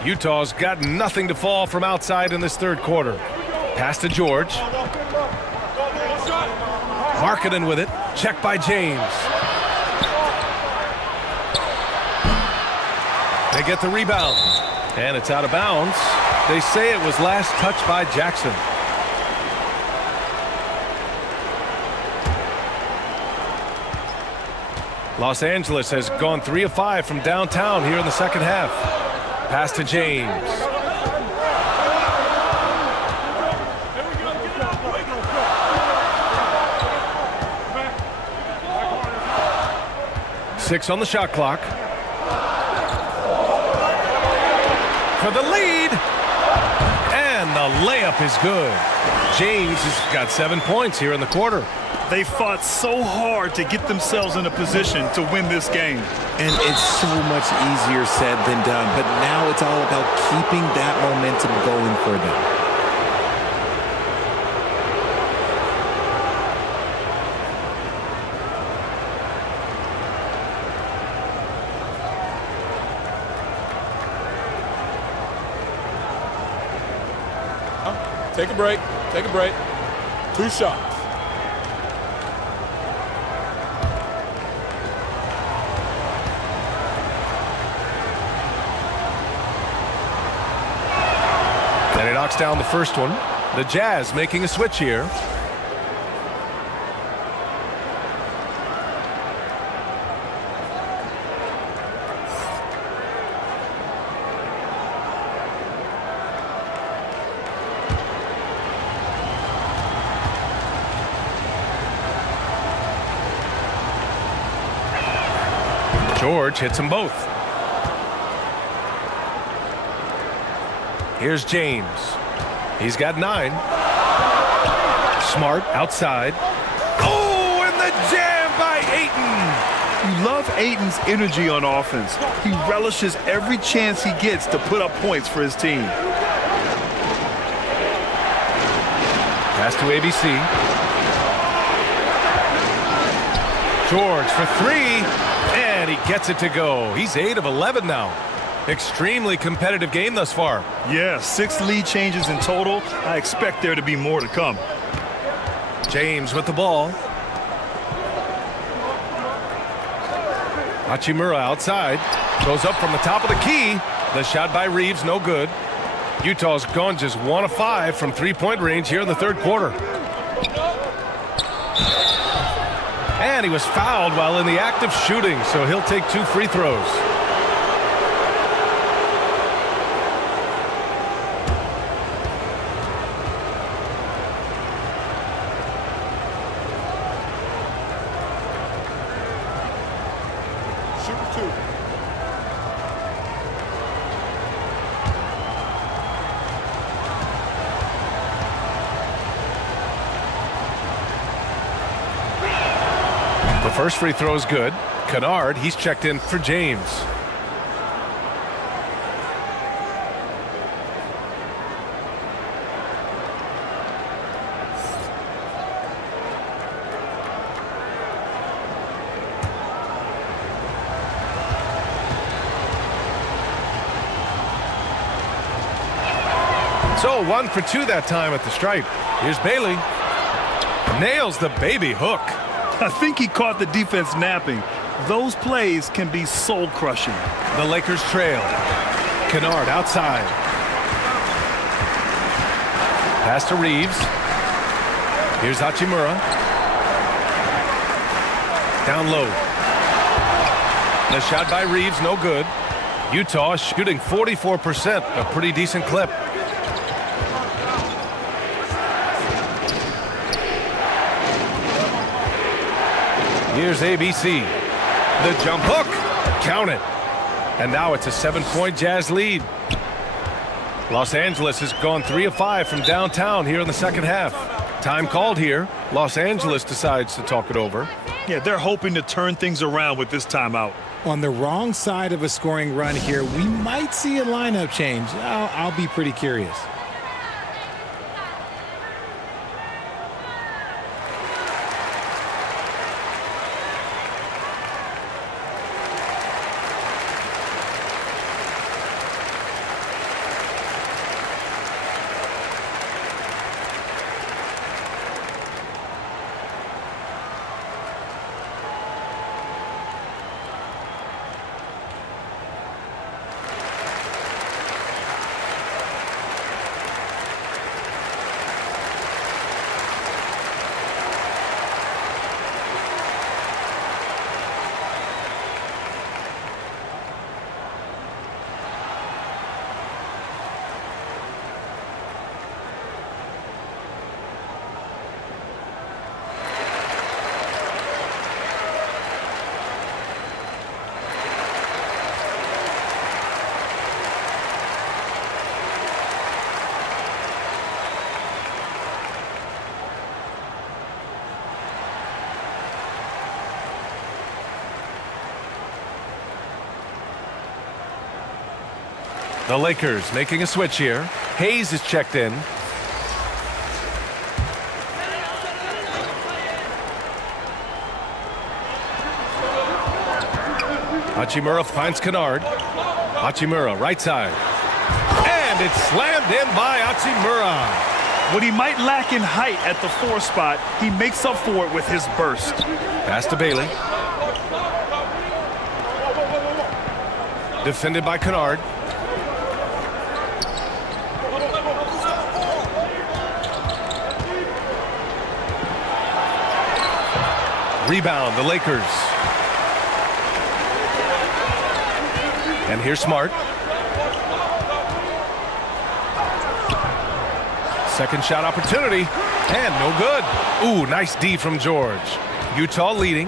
Utah's got nothing to fall from outside in this third quarter. Pass to George. Markkanen with it. Check by James. They get the rebound. And it's out of bounds. They say it was last touched by Jackson. Los Angeles has gone 3 of 5 from downtown here in the second half. Pass to James. Six on the shot clock. For the lead. And the layup is good. James has got 7 points here in the quarter. They fought so hard to get themselves in a position to win this game. And it's so much easier said than done. But now it's all about keeping that momentum going for them. Take a break. Take a break. 2 shots. And he knocks down the first one. The Jazz making a switch here. George hits them both. Here's James. He's got 9. Smart outside. Oh, and the jam by Ayton. You love Ayton's energy on offense. He relishes every chance he gets to put up points for his team. Pass to ABC. George for 3. And he gets it to go. He's 8 of 11 now. Extremely competitive game thus far. Yeah, 6 lead changes in total. I expect there to be more to come. James with the ball. Hachimura outside. Goes up from the top of the key. The shot by Reeves, no good. Utah's gone just 1 of 5 from 3-point range here in the third quarter. And he was fouled while in the act of shooting, so he'll take 2 free throws. Shoot 2. The first free throw is good. Kennard, he's checked in for James. So 1 for 2 that time at the stripe. Here's Bailey. Nails the baby hook. I think he caught the defense napping. Those plays can be soul-crushing. The Lakers trail. Kennard outside. Pass to Reeves. Here's Hachimura. Down low. The shot by Reeves, no good. Utah shooting 44%, a pretty decent clip. Here's ABC. The jump hook. Count it. And now it's a 7-point Jazz lead. Los Angeles has gone 3 of 5 from downtown here in the second half. Time called here. Los Angeles decides to talk it over. Yeah, they're hoping to turn things around with this timeout. On the wrong side of a scoring run here, we might see a lineup change. I'll be pretty curious. The Lakers making a switch here. Hayes is checked in. Hachimura finds Kennard. Hachimura, right side. And it's slammed in by Hachimura. What he might lack in height at the 4 spot, he makes up for it with his burst. Pass to Bailey. Defended by Kennard. Rebound, the Lakers. And here's Smart. Second shot opportunity, and no good. Ooh, nice D from George. Utah leading.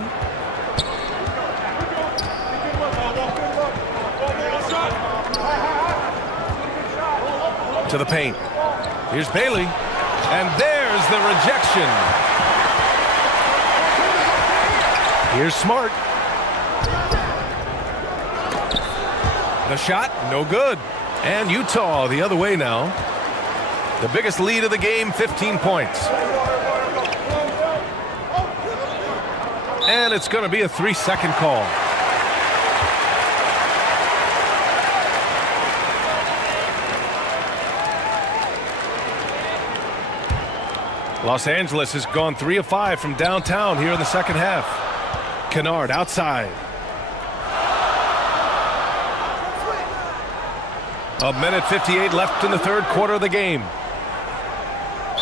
To the paint. Here's Bailey, and there's the rejection. Here's Smart. The shot, no good. And Utah the other way now. The biggest lead of the game, 15 points. And it's going to be a 3-second call. Los Angeles has gone 3 of 5 from downtown here in the second half. Kennard outside. A minute 58 left in the third quarter of the game.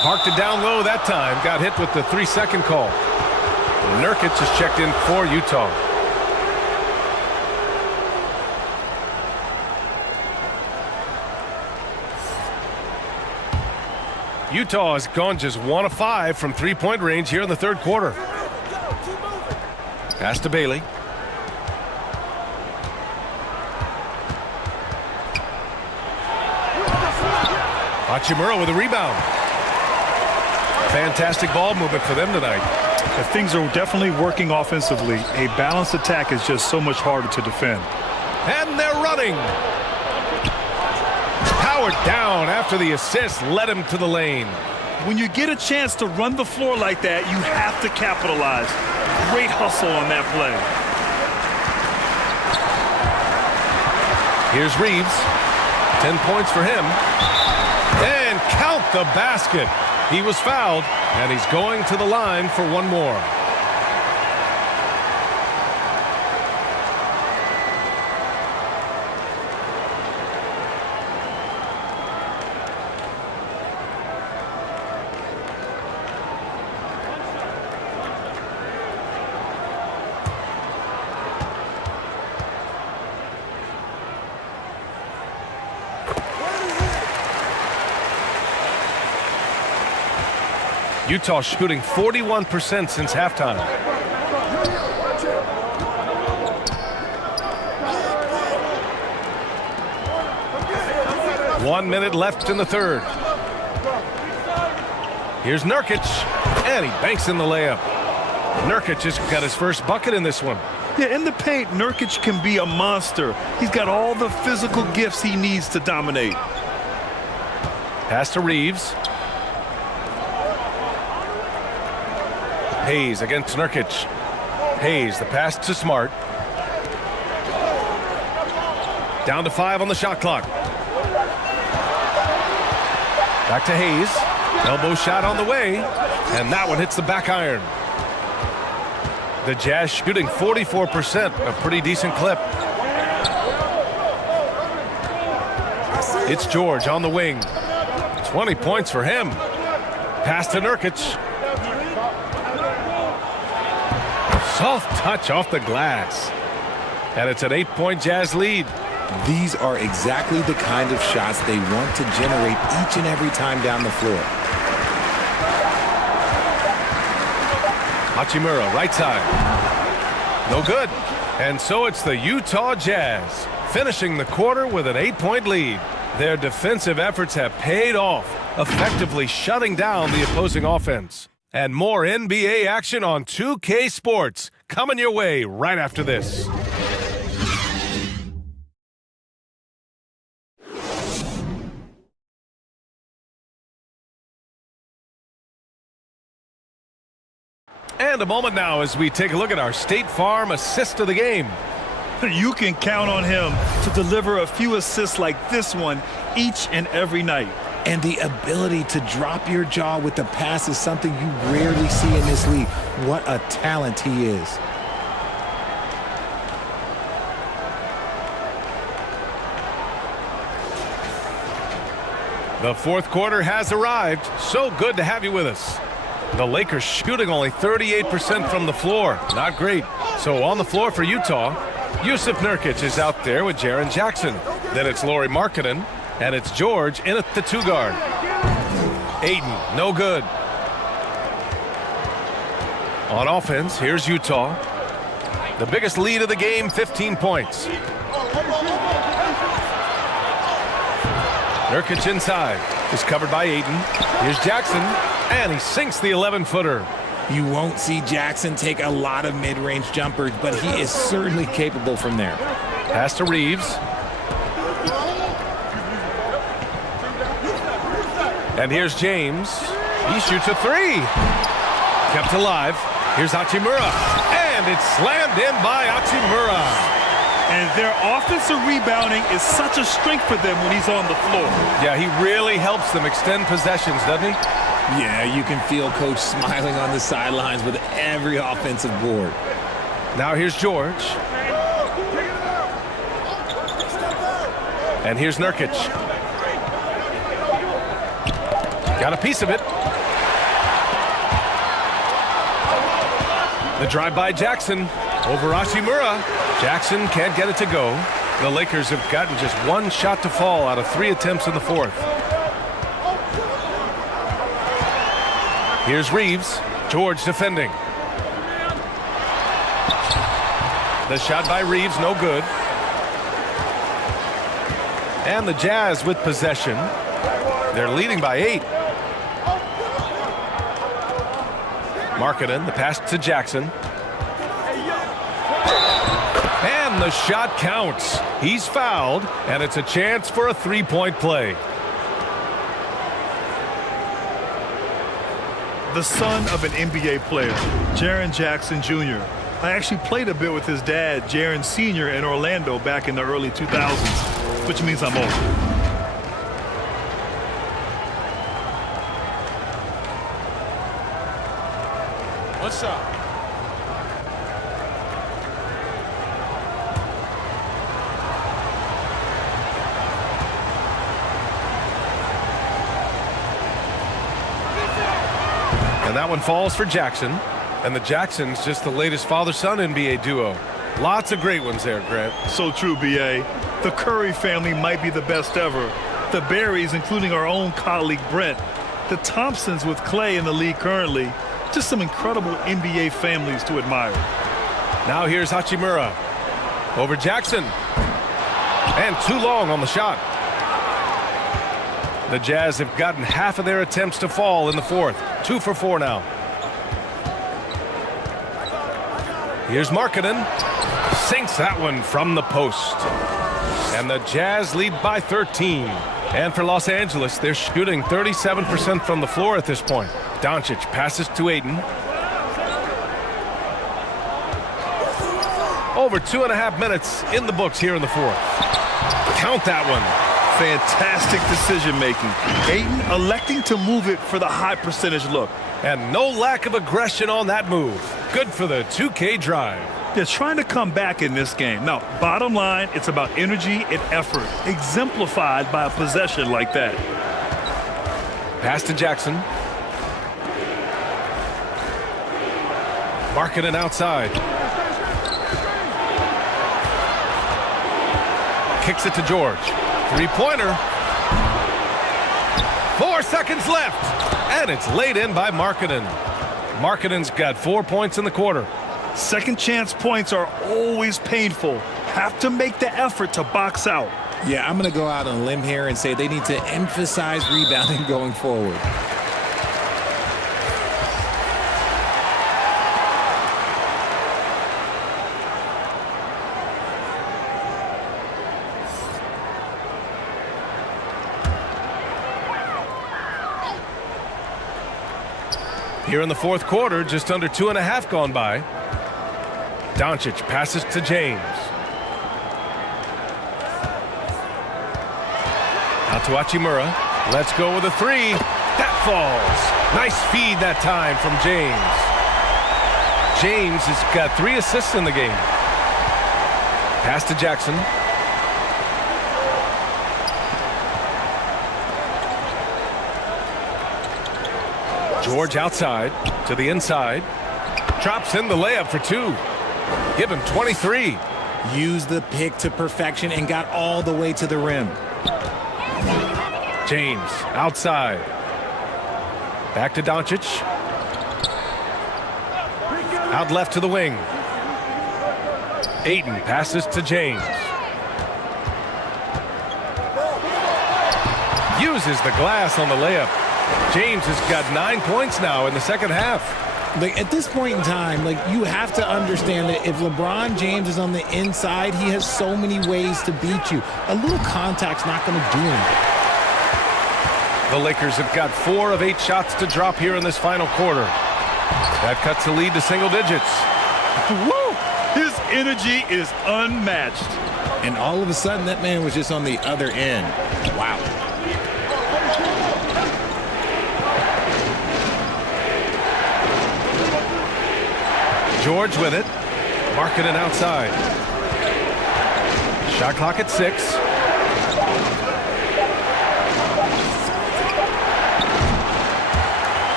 Parked it down low that time. Got hit with the 3-second call. Nurkic is checked in for Utah. Utah has gone just 1 of 5 from 3-point range here in the third quarter. Pass to Bailey. Hachimura with a rebound. Fantastic ball movement for them tonight. Things are definitely working offensively. A balanced attack is just so much harder to defend. And they're running. Powered down after the assist led him to the lane. When you get a chance to run the floor like that, you have to capitalize. Great hustle on that play. Here's Reeves. 10 points for him. And count the basket. He was fouled, and he's going to the line for one more. Utah shooting 41% since halftime. One minute left in the third. Here's Nurkic, and he banks in the layup. Nurkic just got his first bucket in this one. Yeah, in the paint, Nurkic can be a monster. He's got all the physical gifts he needs to dominate. Pass to Reeves. Hayes against Nurkic. Hayes, the pass to Smart. Down to 5 on the shot clock. Back to Hayes. Elbow shot on the way, and that one hits the back iron. The Jazz shooting 44%, a pretty decent clip. It's George on the wing. 20 points for him. Pass to Nurkic. Soft touch off the glass. And it's an 8-point Jazz lead. These are exactly the kind of shots they want to generate each and every time down the floor. Hachimura, right side. No good. And so it's the Utah Jazz finishing the quarter with an 8-point lead. Their defensive efforts have paid off, effectively shutting down the opposing offense. And more NBA action on 2K Sports coming your way right after this. And a moment now as we take a look at our State Farm assist of the game. You can count on him to deliver a few assists like this one each and every night. And the ability to drop your jaw with the pass is something you rarely see in this league. What a talent he is. The fourth quarter has arrived. So good to have you with us. The Lakers shooting only 38% from the floor. Not great. So on the floor for Utah, Yusuf Nurkic is out there with Jaren Jackson. Then it's Lauri Markkanen, and it's George in at the 2 guard. Ayton, no good. On offense, here's Utah. The biggest lead of the game, 15 points. Nurkic inside is covered by Ayton. Here's Jackson, and he sinks the 11-footer. You won't see Jackson take a lot of mid-range jumpers, but he is certainly capable from there. Pass to Reeves. And here's James. He shoots a 3. Kept alive. Here's Hachimura. And it's slammed in by Hachimura. And their offensive rebounding is such a strength for them when he's on the floor. Yeah, he really helps them extend possessions, doesn't he? Yeah, you can feel Coach smiling on the sidelines with every offensive board. Now here's George. And here's Nurkic. Got a piece of it. The drive by Jackson over Hachimura. Jackson can't get it to go. The Lakers have gotten just 1 shot to fall out of 3 attempts in the fourth. Here's Reeves. George defending. The shot by Reeves, no good. And the Jazz with possession. They're leading by 8. Markkanen, the pass to Jackson. And the shot counts. He's fouled, and it's a chance for a 3-point play. The son of an NBA player, Jaren Jackson Jr. I actually played a bit with his dad, Jaren Sr. in Orlando back in the early 2000s, which means I'm old. What's up? And that one falls for Jackson. And the Jackson's just the latest father-son NBA duo. Lots of great ones there, Grant. So true, B.A. The Curry family might be the best ever. The Berrys, including our own colleague Brent. The Thompsons with Clay in the league currently. Just some incredible NBA families to admire. Now here's Hachimura. Over Jackson. And too long on the shot. The Jazz have gotten half of their attempts to fall in the fourth. 2 for 4 now. Here's Markkanen. Sinks that one from the post. And the Jazz lead by 13. And for Los Angeles, they're shooting 37% from the floor at this point. Doncic passes to Ayton. Over 2.5 minutes in the books here in the fourth. Count that one. Fantastic decision-making. Ayton electing to move it for the high percentage look. And no lack of aggression on that move. Good for the 2K drive. They're trying to come back in this game. Now, bottom line, it's about energy and effort, exemplified by a possession like that. Pass to Jackson. Markkanen outside. Kicks it to George. 3-pointer. 4 seconds left. And it's laid in by Markkanen. Markkanen's got 4 points in the quarter. Second chance points are always painful. Have to make the effort to box out. Yeah, I'm going to go out on a limb here and say they need to emphasize rebounding going forward. Here in the fourth quarter, just under 2.5 gone by. Doncic passes to James. Out to Hachimura. Let's go with a three. That falls. Nice feed that time from James. James has got 3 assists in the game. Pass to Jackson. George outside to the inside. Drops in the layup for 2. Give him 23. Used the pick to perfection and got all the way to the rim. James outside. Back to Doncic. Out left to the wing. Ayton passes to James. Uses the glass on the layup. James has got 9 points now in the second half. Like, at this point in time, like, you have to understand that if LeBron James is on the inside, he has so many ways to beat you. A little contact's not going to do anything. The Lakers have got 4 of 8 shots to drop here in this final quarter. That cuts the lead to single digits. Woo! His energy is unmatched. And all of a sudden, that man was just on the other end. Wow. George with it. Markkanen outside. Shot clock at 6.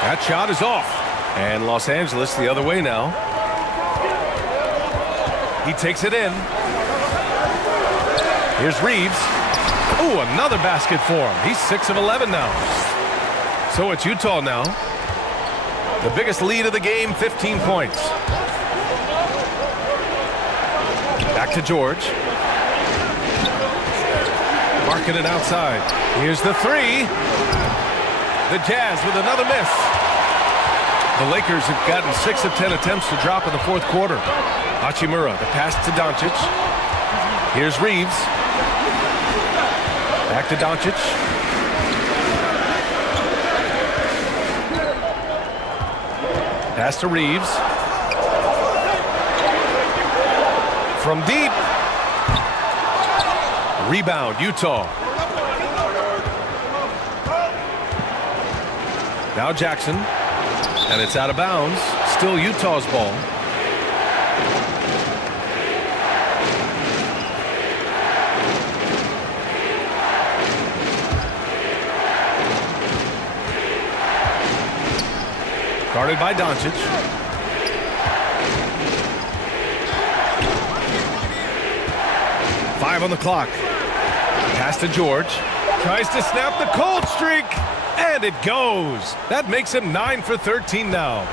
That shot is off. And Los Angeles the other way now. He takes it in. Here's Reeves. Oh, another basket for him. He's 6 of 11 now. So it's Utah now. The biggest lead of the game, 15 points. Back to George. Markkanen outside. Here's the 3. The Jazz with another miss. The Lakers have gotten 6 of 10 attempts to drop in the fourth quarter. Hachimura, the pass to Doncic. Here's Reeves. Back to Doncic. Pass to Reeves. From deep. Rebound, Utah. Now Jackson. And it's out of bounds. Still Utah's ball. Guarded by Doncic. Five on the clock. Pass to George. Tries to snap the cold streak. And it goes. That makes him 9 for 13 now.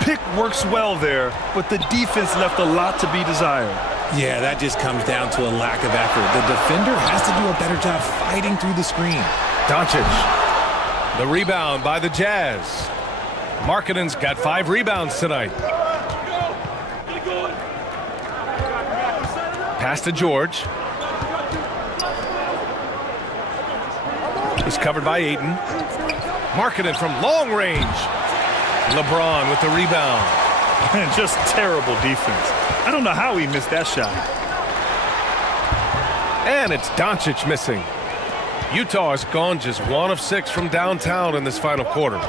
Pick works well there, but the defense left a lot to be desired. Yeah, that just comes down to a lack of effort. The defender has to do a better job fighting through the screen. Doncic. The rebound by the Jazz. Markkanen's got 5 rebounds tonight. Pass to George. He's covered by Ayton. Markkanen from long range. LeBron with the rebound. And just terrible defense. I don't know how he missed that shot. And it's Doncic missing. Utah has gone just 1 of 6 from downtown in this final quarter.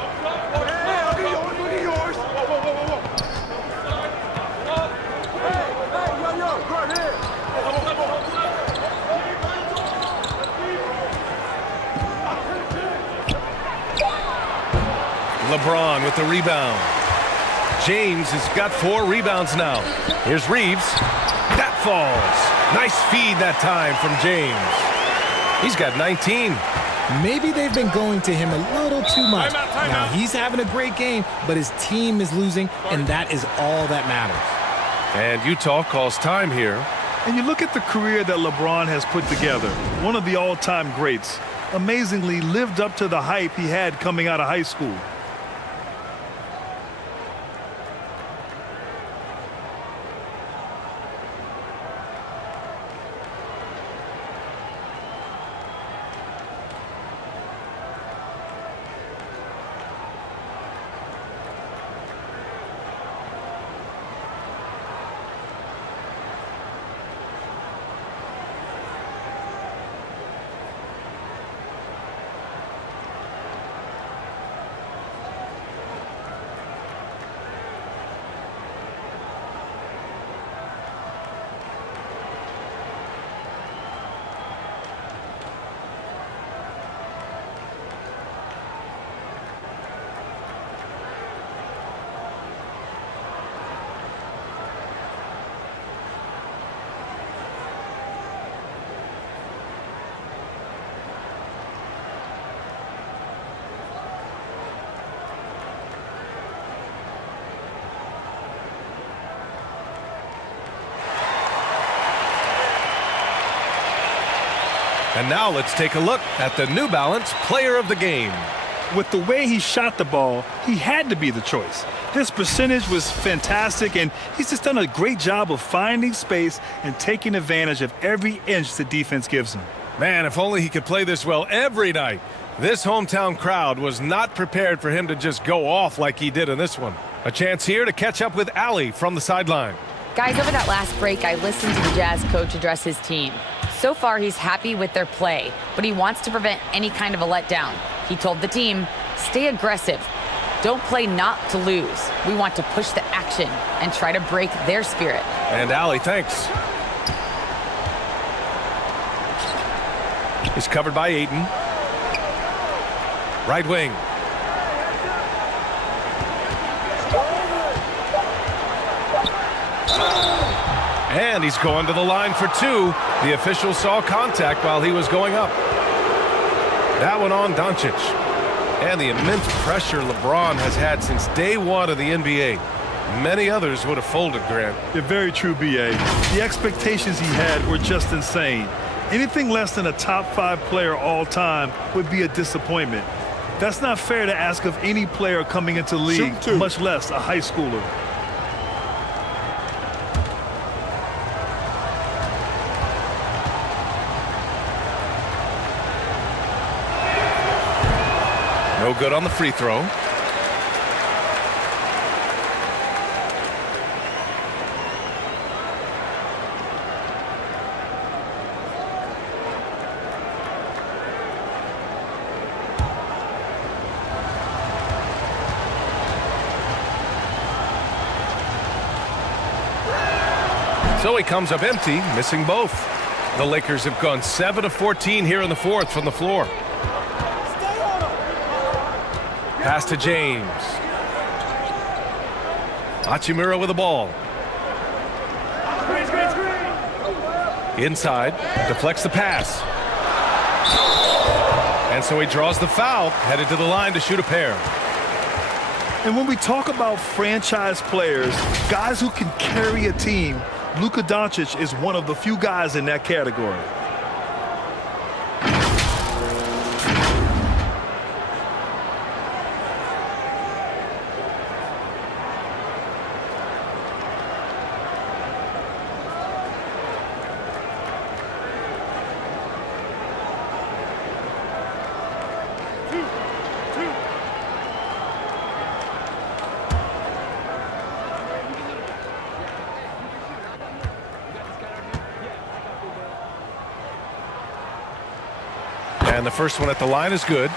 LeBron with the rebound. James has got 4 rebounds now. Here's Reeves. That falls. Nice feed that time from James. He's got 19. Maybe they've been going to him a little too much. Now, he's having a great game, but his team is losing, and that is all that matters. And Utah calls time here. And you look at the career that LeBron has put together. One of the all-time greats. Amazingly lived up to the hype he had coming out of high school. And now let's take a look at the New Balance Player of the Game. With the way he shot the ball, he had to be the choice. His percentage was fantastic, and he's just done a great job of finding space and taking advantage of every inch the defense gives him. Man, if only he could play this well every night. This hometown crowd was not prepared for him to just go off like he did in this one. A chance here to catch up with Allie from the sideline. Guys, over that last break, I listened to the Jazz coach address his team. So far, he's happy with their play, but he wants to prevent any kind of a letdown. He told the team, stay aggressive. Don't play not to lose. We want to push the action and try to break their spirit. And Allie, thanks. He's covered by Ayton. Right wing. And he's going to the line for two. The official saw contact while he was going up. That one on Doncic. And the immense pressure LeBron has had since day one of the NBA. Many others would have folded, Grant. You're very true, B.A. The expectations he had were just insane. Anything less than a top 5 player all time would be a disappointment. That's not fair to ask of any player coming into the league, much less a high schooler. No good on the free throw. So he comes up empty, missing both. The Lakers have gone 7 of 14 here in the fourth from the floor. Pass to James. Hachimura with the ball. Inside, deflects the pass. And so he draws the foul, headed to the line to shoot a pair. And when we talk about franchise players, guys who can carry a team, Luka Doncic is one of the few guys in that category. And the first one at the line is good.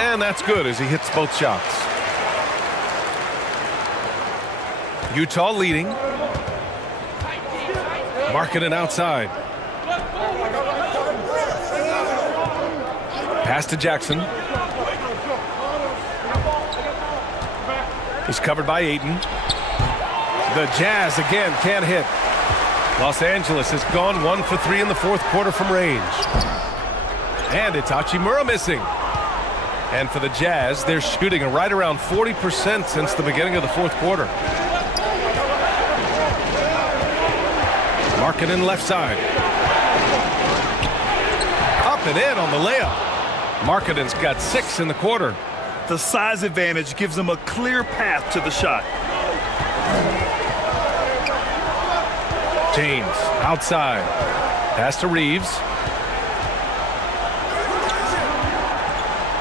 And that's good as he hits both shots. Utah leading. Markkanen outside. Pass to Jackson. He's covered by Ayton. The Jazz again can't hit. Los Angeles has gone 1 for 3 in the fourth quarter from range. And it's Hachimura missing. And for the Jazz, they're shooting right around 40% since the beginning of the fourth quarter. Markkanen left side. Up and in on the layup. Markkanen's got 6 in the quarter. The size advantage gives him a clear path to the shot. James outside. Pass to Reeves.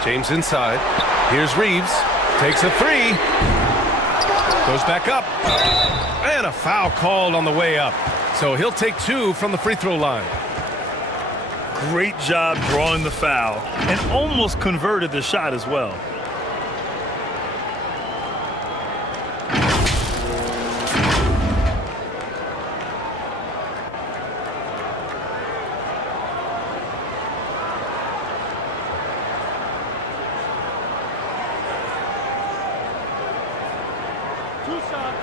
James inside. Here's Reeves. Takes a 3. Goes back up. And a foul called on the way up. So he'll take 2 from the free throw line. Great job drawing the foul and almost converted the shot as well. 2 shots.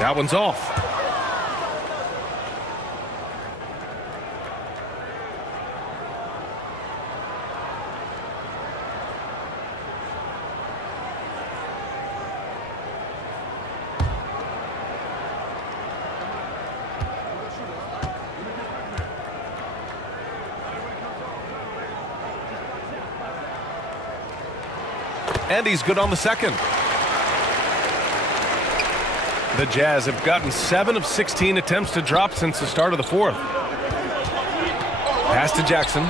That one's off. And he's good on the second. The Jazz have gotten 7 of 16 attempts to drop since the start of the fourth. Pass to Jackson. Go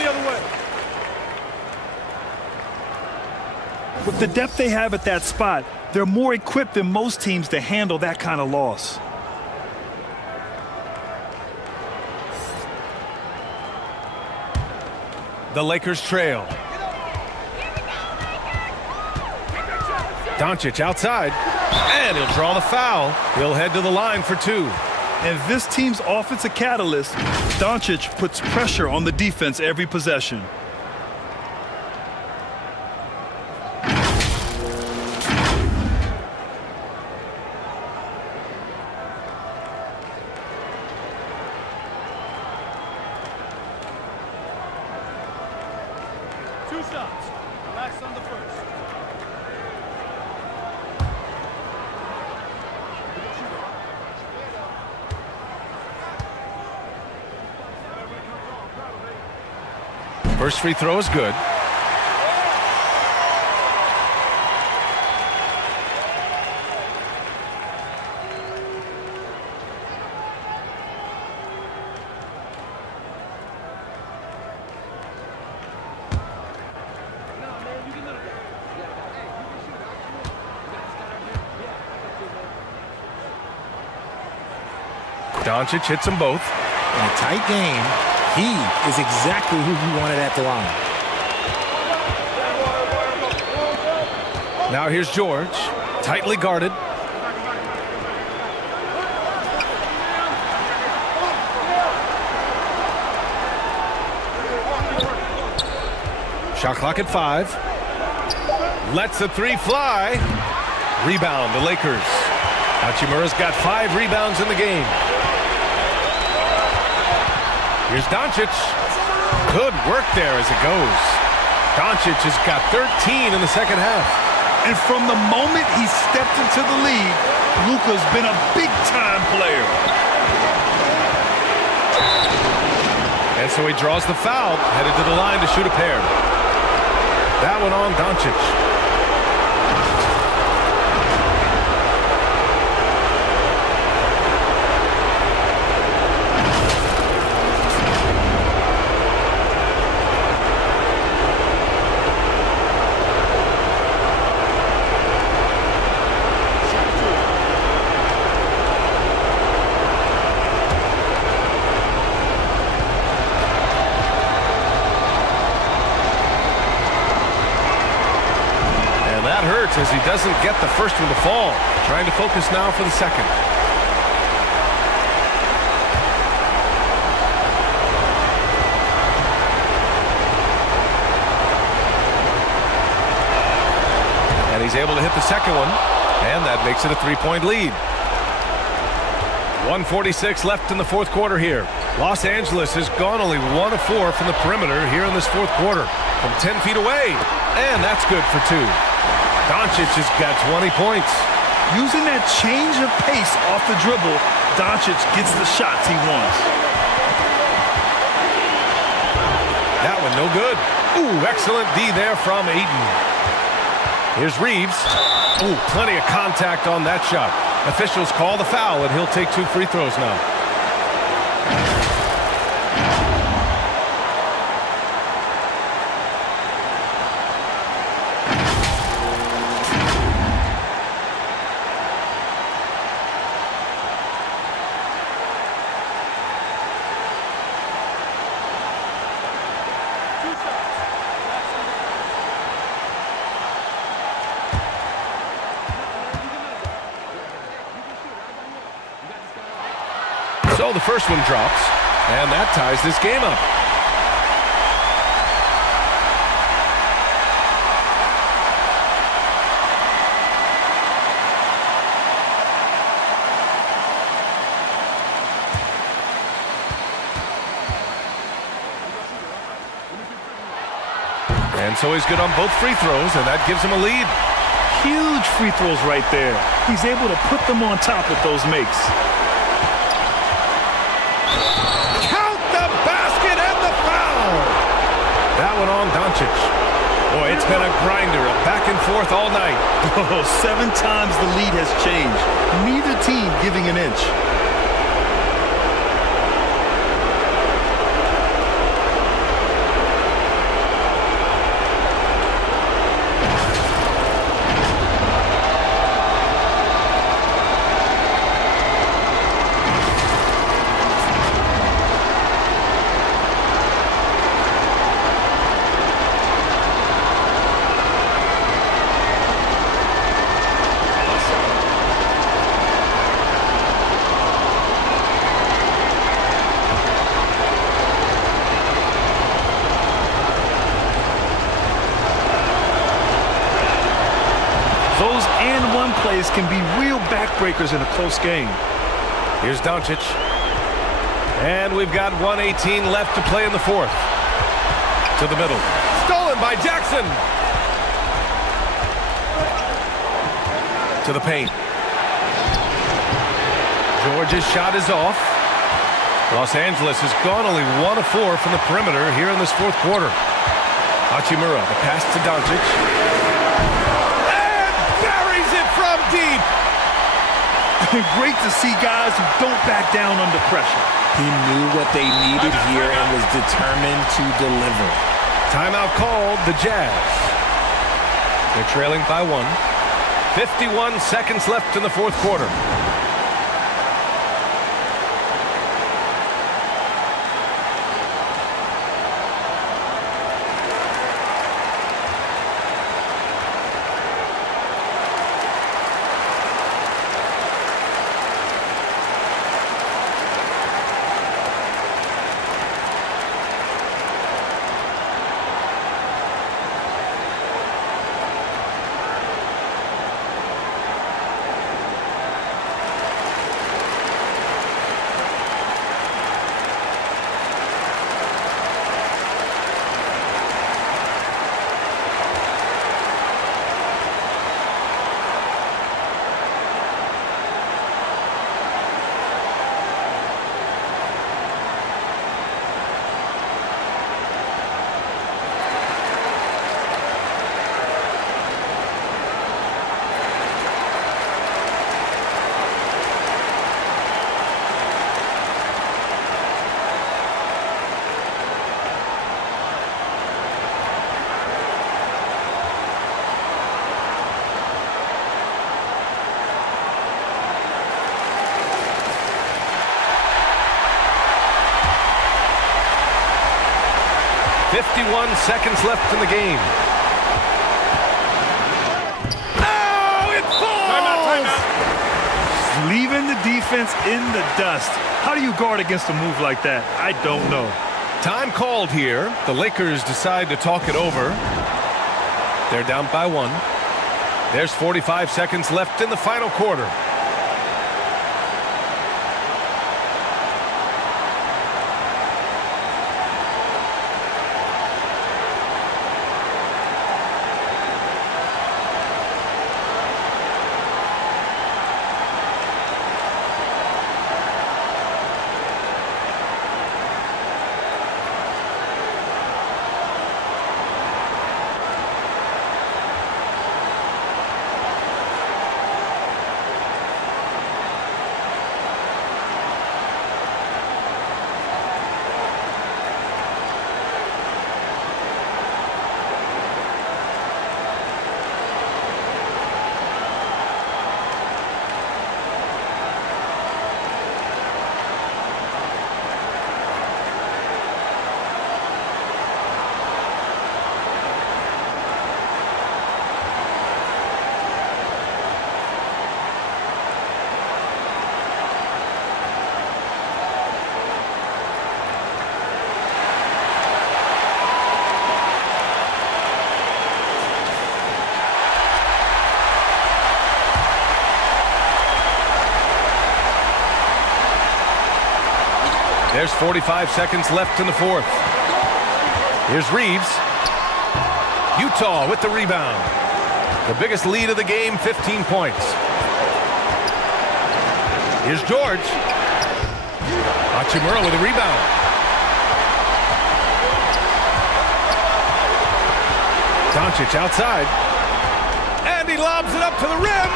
the other way. With the depth they have at that spot, they're more equipped than most teams to handle that kind of loss. The Lakers trail. Doncic outside, and he'll draw the foul. He'll head to the line for 2. And this team's offensive catalyst, Doncic puts pressure on the defense every possession. Shots. Relax on the first. First free throw is good. Doncic hits them both. In a tight game, he is exactly who you wanted at the line. Now here's George, tightly guarded. Shot clock at 5. Lets the 3 fly. Rebound, the Lakers. Hachimura's got 5 rebounds in the game. Here's Doncic. Good work there as it goes. Doncic has got 13 in the second half. And from the moment he stepped into the league, Luka's been a big-time player. And so he draws the foul, headed to the line to shoot a pair. That one on Doncic. As he doesn't get the first one to fall. Trying to focus now for the second. And he's able to hit the second one. And that makes it a 3-point lead. 1:46 left in the fourth quarter here. Los Angeles has gone only 1 of 4 from the perimeter here in this fourth quarter. From 10 feet away. And that's good for 2. Doncic has got 20 points. Using that change of pace off the dribble, Doncic gets the shots he wants. That one no good. Ooh, excellent D there from Ayton. Here's Reeves. Ooh, plenty of contact on that shot. Officials call the foul, and he'll take 2 free throws now. So the first one drops, and that ties this game up. And so he's good on both free throws, and that gives him a lead. Huge free throws right there. He's able to put them on top with those makes. Count the basket and the foul. That one on Doncic. Boy, it's been a grinder, a back and forth all night. Oh, 7 times the lead has changed. Neither team giving an inch. Those and-one plays can be real backbreakers in a close game. Here's Doncic. And we've got 1:18 left to play in the fourth. To the middle. Stolen by Jackson. To the paint. George's shot is off. Los Angeles has gone only 1 of 4 from the perimeter here in this fourth quarter. Hachimura, the pass to Doncic. And buries it from deep. Great to see guys who don't back down under pressure. He knew what they needed here and was determined to deliver. Timeout called, the Jazz. They're trailing by 1. 51 seconds left in the fourth quarter. Seconds left in the game. Oh, it falls! Timeout. Leaving the defense in the dust. How do you guard against a move like that? I don't know. Time called here. The Lakers decide to talk it over. They're down by 1. There's 45 seconds left in the final quarter. There's 45 seconds left in the fourth. Here's Reeves. Utah with the rebound. The biggest lead of the game, 15 points. Here's George. Hachimura with a rebound. Doncic outside. And he lobs it up to the rim.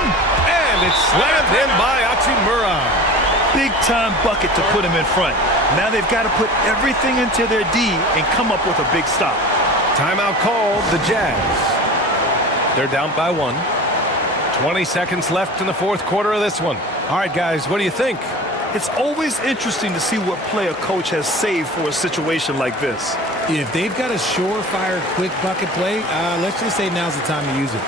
And it's slammed in by Hachimura. Big time bucket to put him in front. Now they've got to put everything into their D and come up with a big stop. Timeout called, the Jazz. They're down by 1. 20 seconds left in the fourth quarter of this one. All right, guys, what do you think? It's always interesting to see what play a coach has saved for a situation like this. If they've got a surefire, quick bucket play, let's just say now's the time to use it.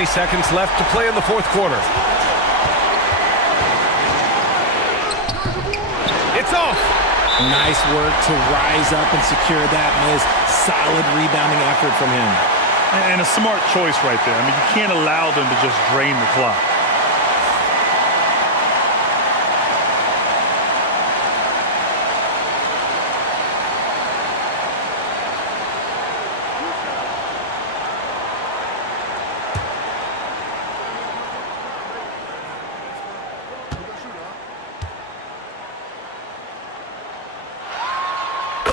Seconds left to play in the fourth quarter. It's off. Nice work to rise up and secure that miss. Solid rebounding effort from him. And a smart choice right there. I mean, you can't allow them to just drain the clock.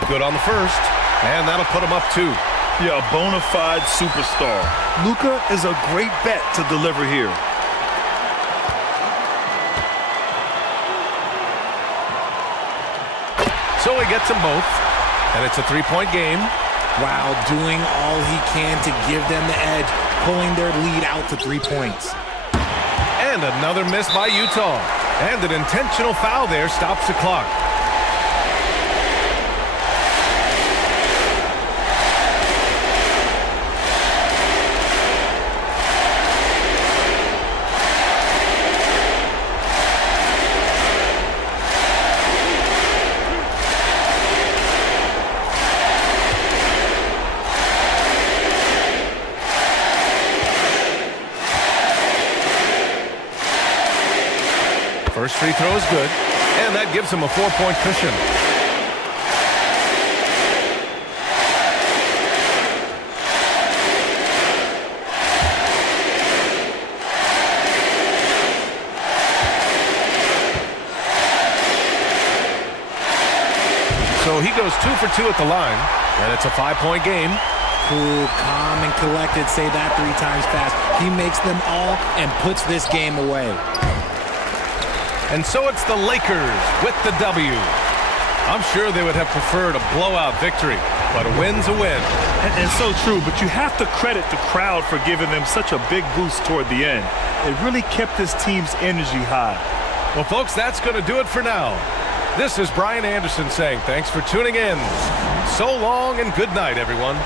Good on the first, and that'll put him up 2. Yeah, a bona fide superstar. Luka is a great bet to deliver here. So he gets them both, and it's a 3-point game. Wow, doing all he can to give them the edge, pulling their lead out to 3 points. And another miss by Utah. And an intentional foul there stops the clock. First free throw is good, and that gives him a 4-point cushion. So he goes 2 for 2 at the line, and it's a 5-point game. Cool, calm, and collected. Say that 3 times fast. He makes them all and puts this game away. And so it's the Lakers with the W. I'm sure they would have preferred a blowout victory, but a win's a win. And so true, but you have to credit the crowd for giving them such a big boost toward the end. It really kept this team's energy high. Well, folks, that's going to do it for now. This is Brian Anderson saying thanks for tuning in. So long and good night, everyone.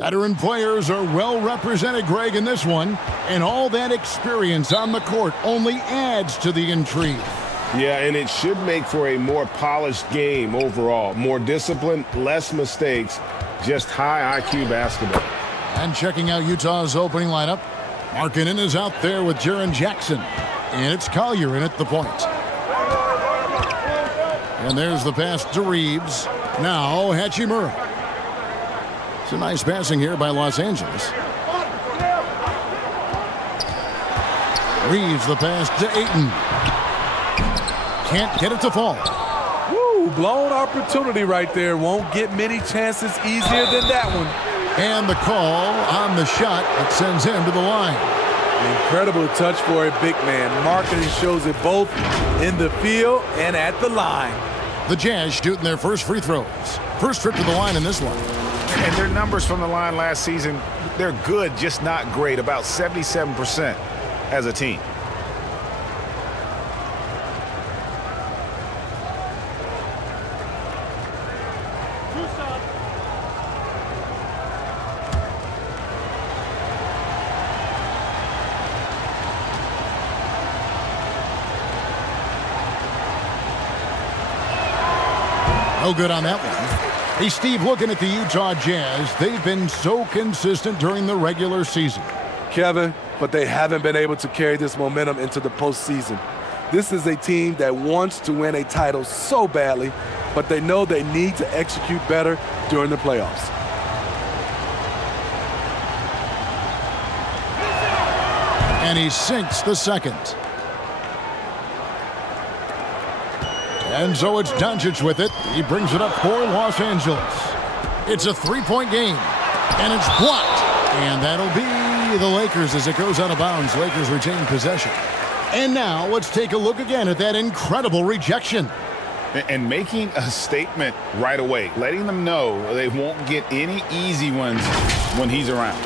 Veteran players are well represented, Greg, in this one, and all that experience on the court only adds to the intrigue. Yeah, and it should make for a more polished game overall. More discipline, less mistakes, just high IQ basketball. And checking out Utah's opening lineup, Markkanen is out there with Jaren Jackson. And it's Collier in at the point. And there's the pass to Reeves. Now Hachimura. It's a nice passing here by Los Angeles. Reeves the pass to Ayton. Can't get it to fall. Woo, blown opportunity right there. Won't get many chances easier than that one. And the call on the shot that sends him to the line. Incredible touch for a big man. Markkanen shows it both in the field and at the line. The Jazz shooting their first free throws. First trip to the line in this one. And their numbers from the line last season, they're good, just not great. About 77% as a team. No good on that one. Hey, Steve, looking at the Utah Jazz, they've been so consistent during the regular season. Kevin, but they haven't been able to carry this momentum into the postseason. This is a team that wants to win a title so badly, but they know they need to execute better during the playoffs. And he sinks the second. And so it's Doncic with it. He brings it up for Los Angeles. It's a three-point game, and it's blocked. And that'll be the Lakers as it goes out of bounds. Lakers retain possession. And now let's take a look again at that incredible rejection. And making a statement right away, letting them know they won't get any easy ones when he's around.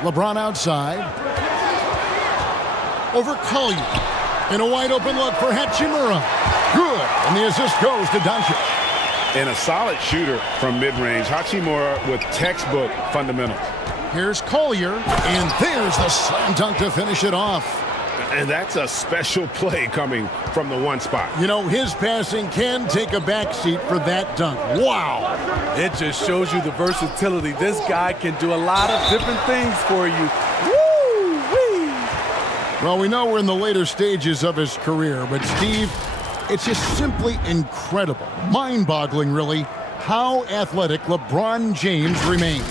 LeBron outside. Over Collier. In a wide open look for Hachimura. Good. And the assist goes to Doncic. And a solid shooter from mid-range. Hachimura with textbook fundamentals. Here's Collier. And there's the slam dunk to finish it off. And that's a special play coming from the one spot. You know, his passing can take a backseat for that dunk. Wow. It just shows you the versatility. This guy can do a lot of different things for you. Woo-wee. Well, we know we're in the later stages of his career, but Steve, it's just simply incredible, mind-boggling really, how athletic LeBron James remains.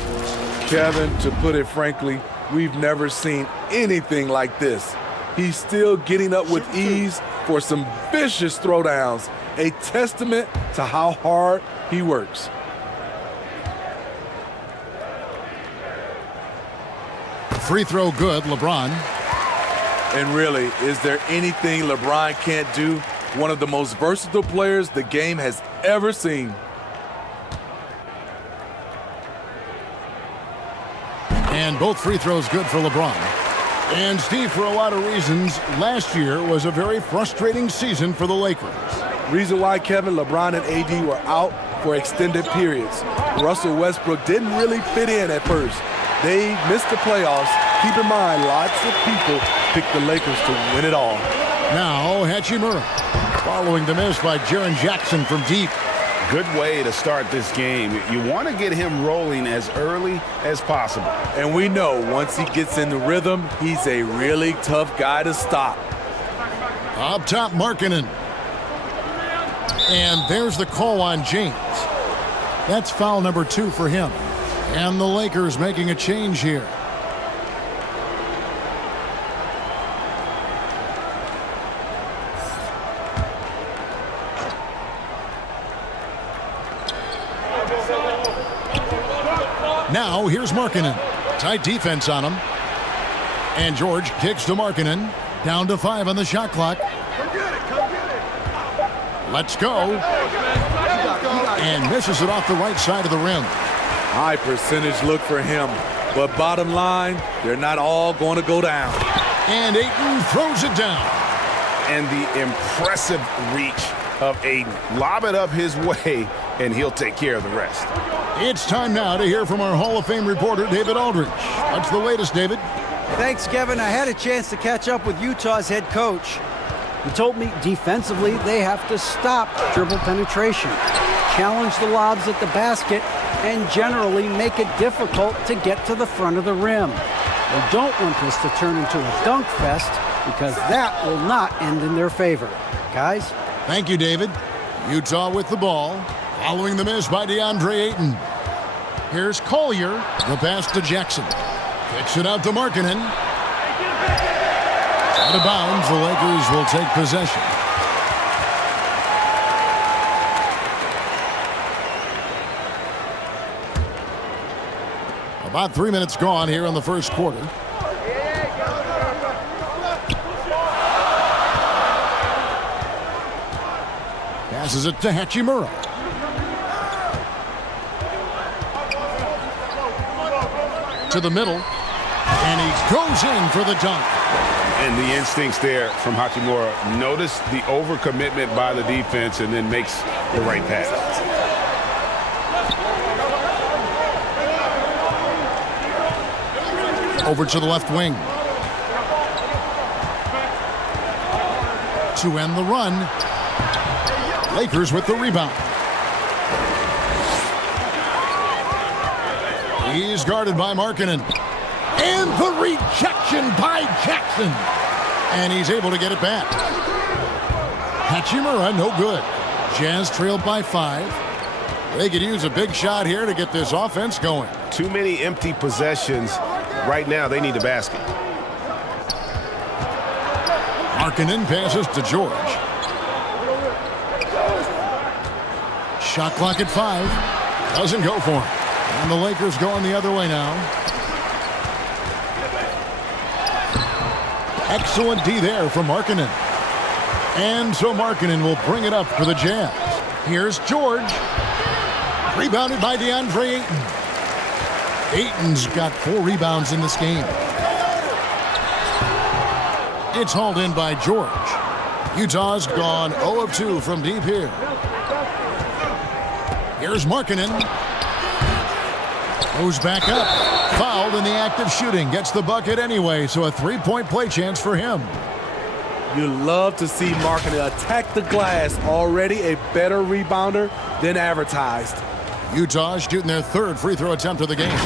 Kevin, to put it frankly, we've never seen anything like this. He's still getting up with ease for some vicious throwdowns, a testament to how hard he works. Free throw good, LeBron. And really, is there anything LeBron can't do? One of the most versatile players the game has ever seen. And both free throws good for LeBron. And Steve, for a lot of reasons, last year was a very frustrating season for the Lakers. Reason why, Kevin, LeBron and AD were out for extended periods. Russell Westbrook didn't really fit in at first. They missed the playoffs. Keep in mind, lots of people picked the Lakers to win it all. Now Hachimura, following the miss by Jaren Jackson from deep. Good way to start this game. You want to get him rolling as early as possible. And we know once he gets in the rhythm, he's a really tough guy to stop. Up top, Markkanen. And there's the call on James. That's foul number 2 for him. And the Lakers making a change here. Now, here's Markkanen. Tight defense on him. And George kicks to Markkanen. Down to 5 on the shot clock. Let's go. and misses it off the right side of the rim. High percentage look for him. But bottom line, they're not all going to go down. And Ayton throws it down. And the impressive reach of Ayton. Lob it up his way, and he'll take care of the rest. It's time now to hear from our Hall of Fame reporter, David Aldridge. What's the latest, David? Thanks, Kevin. I had a chance to catch up with Utah's head coach. He told me defensively they have to stop dribble penetration, challenge the lobs at the basket, and generally make it difficult to get to the front of the rim. They don't want this to turn into a dunk fest because that will not end in their favor. Guys? Thank you, David. Utah with the ball, following the miss by DeAndre Ayton. Here's Collier, the pass to Jackson. Kicks it out to Markkanen. Out of bounds, the Lakers will take possession. About 3 minutes gone here in the first quarter. Passes it to Hachimura. To the middle. And he goes in for the dunk. And the instincts there from Hachimura. Notice the overcommitment by the defense and then makes the right pass. Over to the left wing. To end the run. Lakers with the rebound. He's guarded by Markkanen. And the rejection by Jackson. And he's able to get it back. Hachimura, no good. Jazz trailed by 5. They could use a big shot here to get this offense going. Too many empty possessions. Right now, they need a basket. Markkanen passes to George. Shot clock at 5. Doesn't go for him. And the Lakers going the other way now. Excellent D there from Markkanen. And so Markkanen will bring it up for the Jazz. Here's George. Rebounded by DeAndre Ayton. Ayton's got 4 rebounds in this game. It's hauled in by George. Utah's gone 0 of 2 from deep here. Here's Markkanen. Goes back up. Fouled in the act of shooting. Gets the bucket anyway, so a 3-point play chance for him. You love to see Markkanen attack the glass. Already a better rebounder than advertised. Utah shooting their 3rd free throw attempt of the game.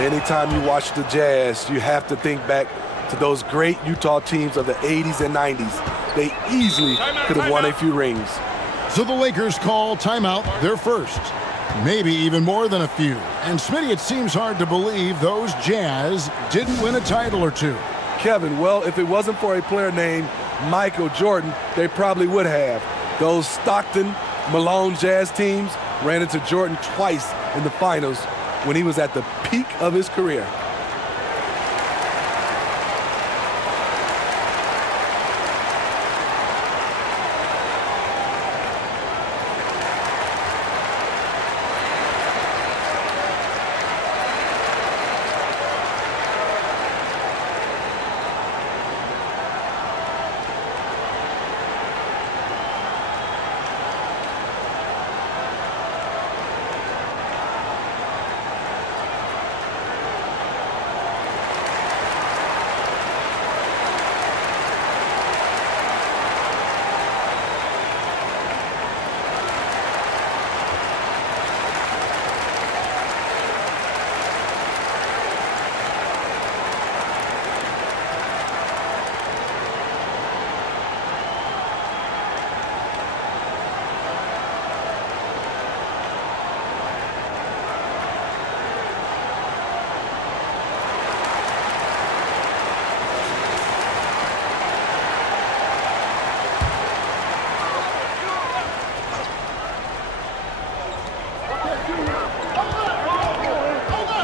Anytime you watch the Jazz, you have to think back to those great Utah teams of the 80s and 90s. They easily could have won a few rings. So the Lakers call timeout, their first. Maybe even more than a few. And Smitty, it seems hard to believe those Jazz didn't win a title or 2. Kevin, well, if it wasn't for a player named Michael Jordan, they probably would have. Those Stockton, Malone Jazz teams ran into Jordan twice in the finals when he was at the peak of his career.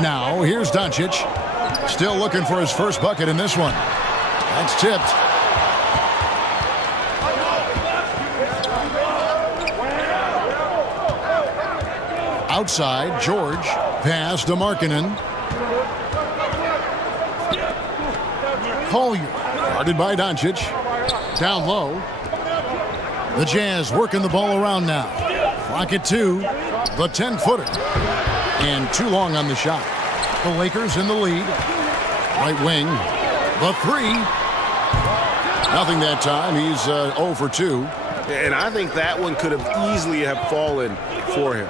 Now, here's Doncic. Still looking for his first bucket in this one. That's tipped. Outside, George. Pass to Markkanen. Collier, guarded by Doncic. Down low. The Jazz working the ball around now. Clock at 2. The 10-footer. And too long on the shot. The Lakers in the lead. Right wing. The 3. Nothing that time. He's 0 for 2. And I think that one could have easily have fallen for him.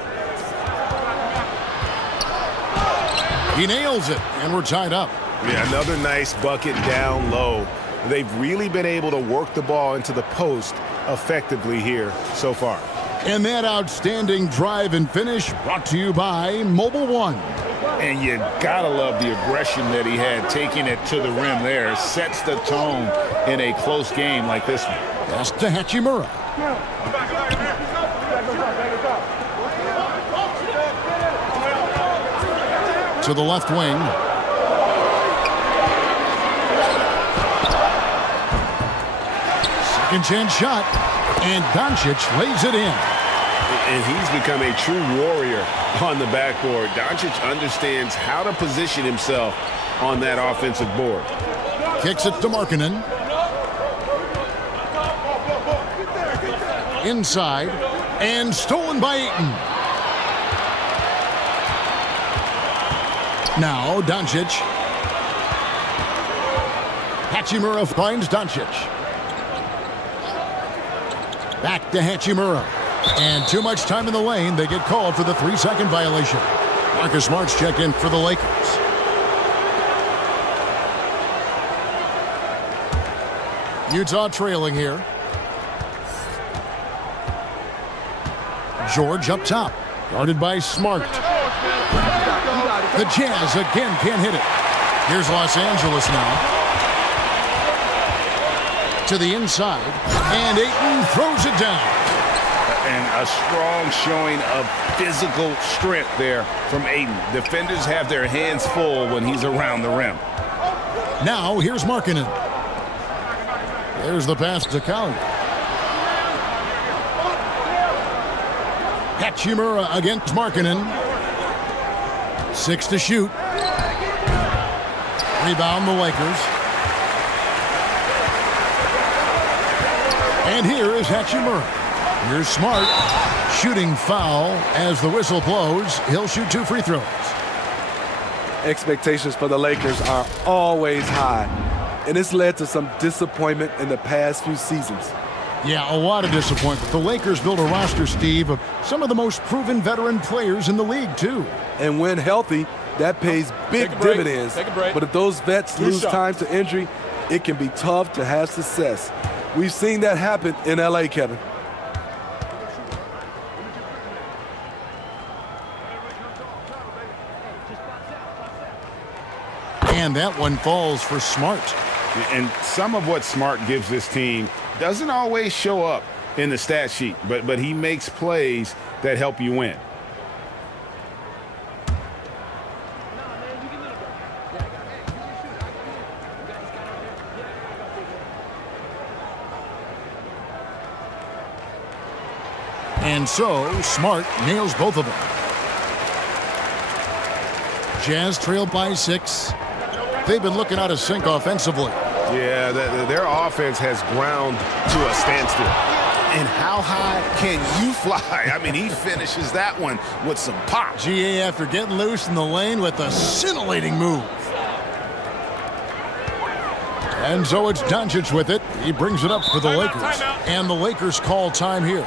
He nails it, and we're tied up. Yeah, another nice bucket down low. They've really been able to work the ball into the post effectively here so far. And that outstanding drive and finish brought to you by Mobile One. And you gotta love the aggression that he had taking it to the rim there. Sets the tone in a close game like this one. Pass to Hachimura. To the left wing. Second chance shot. And Doncic lays it in. And he's become a true warrior on the backboard. Doncic understands how to position himself on that offensive board. Kicks it to Markkanen. Inside. And stolen by Ayton. Now Doncic. Hachimura finds Doncic. Back to Hachimura. And too much time in the lane. They get called for the 3-second violation. Marcus Smart's checked in for the Lakers. Utah trailing here. George up top. Guarded by Smart. The Jazz again can't hit it. Here's Los Angeles now. To the inside. And Ayton throws it down. And a strong showing of physical strength there from Ayton. Defenders have their hands full when he's around the rim. Now here's Markkanen. There's the pass to Collier. Hachimura against Markkanen. 6 to shoot. Rebound the Lakers. And here is Hachimura. Here's Smart. Shooting foul as the whistle blows. He'll shoot 2 free throws. Expectations for the Lakers are always high, and it's led to some disappointment in the past few seasons. Yeah, a lot of disappointment. The Lakers built a roster, Steve, of some of the most proven veteran players in the league, too. And when healthy, that pays big dividends. Take a break. But if those vets lose time to injury, it can be tough to have success. We've seen that happen in LA, Kevin. And that one falls for Smart. And some of what Smart gives this team doesn't always show up in the stat sheet, but he makes plays that help you win. And so, Smart nails both of them. Jazz trailed by 6. They've been looking out of sync offensively. Yeah, their offense has ground to a standstill. And how high can you fly? I mean, he finishes that one with some pop. GA after getting loose in the lane with a scintillating move. And so it's Doncic with it. He brings it up for the Lakers. And the Lakers call time here.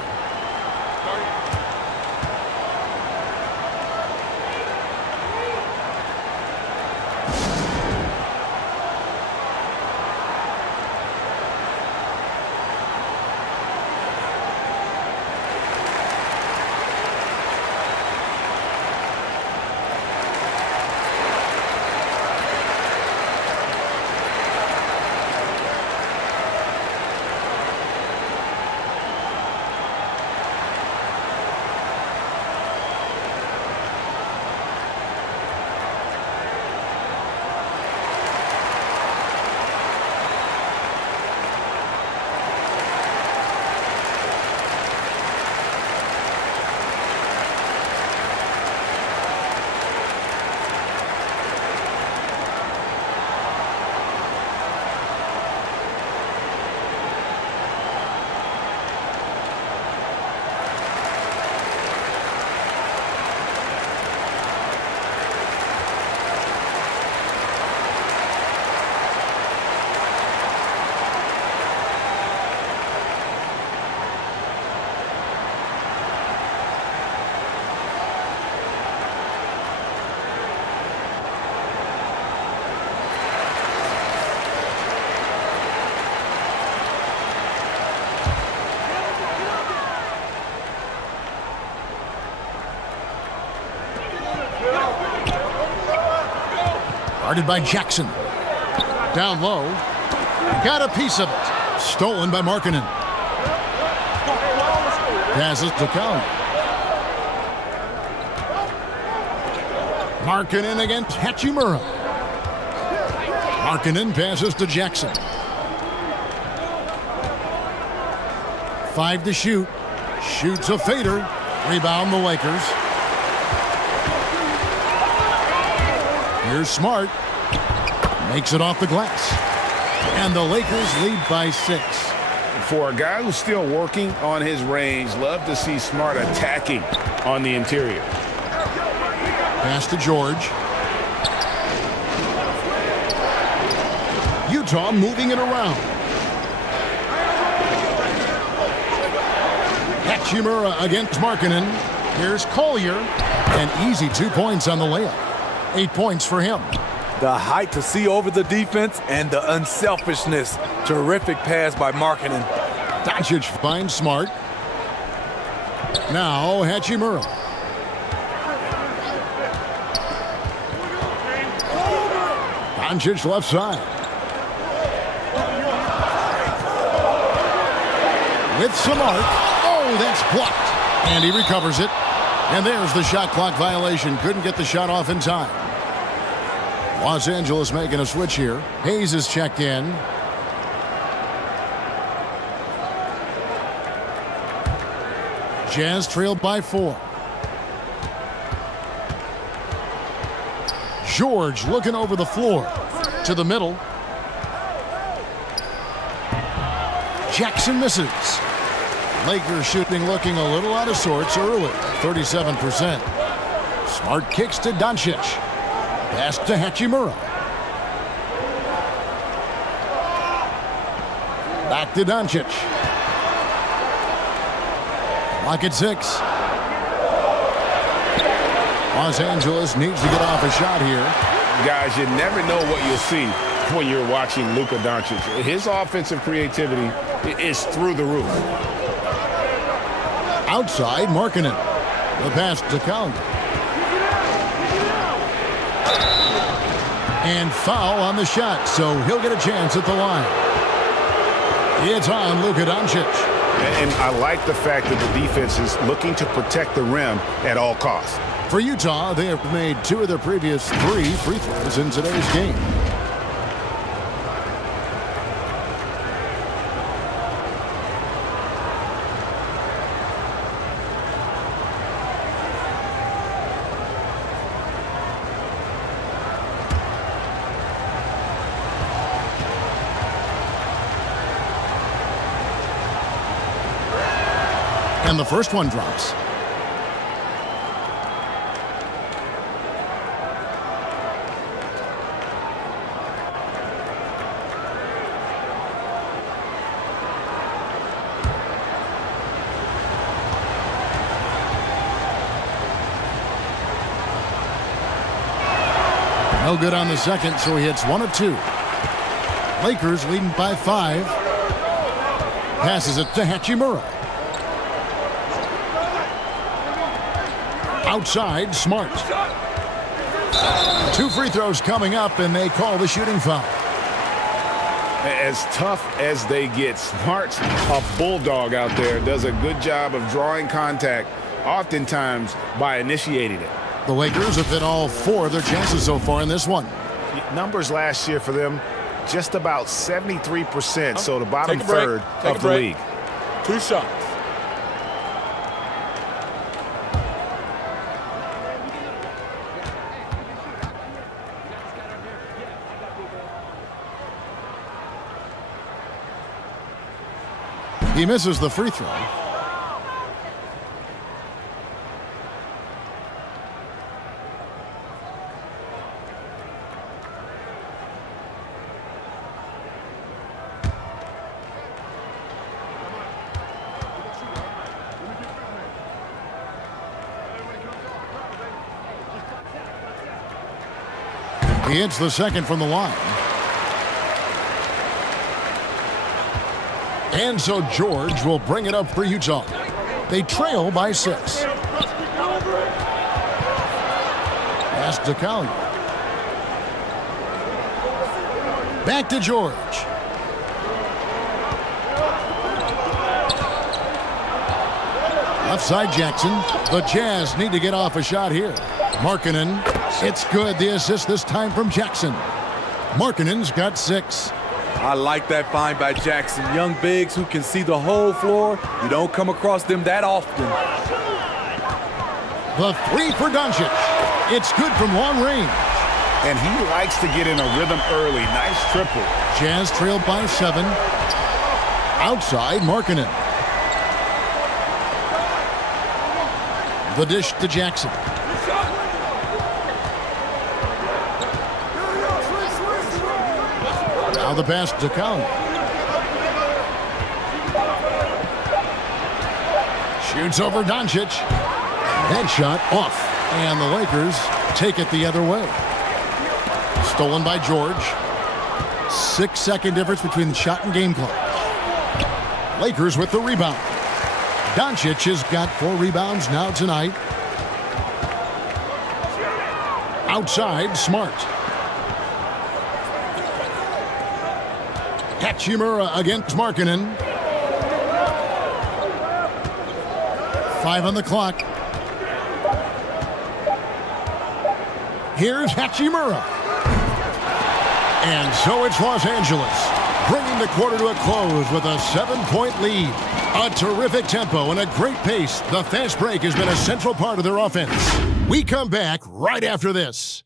Guarded by Jackson. Down low. Got a piece of it. Stolen by Markkanen. Passes to Collier. Markkanen against Hachimura. Markkanen passes to Jackson. 5 to shoot. Shoots a fader. Rebound the Lakers. Here's Smart. Makes it off the glass. And the Lakers lead by 6. For a guy who's still working on his range, love to see Smart attacking on the interior. Pass to George. Utah moving it around. Hachimura against Markkanen. Here's Collier. An easy 2 points on the layup. 8 points for him. The height to see over the defense and the unselfishness. Terrific pass by Markkanen. Doncic finds Smart. Now Hachimura. Doncic left side. With Smart. Oh, that's blocked. And he recovers it. And there's the shot clock violation. Couldn't get the shot off in time. Los Angeles making a switch here. Hayes is checked in. Jazz trailed by 4. George looking over the floor. To the middle. Jackson misses. Lakers shooting looking a little out of sorts early. 37%. Smart kicks to Doncic. Pass to Hachimura. Back to Doncic. Lock at 6. Los Angeles needs to get off a shot here. Guys, you never know what you'll see when you're watching Luka Doncic. His offensive creativity is through the roof. Outside, Markkanen. The pass to Collier. And foul on the shot, so he'll get a chance at the line. It's on Luka Doncic. And I like the fact that the defense is looking to protect the rim at all costs. For Utah, they have made 2 of their previous 3 free throws in today's game. And the first one drops. No good on the second, so he hits 1 of 2. Lakers leading by 5. Passes it to Hachimura. Outside, Smart. 2 free throws coming up, and they call the shooting foul. As tough as they get, Smart's a bulldog out there. Does a good job of drawing contact, oftentimes by initiating it. The Lakers have hit all 4 of their chances so far in this one. Numbers last year for them, just about 73%, so the bottom third of the league. 2 shots. He misses the free throw. He hits the second from the line. And so George will bring it up for Utah. They trail by 6. Pass to Collier. Back to George. Left side Jackson. The Jazz need to get off a shot here. Markkanen. It's good. The assist this time from Jackson. Markkanen's got 6. I like that find by Jackson. Young bigs who can see the whole floor. You don't come across them that often. The 3 for Doncic. It's good from long range. And he likes to get in a rhythm early. Nice triple. Jazz trailed by 7. Outside, Markkanen. The dish to Jackson. Now the pass to Conley. Shoots over Doncic. That shot off. And the Lakers take it the other way. Stolen by George. 6-second difference between the shot and game clock. Lakers with the rebound. Doncic has got 4 rebounds now tonight. Outside, Smart. Hachimura against Markkanen. 5 on the clock. Here's Hachimura. And so it's Los Angeles, bringing the quarter to a close with a 7-point lead. A terrific tempo and a great pace. The fast break has been a central part of their offense. We come back right after this.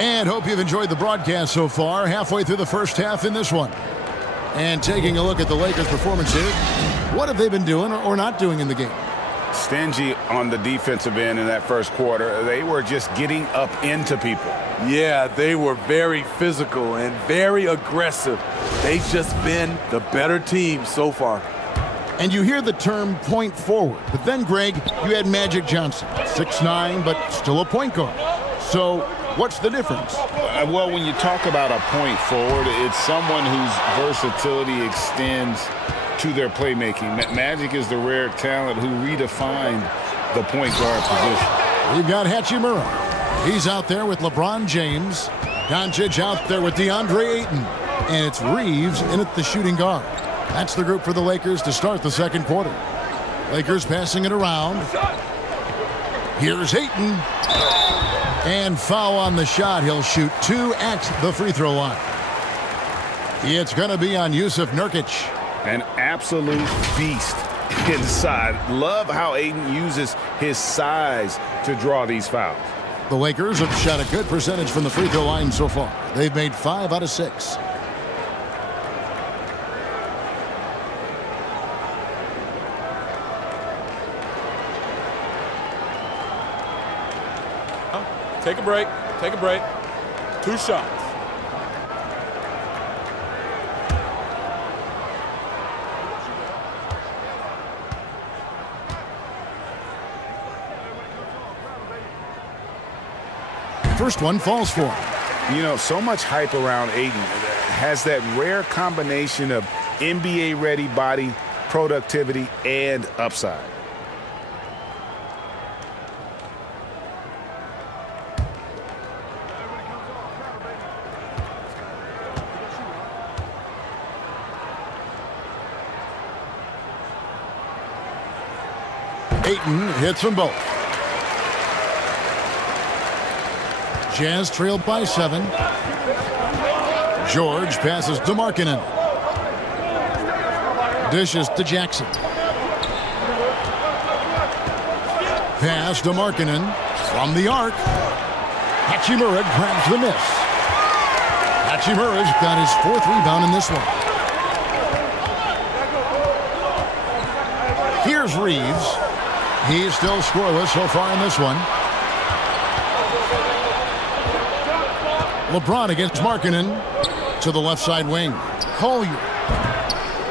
And hope you've enjoyed the broadcast so far. Halfway through the first half in this one. And taking a look at the Lakers' performance here. What have they been doing or not doing in the game? Stingy on the defensive end in that first quarter. They were just getting up into people. Yeah, they were very physical and very aggressive. They've just been the better team so far. And you hear the term point forward. But then, Greg, you had Magic Johnson. 6'9", but still a point guard. So what's the difference? Well, when you talk about a point forward, it's someone whose versatility extends to their playmaking. Magic is the rare talent who redefined the point guard position. We've got Hachimura. He's out there with LeBron James. Doncic out there with DeAndre Ayton. And it's Reeves in at the shooting guard. That's the group for the Lakers to start the second quarter. Lakers passing it around. Here's Ayton. And foul on the shot. He'll shoot 2 at the free throw line. It's going to be on Yusuf Nurkic. An absolute beast inside. Love how Ayton uses his size to draw these fouls. The Lakers have shot a good percentage from the free throw line so far. They've made 5 out of 6. Take a break. Take a break. 2 shots. First one falls for him. You know, so much hype around Ayton. Has that rare combination of NBA-ready body, productivity, and upside. Ayton hits them both. Jazz trailed by 7. George passes to Markkanen. Dishes to Jackson. Pass to Markkanen from the arc. Hachimura grabs the miss. Hachimura's got his 4th rebound in this one. Here's Reeves. He's still scoreless so far in this one. LeBron against Markkanen to the left side wing. Collier.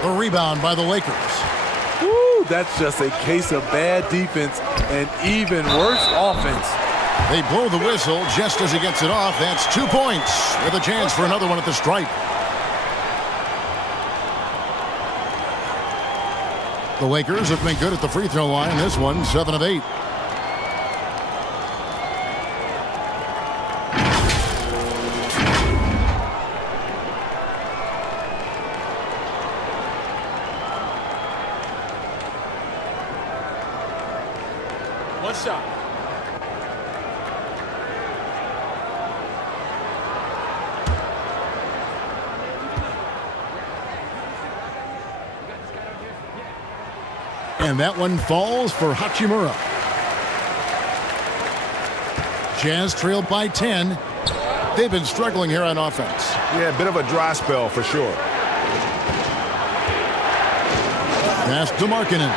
The rebound by the Lakers. Woo, that's just a case of bad defense and even worse offense. They blow the whistle just as he gets it off. That's 2 points with a chance for another one at the stripe. The Lakers have been good at the free throw line. This one, 7 of 8. One shot. And that one falls for Hachimura. Jazz trailed by 10. They've been struggling here on offense. Yeah, a bit of a dry spell for sure. Pass to Markkanen.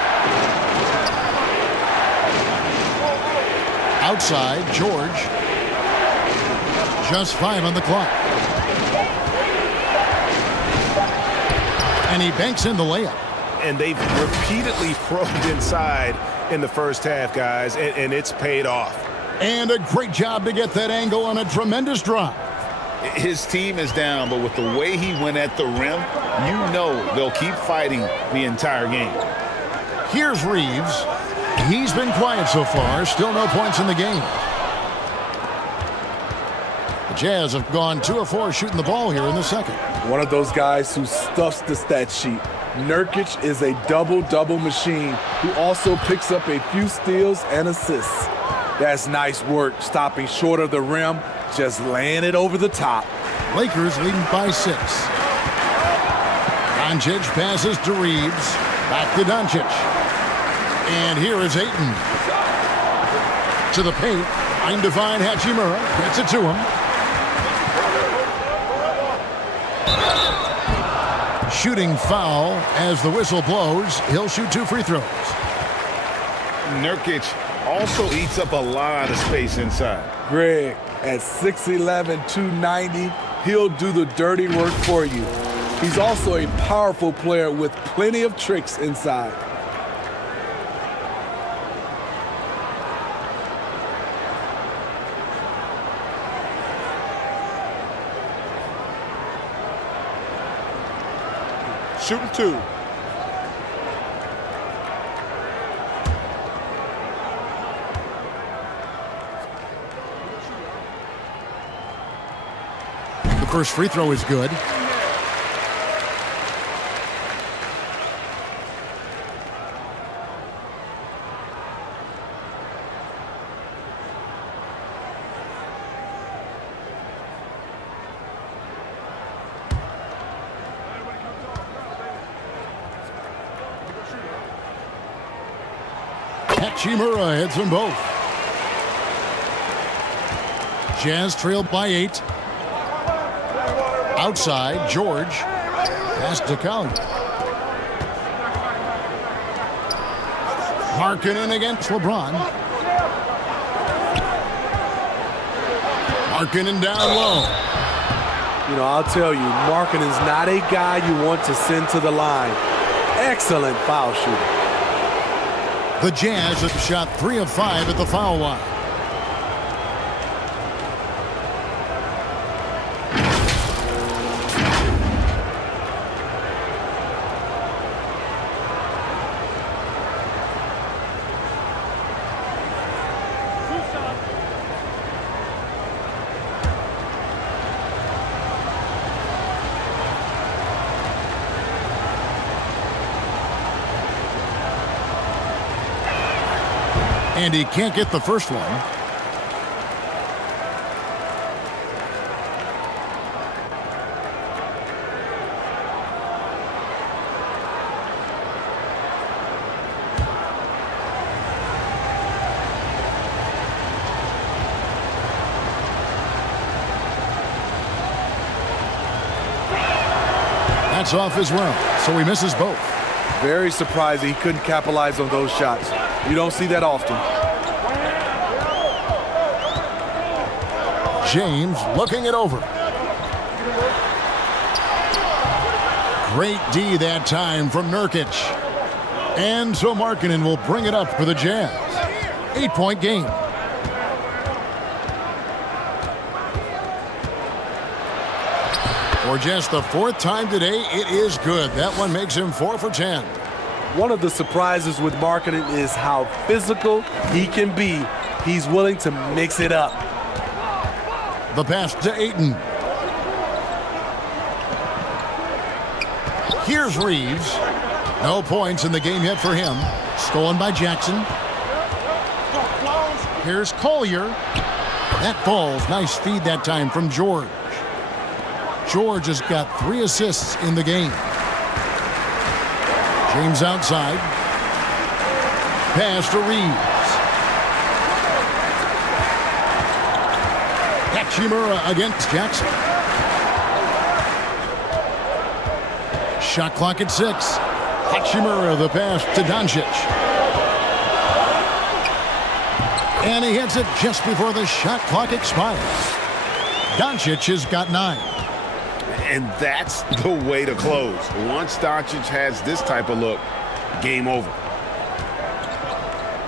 Outside, George. Just 5 on the clock. And he banks in the layup. And they've repeatedly probed inside in the first half, guys, and it's paid off. And a great job to get that angle on a tremendous drive. His team is down, but with the way he went at the rim, you know they'll keep fighting the entire game. Here's Reeves. He's been quiet so far. Still no points in the game. The Jazz have gone 2 of 4 shooting the ball here in the second. One of those guys who stuffs the stat sheet. Nurkic is a double-double machine who also picks up a few steals and assists. That's nice work, stopping short of the rim, just laying it over the top. Lakers leading by 6. Doncic passes to Reeves. Back to Doncic. And here is Ayton. To the paint. Trying to find Hachimura. Gets it to him. Shooting foul as the whistle blows. He'll shoot 2 free throws. Nurkic also eats up a lot of space inside. Greg, at 6'11", 290, he'll do the dirty work for you. He's also a powerful player with plenty of tricks inside. Shooting 2. The first free throw is good. Hachimura hits them both. Jazz trailed by 8. Outside, George. Pass to Collier. Markkanen against LeBron. Markkanen down low. You know, I'll tell you, Markkanen's not a guy you want to send to the line. Excellent foul shooter. The Jazz have shot 3 of 5 at the foul line. And he can't get the first one. That's off as well, so he misses both. Very surprised he couldn't capitalize on those shots. You don't see that often. James looking it over. Great D that time from Nurkic. And so Markkanen will bring it up for the Jazz. 8-point game. For just the 4th time today, it is good. That one makes him 4 for 10. One of the surprises with Markkanen is how physical he can be. He's willing to mix it up. The pass to Ayton. Here's Reeves. No points in the game yet for him. Stolen by Jackson. Here's Collier. That falls. Nice feed that time from George. George has got 3 assists in the game. James outside. Pass to Reeves. Hachimura against Jackson. Shot clock at 6. Hachimura the pass to Doncic. And he hits it just before the shot clock expires. Doncic has got 9. And that's the way to close. Once Doncic has this type of look, game over.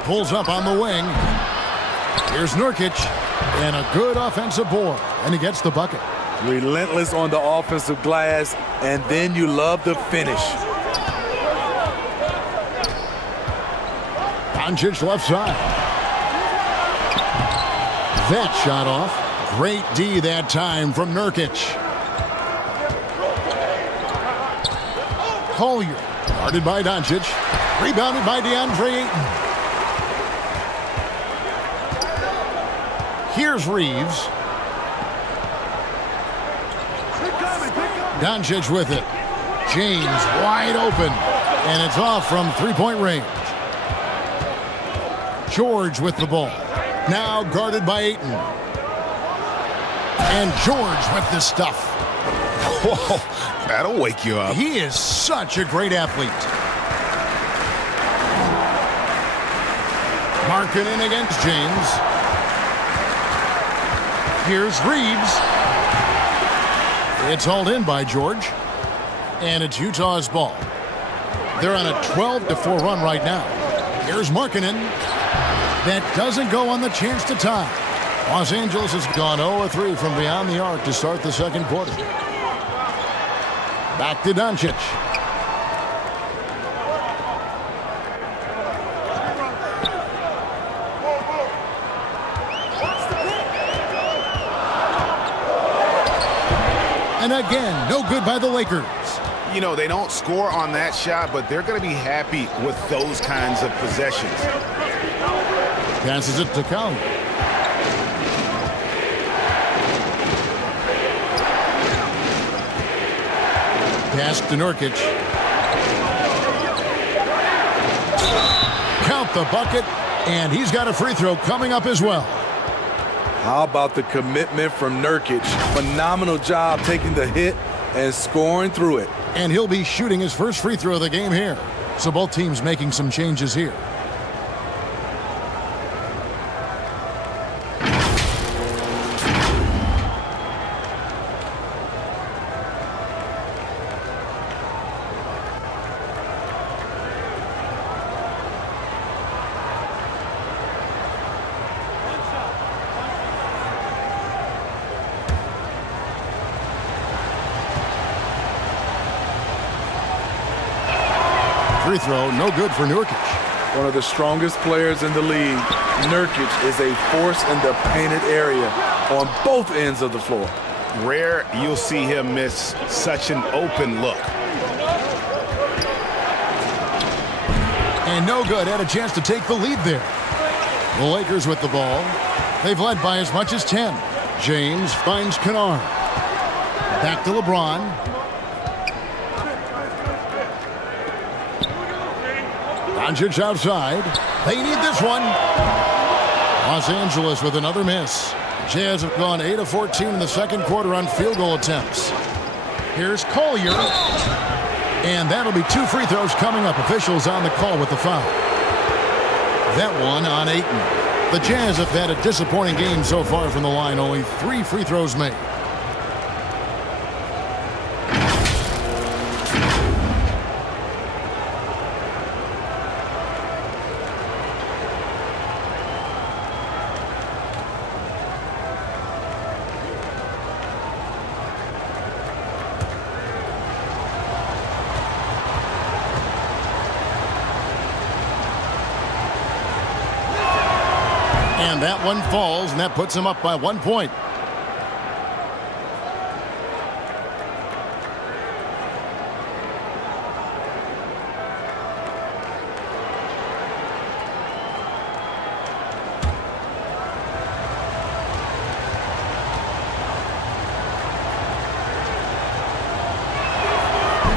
Pulls up on the wing. Here's Nurkic. And a good offensive board. And he gets the bucket. Relentless on the offensive glass. And then you love the finish. Doncic left side. That shot off. Great D that time from Nurkic. Collier, guarded by Doncic. Rebounded by DeAndre Ayton. Here's Reeves. Doncic with it. James wide open. And it's off from three-point range. George with the ball. Now guarded by Ayton. And George with the stuff. Whoa, that'll wake you up. He is such a great athlete. Markkanen against James. Here's Reeves. It's hauled in by George. And it's Utah's ball. They're on a 12-4 run right now. Here's Markkanen. That doesn't go on the chance to tie. Los Angeles has gone 0-3 from beyond the arc to start the second quarter. Back to Doncic. And again, no good by the Lakers. You know, they don't score on that shot, but they're going to be happy with those kinds of possessions. Passes it to Collier. Pass to Nurkic. Count the bucket, and he's got a free throw coming up as well. How about the commitment from Nurkic? Phenomenal job taking the hit and scoring through it. And he'll be shooting his first free throw of the game here. So both teams making some changes here. Free throw, no good for Nurkic. One of the strongest players in the league, Nurkic is a force in the painted area on both ends of the floor. Rare you'll see him miss such an open look. And no good, had a chance to take the lead there. The Lakers with the ball. They've led by as much as 10. James finds Kennard. Back to LeBron. Doncic outside. They need this one. Los Angeles with another miss. Jazz have gone 8 of 14 in the second quarter on field goal attempts. Here's Collier. And that'll be 2 free throws coming up. Officials on the call with the foul. That one on Ayton. The Jazz have had a disappointing game so far from the line. Only 3 free throws made. And that one falls, and that puts him up by 1 point.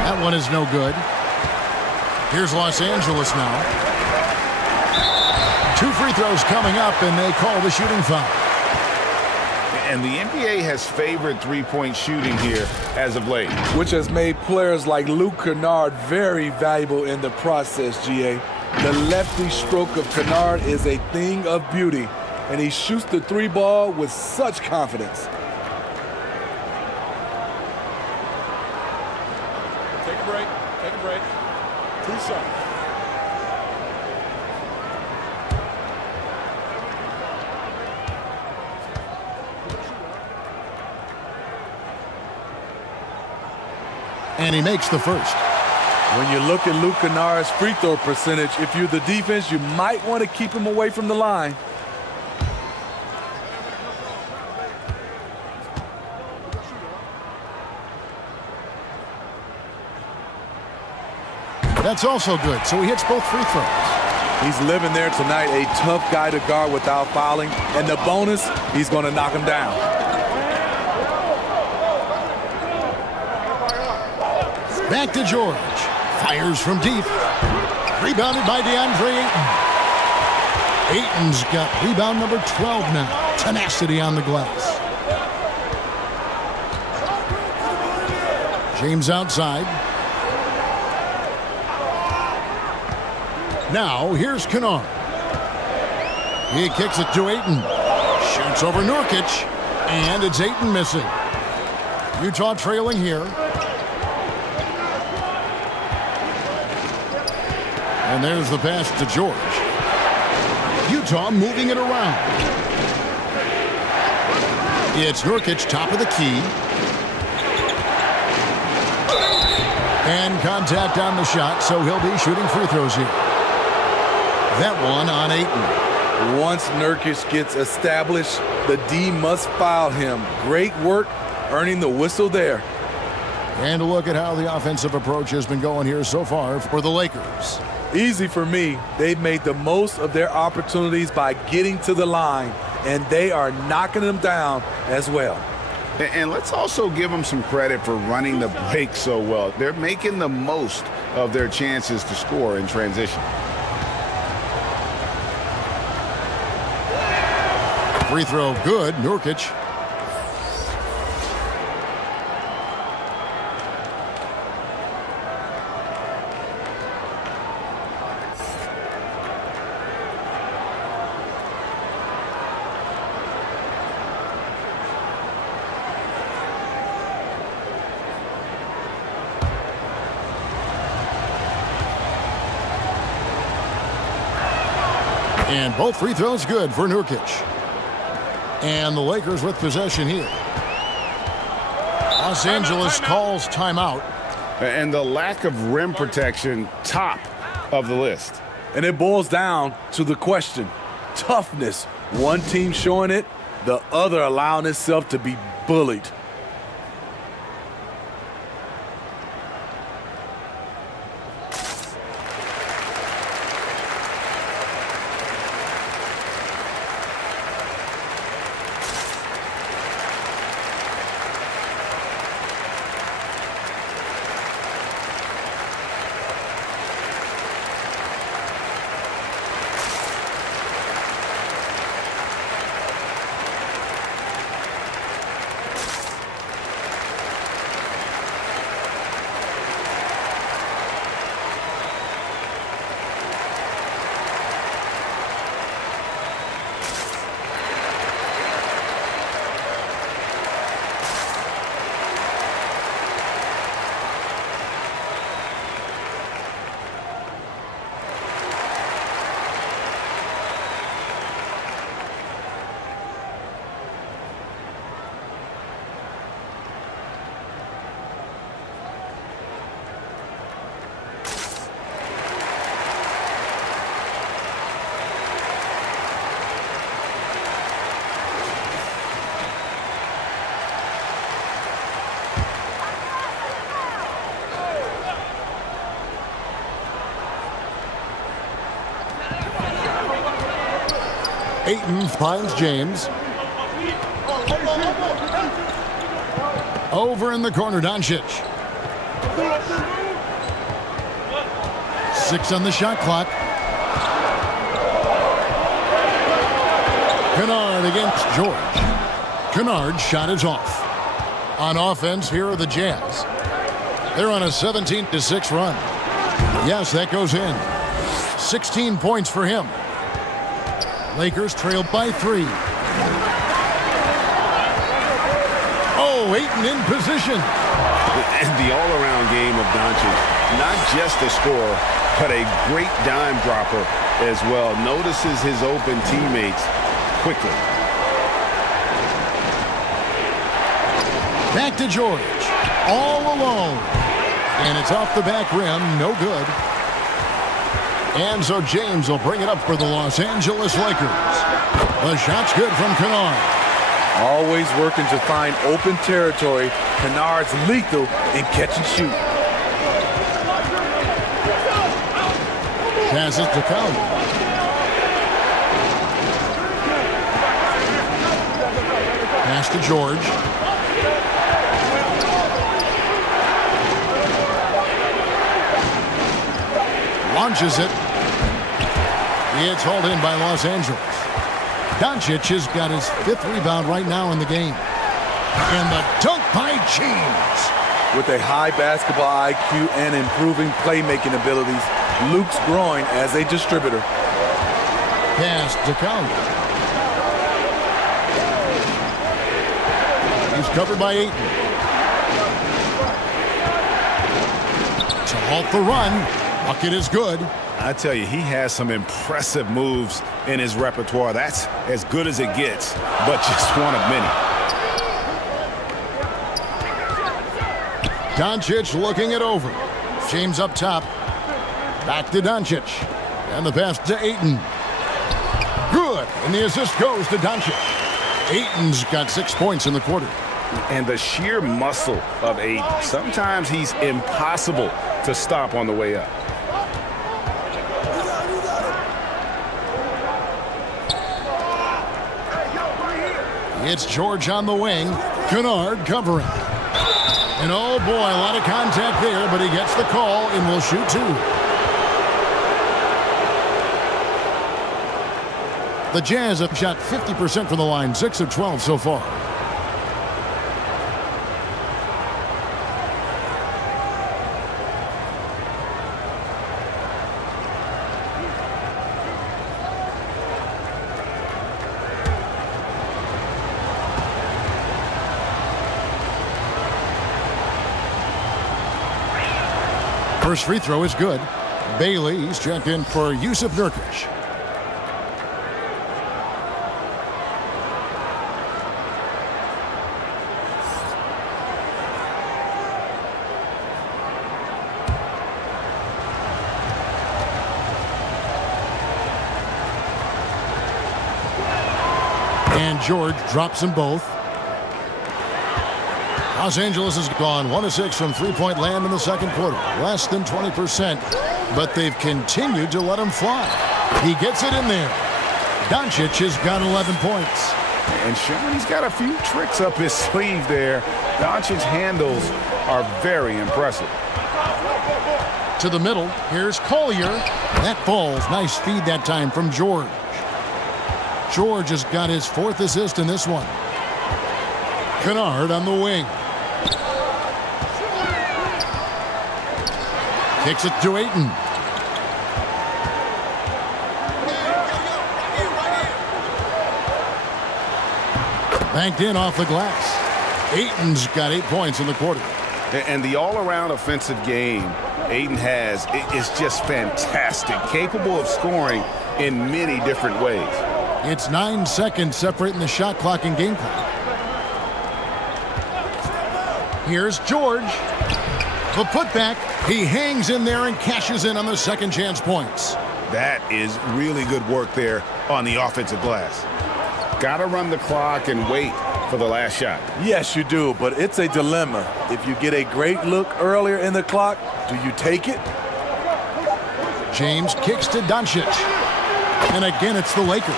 That one is no good. Here's Los Angeles now. 2 free throws coming up, and they call the shooting foul. And the NBA has favored three-point shooting here as of late, which has made players like Luke Kennard very valuable in the process, GA. The lefty stroke of Kennard is a thing of beauty, and he shoots the three ball with such confidence. Take a break. Take a break. 2 shots. And he makes the first. When you look at Luke Kennard's free throw percentage, if you're the defense, you might want to keep him away from the line. That's also good, so he hits both free throws. He's living there tonight, a tough guy to guard without fouling. And the bonus, he's going to knock him down. Back to George. Fires from deep. Rebounded by DeAndre Ayton. Ayton's got rebound number 12 now. Tenacity on the glass. James outside. Now, here's Kennard. He kicks it to Ayton. Shoots over Nurkic. And it's Ayton missing. Utah trailing here. And there's the pass to George. Utah moving it around. It's Nurkic, top of the key. And contact on the shot, so he'll be shooting free throws here. That one on Ayton. Once Nurkic gets established, the D must foul him. Great work earning the whistle there. And a look at how the offensive approach has been going here so far for the Lakers. Easy for me. They've made the most of their opportunities by getting to the line, and they are knocking them down as well. And let's also give them some credit for running the break so well. They're making the most of their chances to score in transition. Free throw good. Nurkic. And both free throws good for Nurkic. And the Lakers with possession here. Los Angeles calls timeout. And the lack of rim protection, top of the list. And it boils down to the question. Toughness. One team showing it, the other allowing itself to be bullied. Ayton finds James. Over in the corner, Doncic. 6 on the shot clock. Kennard against George. Kennard's shot is off. On offense, here are the Jazz. They're on a 17-6 run. Yes, that goes in. 16 points for him. Lakers trail by 3. Oh, Ayton in position. And the all-around game of Doncic, not just a scorer, but a great dime dropper as well. Notices his open teammates quickly. Back to George. All alone. And it's off the back rim. No good. And so James will bring it up for the Los Angeles Lakers. The shot's good from Kennard. Always working to find open territory. Kennard's lethal in catch and shoot. Passes to Collier. Pass to George. Launches it. It's hauled in by Los Angeles. Doncic has got his 5th rebound right now in the game. And the dunk by James. With a high basketball IQ and improving playmaking abilities, Luke's growing as a distributor. Pass to Collier. He's covered by Ayton. To halt the run. Bucket is good. I tell you, he has some impressive moves in his repertoire. That's as good as it gets, but just one of many. Doncic looking it over. James up top. Back to Doncic. And the pass to Ayton. Good. And the assist goes to Doncic. Ayton's got 6 points in the quarter. And the sheer muscle of Ayton. Sometimes he's impossible to stop on the way up. It's George on the wing. Kennard covering. And oh boy, a lot of contact there, but he gets the call and will shoot 2. The Jazz have shot 50% from the line, 6 of 12 so far. First free throw is good. Bailey's checked in for Yusuf Nurkic. And George drops them both. Los Angeles has gone 1 of 6 from three-point land in the second quarter. Less than 20%, but they've continued to let him fly. He gets it in there. Doncic has got 11 points. And Sean, he's got a few tricks up his sleeve there. Doncic's handles are very impressive. To the middle, here's Collier. That falls. Nice feed that time from George. George has got his 4th assist in this one. Kennard on the wing. Kicks it to Ayton. Banked in off the glass. Ayton's got 8 points in the quarter. And the all-around offensive game Ayton has is just fantastic. Capable of scoring in many different ways. It's 9 seconds separating the shot clock and game clock. Here's George. The putback. He hangs in there and cashes in on the second chance points. That is really good work there on the offensive glass. Got to run the clock and wait for the last shot. Yes, you do, but it's a dilemma. If you get a great look earlier in the clock, do you take it? James kicks to Doncic. And again, it's the Lakers.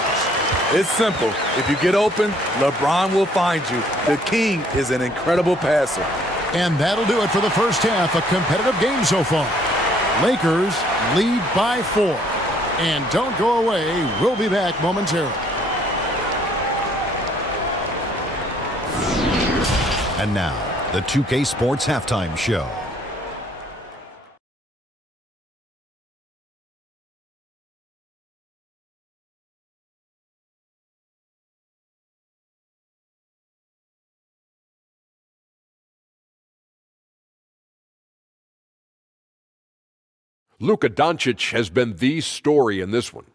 It's simple. If you get open, LeBron will find you. The king is an incredible passer. And that'll do it for the first half. A competitive game so far. Lakers lead by 4. And don't go away. We'll be back momentarily. And now, the 2K Sports Halftime Show. Luka Doncic has been the story in this one.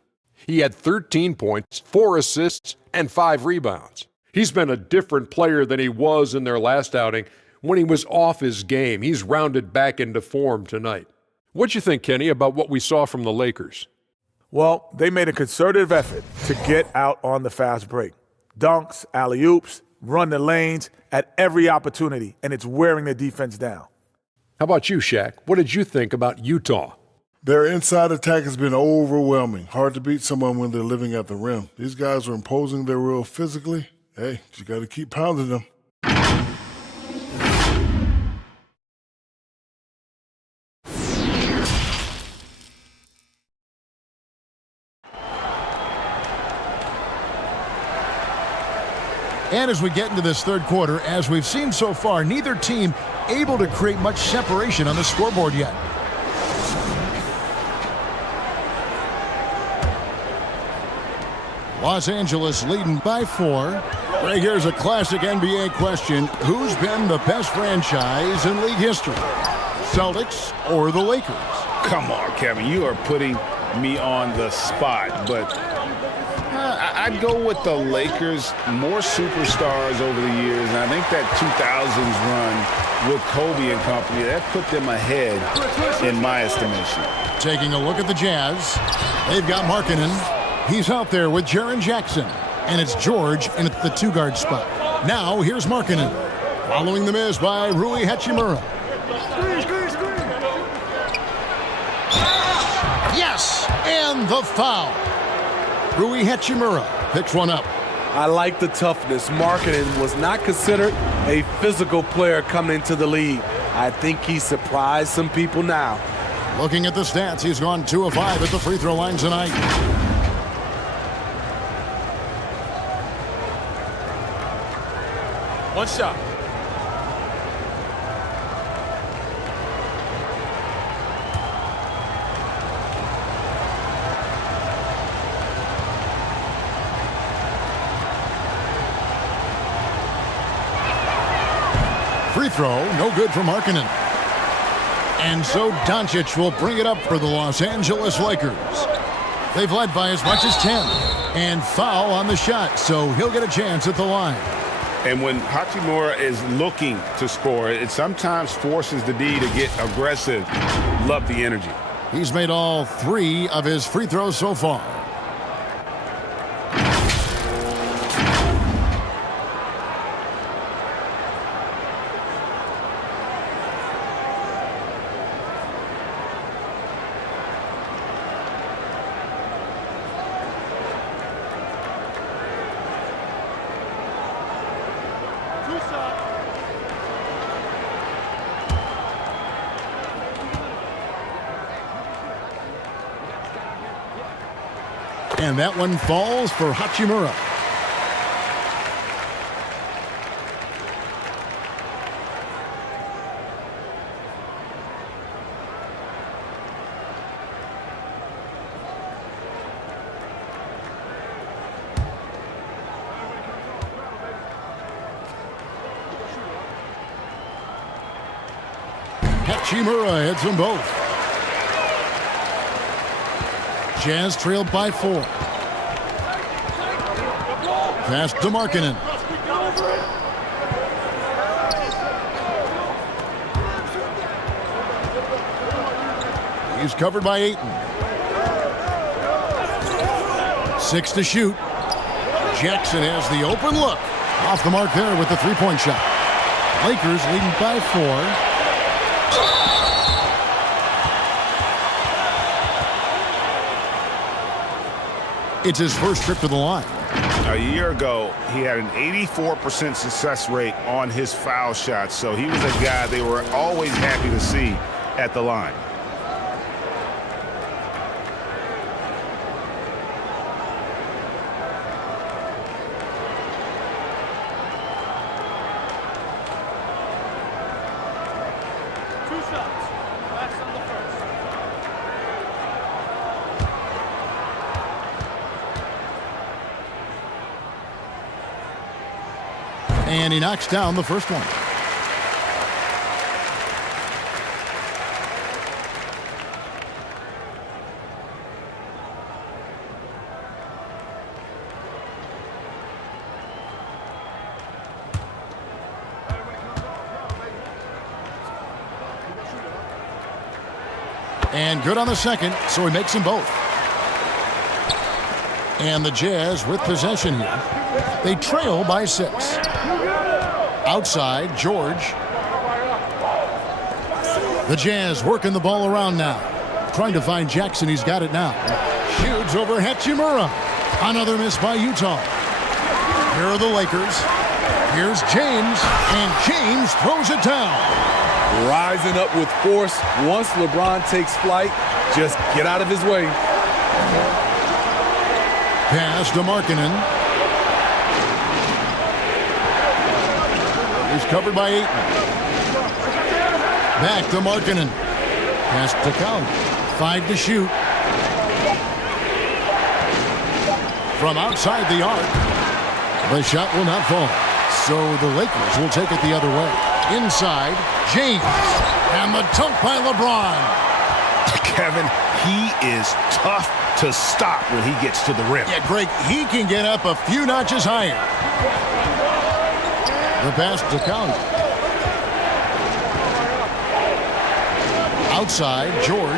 He had 13 points, 4 assists, and 5 rebounds. He's been a different player than he was in their last outing when he was off his game. He's rounded back into form tonight. What'd you think, Kenny, about what we saw from the Lakers? Well, they made a concerted effort to get out on the fast break. Dunks, alley-oops, run the lanes at every opportunity, and it's wearing the defense down. How about you, Shaq? What did you think about Utah? Their inside attack has been overwhelming. Hard to beat someone when they're living at the rim. These guys are imposing their will physically. Hey, you got to keep pounding them. And as we get into this third quarter, as we've seen so far, neither team able to create much separation on the scoreboard yet. Los Angeles leading by 4. Right here's a classic NBA question. Who's been the best franchise in league history? Celtics or the Lakers? Come on, Kevin. You are putting me on the spot, but I'd go with the Lakers. More superstars over the years, and I think that 2000s run with Kobe and company, that put them ahead in my estimation. Taking a look at the Jazz, they've got Markkanen. He's out there with Jaren Jackson, and it's George in at the 2-guard spot. Now here's Markkanen, following the miss by Rui Hachimura. Yes, and the foul. Rui Hachimura picks one up. I like the toughness. Markkanen was not considered a physical player coming into the league. I think he surprised some people now. Looking at the stats, he's gone 2 of 5 at the free throw line tonight. One shot. Free throw, no good for Markkanen. And so Doncic will bring it up for the Los Angeles Lakers. They've led by as much as 10. And foul on the shot, so he'll get a chance at the line. And when Hachimura is looking to score, it sometimes forces the D to get aggressive. Love the energy. He's made all 3 of his free throws so far. And that one falls for Hachimura. Hachimura hits them both. Jazz trailed by 4. Pass to Markkanen. He's covered by Ayton. 6 to shoot. Jackson has the open look. Off the mark there with the 3-point shot. Lakers leading by 4. It's his first trip to the line. A year ago, he had an 84% success rate on his foul shots, so he was a guy they were always happy to see at the line. And he knocks down the first one. And good on the second, so he makes them both. And the Jazz with possession here. They trail by 6. Outside, George. The Jazz working the ball around now. Trying to find Jackson. He's got it now. Shoots over Hachimura. Another miss by Utah. Here are the Lakers. Here's James. And James throws it down. Rising up with force. Once LeBron takes flight, just get out of his way. Pass to Markkanen. He's covered by Ayton. Back to Markkanen. Pass to Cowley. 5 to shoot. From outside the arc. The shot will not fall. So the Lakers will take it the other way. Inside, James. And the dunk by LeBron. Kevin, he is tough to stop when he gets to the rim. Yeah, Greg, he can get up a few notches higher. The pass to Cowley. Outside, George.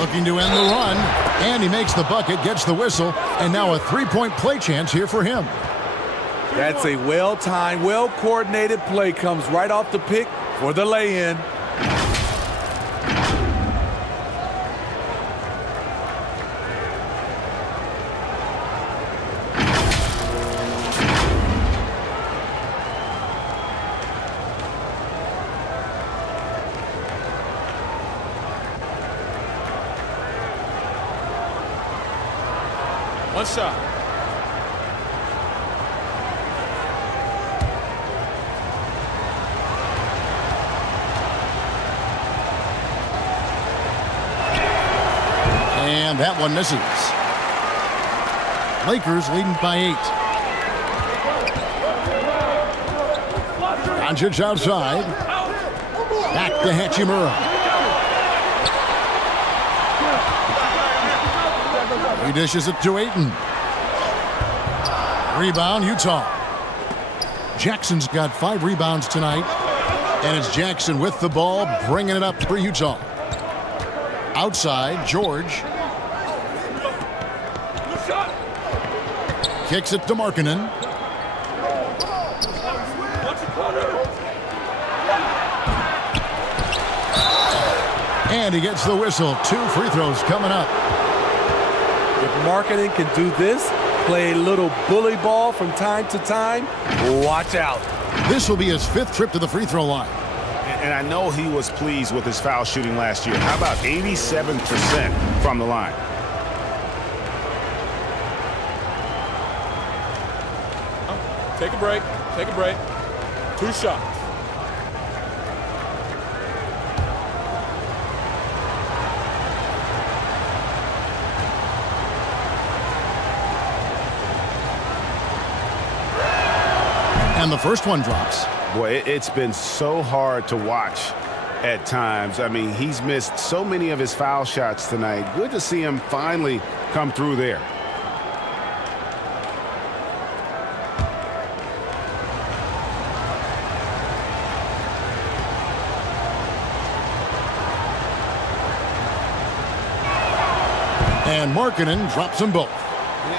Looking to end the run. And he makes the bucket, gets the whistle, and now a three-point play chance here for him. That's a well-timed, well-coordinated play. Comes right off the pick for the lay-in. One shot. And that one misses. Lakers leading by 8. Doncic outside. Back to Hachimura. He dishes it to Ayton. Rebound, Utah. Jackson's got 5 rebounds tonight. And it's Jackson with the ball, bringing it up for Utah. Outside, George. Kicks it to Markkanen. And he gets the whistle. 2 free throws coming up. If Markkanen can do this, play a little bully ball from time to time, watch out. This will be his 5th trip to the free throw line. And I know he was pleased with his foul shooting last year. How about 87% from the line? Take a break. Take a break. 2 shots. And the first one drops. Boy, it's been so hard to watch at times. I mean, he's missed so many of his foul shots tonight. Good to see him finally come through there. And Markkanen drops them both.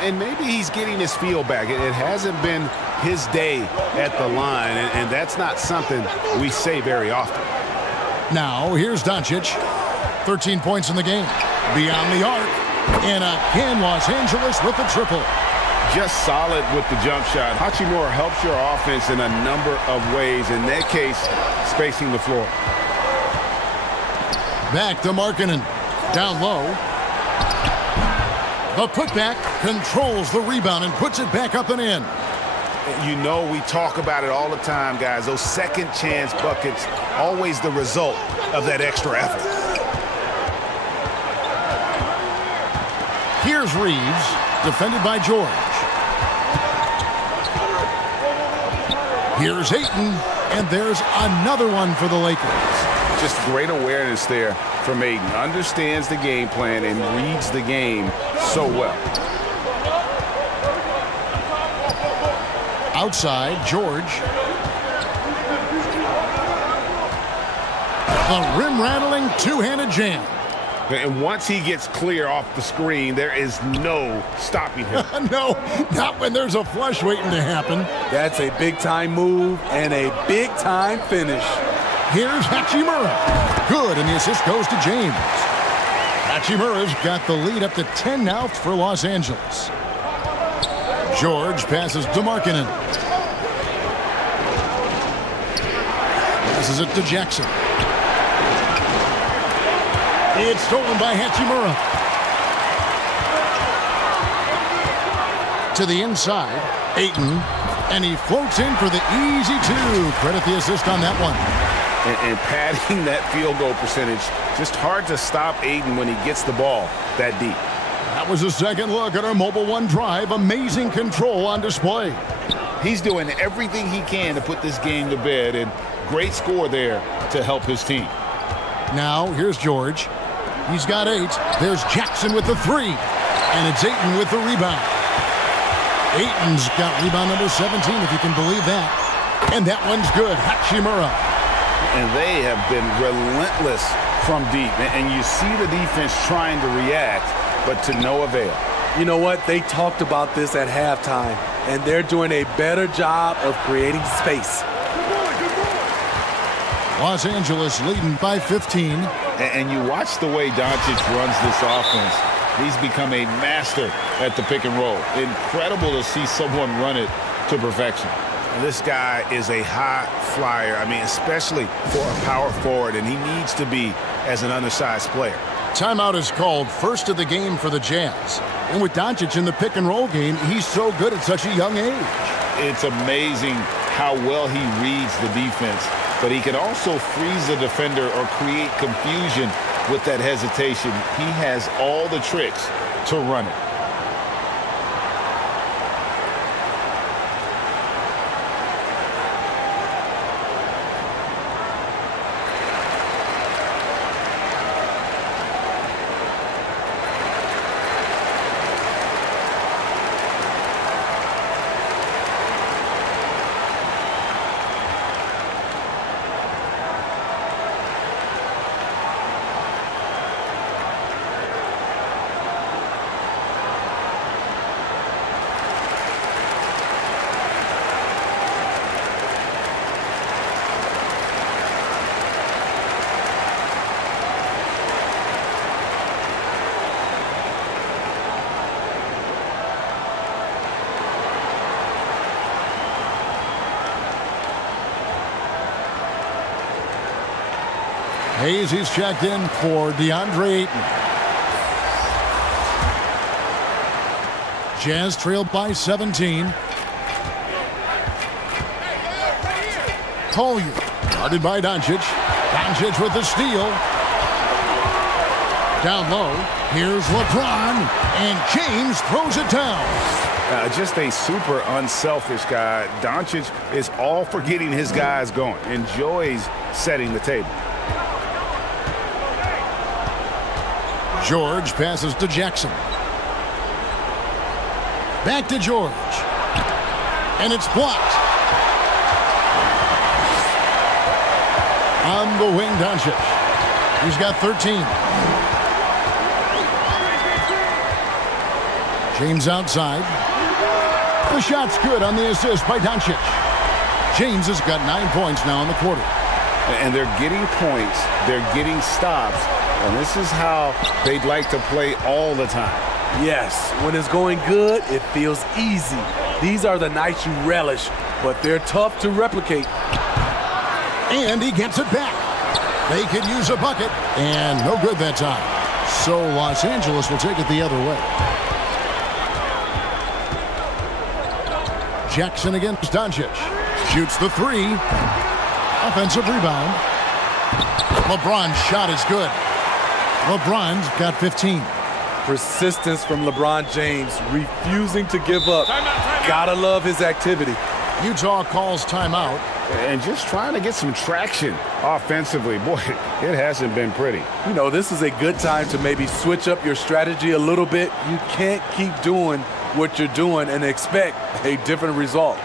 And maybe he's getting his feel back. It hasn't been his day at the line, and that's not something we say very often. Now, here's Doncic. 13 points in the game. Beyond the arc. And again, Los Angeles with the triple. Just solid with the jump shot. Hachimura helps your offense in a number of ways. In that case, spacing the floor. Back to Markkanen. Down low. The putback controls the rebound and puts it back up and in. You know, we talk about it all the time, guys. Those second chance buckets, always the result of that extra effort. Here's Reeves, defended by George. Here's Ayton, and there's another one for the Lakers. Just great awareness there from Ayton. Understands the game plan and reads the game so well. Outside, George. The rim-rattling two-handed jam. And once he gets clear off the screen, there is no stopping him. No, not when there's a flush waiting to happen. That's a big-time move and a big-time finish. Here's Hachimura. Good, and the assist goes to James. Hachimura's got the lead up to 10 now for Los Angeles. George passes to Markkanen. Passes it to Jackson. It's stolen by Hachimura. To the inside, Ayton, and he floats in for the easy two. Credit the assist on that one. And padding that field goal percentage, just hard to stop Ayton when he gets the ball that deep. That was a second look at our Mobile One drive. Amazing control on display. He's doing everything he can to put this game to bed, and great score there to help his team. Now, here's George. He's got 8. There's Jackson with the 3. And it's Ayton with the rebound. Ayton's got rebound number 17, if you can believe that. And that one's good. Hachimura. And they have been relentless from deep. And you see the defense trying to react, but to no avail. You know what? They talked about this at halftime, and they're doing a better job of creating space. Los Angeles leading by 15. And you watch the way Doncic runs this offense. He's become a master at the pick and roll. Incredible to see someone run it to perfection. This guy is a high flyer. I mean, especially for a power forward, and he needs to be as an undersized player. Timeout is called, first of the game for the Jazz. And with Doncic in the pick and roll game, he's so good at such a young age. It's amazing how well he reads the defense, but he can also freeze the defender or create confusion with that hesitation. He has all the tricks to run it. Hayes, he's checked in for DeAndre Ayton. Jazz trailed by 17. Collier, guarded by Doncic. Doncic with the steal. Down low, here's LeBron, and James throws it down. Just a super unselfish guy. Doncic is all for getting his guys going. Enjoys setting the table. George passes to Jackson. Back to George. And it's blocked. On the wing, Doncic. He's got 13. James outside. The shot's good on the assist by Doncic. James has got 9 points now in the quarter. And they're getting points, they're getting stops, and this is how they'd like to play all the time. Yes, when it's going good, it feels easy. These are the nights you relish, but they're tough to replicate. And he gets it back. They could use a bucket, and no good that time. So Los Angeles will take it the other way. Jackson against Doncic. Shoots the three. Offensive rebound. LeBron's shot is good. LeBron's got 15. Persistence from LeBron James, refusing to give up. Gotta love his activity. Utah calls timeout. And just trying to get some traction offensively. Boy, it hasn't been pretty. You know, this is a good time to maybe switch up your strategy a little bit. You can't keep doing what you're doing and expect a different result.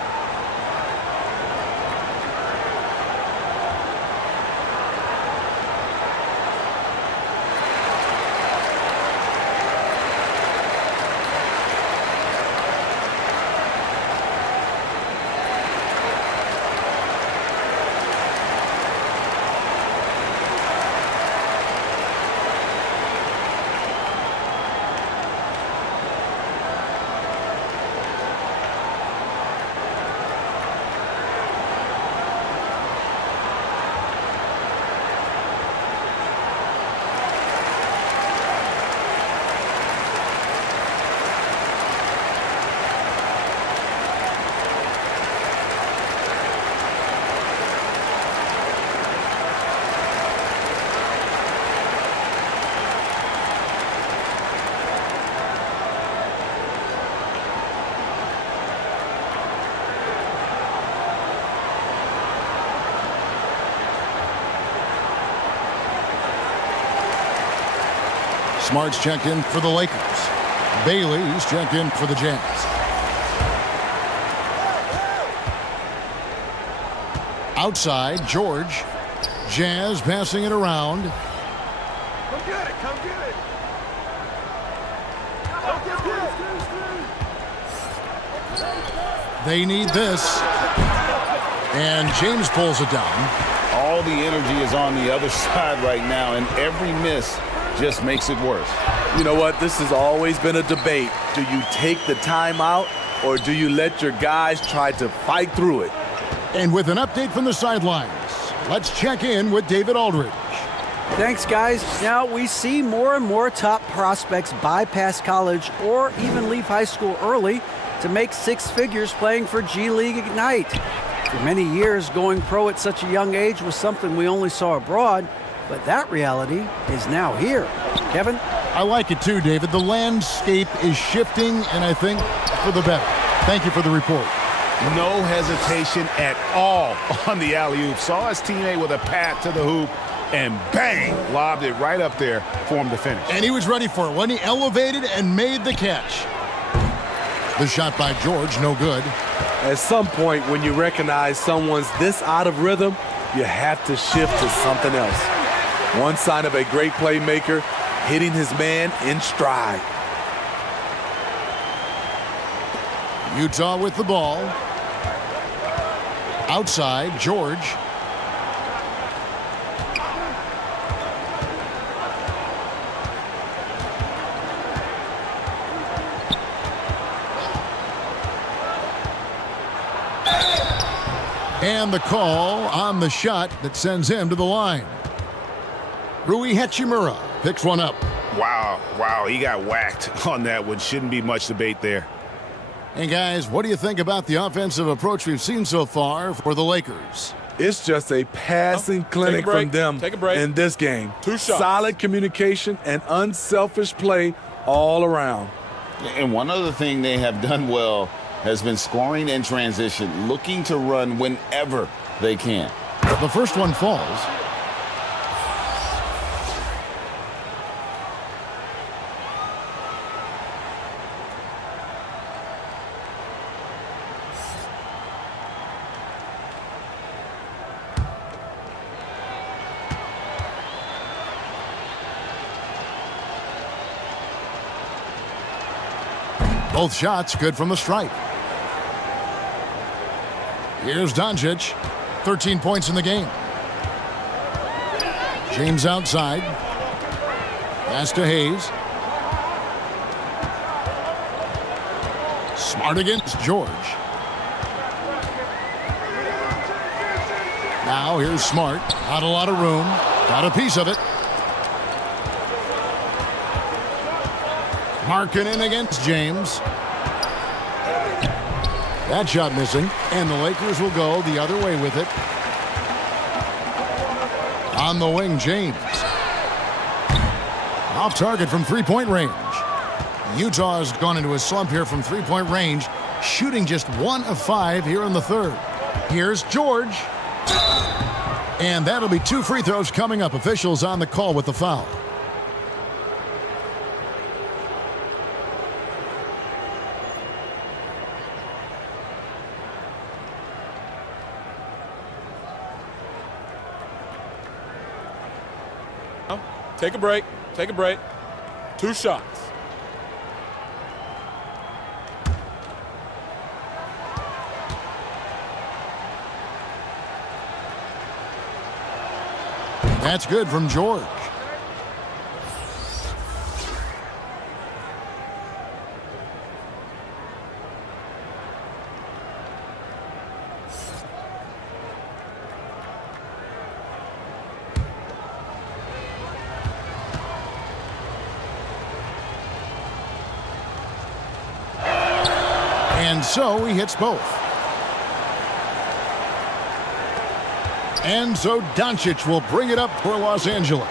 Smart's checked in for the Lakers. Bailey's checked in for the Jazz. Outside, George. Jazz passing it around. Come get it, come get it. They need this. And James pulls it down. All the energy is on the other side right now, and every miss just makes it worse. You know what? This has always been a debate. Do you take the timeout or do you let your guys try to fight through it? And with an update from the sidelines, let's check in with David Aldridge. Thanks, guys. Now we see more and more top prospects bypass college or even leave high school early to make six figures playing for G League Ignite. For many years, going pro at such a young age was something we only saw abroad, but that reality is now here. Kevin? I like it too, David. The landscape is shifting, and I think for the better. Thank you for the report. No hesitation at all on the alley-oop. Saw his teammate with a pat to the hoop, and bang, lobbed it right up there for him to finish. And he was ready for it when he elevated and made the catch. The shot by George, no good. At some point, when you recognize someone's this out of rhythm, you have to shift to something else. One sign of a great playmaker, hitting his man in stride. Utah with the ball. Outside, George. And the call on the shot that sends him to the line. Rui Hachimura picks one up. Wow, he got whacked on that one. Shouldn't be much debate there. And guys, what do you think about the offensive approach we've seen so far for the Lakers? It's just a passing clinic from them in this game. 2 shots. Solid communication and unselfish play all around. And one other thing they have done well has been scoring in transition, looking to run whenever they can. The first one falls. Both shots good from the stripe. Here's Doncic. 13 points in the game. James outside. Pass to Hayes. Smart against George. Now here's Smart. Not a lot of room. Got a piece of it. Markkanen against James. That shot missing, and the Lakers will go the other way with it. On the wing, James. Off target from three-point range. Utah has gone into a slump here from three-point range, shooting just 1 of 5 here in the third. Here's George. And that'll be 2 free throws coming up. Officials on the call with the foul. Take a break. Take a break. 2 shots. That's good from George. And so he hits both. And so Doncic will bring it up for Los Angeles.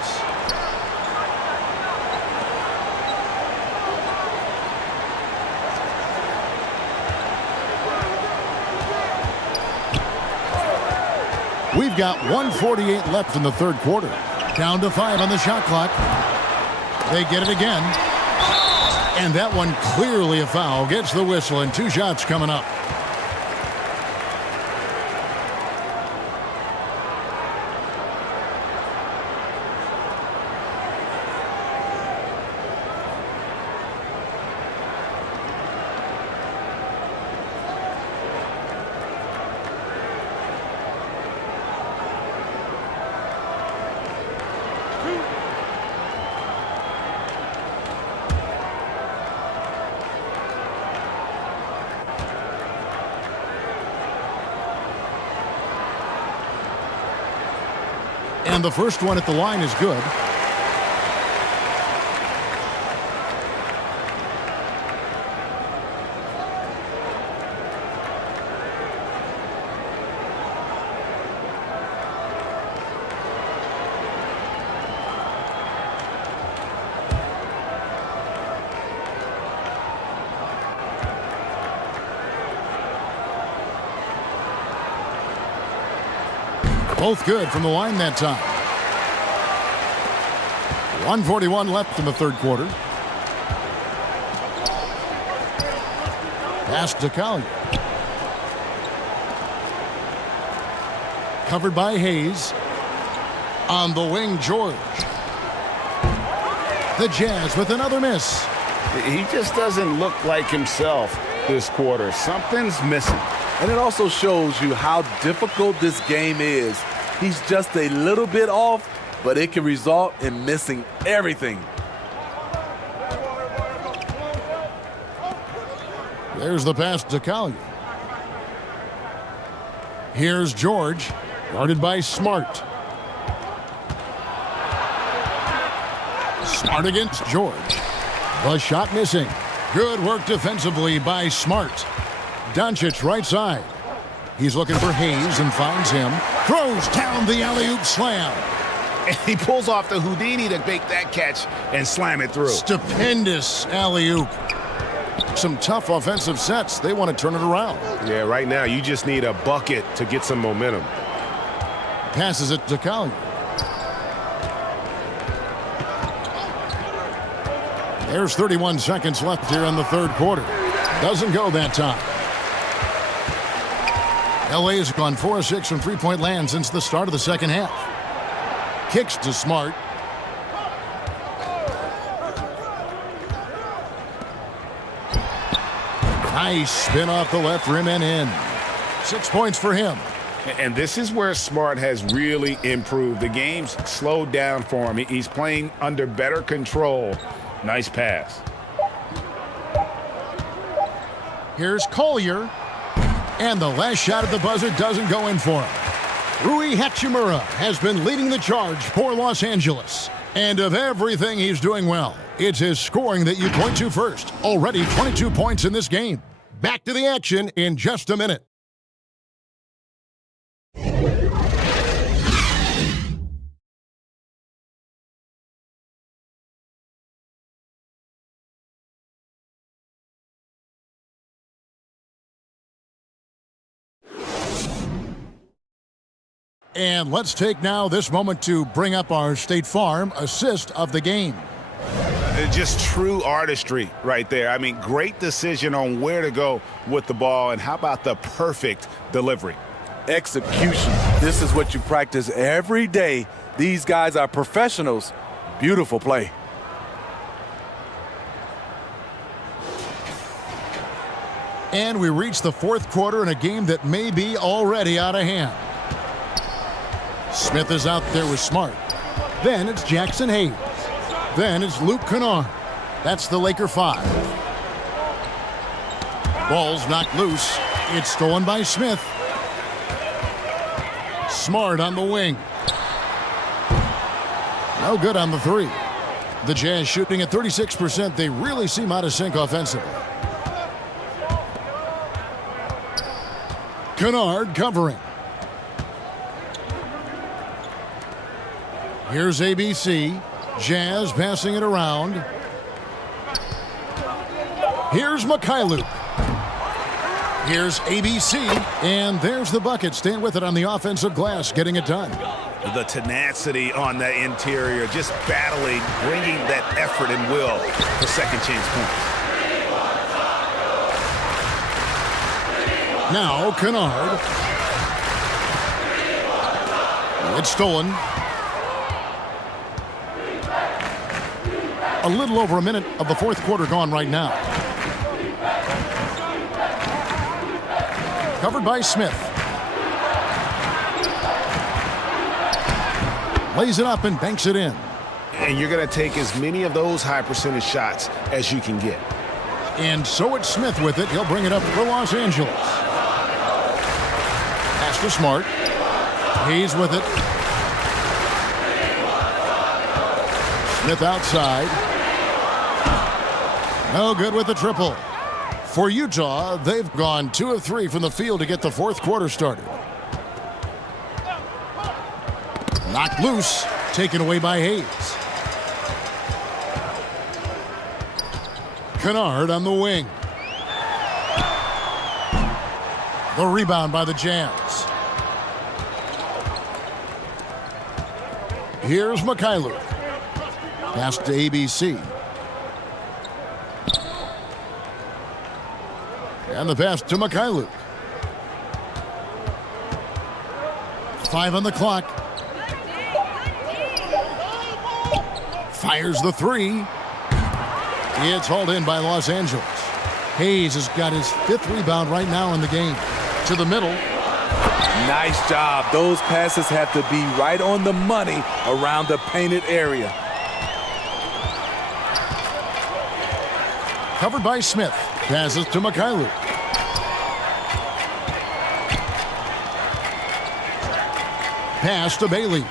We've got 1:48 left in the third quarter. Down to 5 on the shot clock. They get it again. And that one clearly a foul. Gets the whistle, and 2 shots coming up. And the first one at the line is good. Both good from the line that time. 1:41 left in the third quarter. Pass to Collier. Covered by Hayes. On the wing, George. The Jazz with another miss. He just doesn't look like himself this quarter. Something's missing. And it also shows you how difficult this game is. He's just a little bit off, but it can result in missing everything. There's the pass to Collier. Here's George, guarded by Smart. Smart against George. The shot missing. Good work defensively by Smart. Doncic right side. He's looking for Hayes and finds him. Throws down the alley-oop slam. And he pulls off the Houdini to make that catch and slam it through. Stupendous alley-oop. Some tough offensive sets. They want to turn it around. Yeah, right now you just need a bucket to get some momentum. Passes it to Collier. There's 31 seconds left here in the third quarter. Doesn't go that time. LA has gone 4 of 6 from three-point land since the start of the second half. Kicks to Smart. Nice spin off the left rim and in. 6 points for him. And this is where Smart has really improved. The game's slowed down for him. He's playing under better control. Nice pass. Here's Collier. And the last shot at the buzzer doesn't go in for him. Rui Hachimura has been leading the charge for Los Angeles. And of everything he's doing well, it's his scoring that you point to first. Already 22 points in this game. Back to the action in just a minute. And let's take now this moment to bring up our State Farm assist of the game. Just true artistry right there. I mean, great decision on where to go with the ball, and how about the perfect delivery? Execution. This is what you practice every day. These guys are professionals. Beautiful play. And we reach the fourth quarter in a game that may be already out of hand. Smith is out there with Smart. Then it's Jackson Hayes. Then it's Luke Kennard. That's the Laker 5. Ball's knocked loose. It's stolen by Smith. Smart on the wing. No good on the 3. The Jazz shooting at 36%. They really seem out of sync offensively. Kennard covering. Here's ABC. Jazz passing it around. Here's Mikhailuk. Here's ABC. And there's the bucket. Staying with it on the offensive glass, getting it done. The tenacity on the interior, just battling, bringing that effort and will for second chance points. Now Kennard. It's stolen. A little over a minute of the fourth quarter gone right now. Covered by Smith. Lays it up and banks it in. And you're going to take as many of those high percentage shots as you can get. And so it's Smith with it. He'll bring it up for Los Angeles. Pass to Smart. He's with it. Smith outside. No good with the triple. For Utah, they've gone 2 of 3 from the field to get the fourth quarter started. Knocked loose, taken away by Hayes. Kennard on the wing. The rebound by the Jazz. Here's Mikhailuk. Pass to ABC. And the pass to Mikhailuk. 5 on the clock. Fires the 3. It's hauled in by Los Angeles. Hayes has got his 5th rebound right now in the game. To the middle. Nice job. Those passes have to be right on the money around the painted area. Covered by Smith. Passes to Mikhailuk. Pass to Bailey.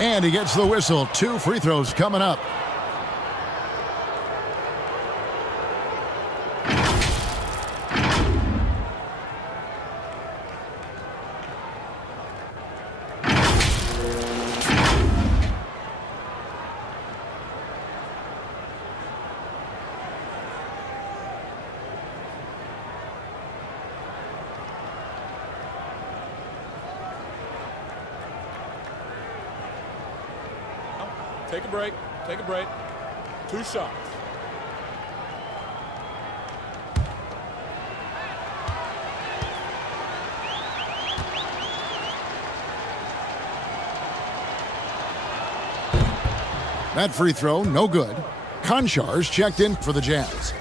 And he gets the whistle. 2 free throws coming up. Take a break. Take a break. 2 shots. That free throw, no good. Konchar's checked in for the Jazz.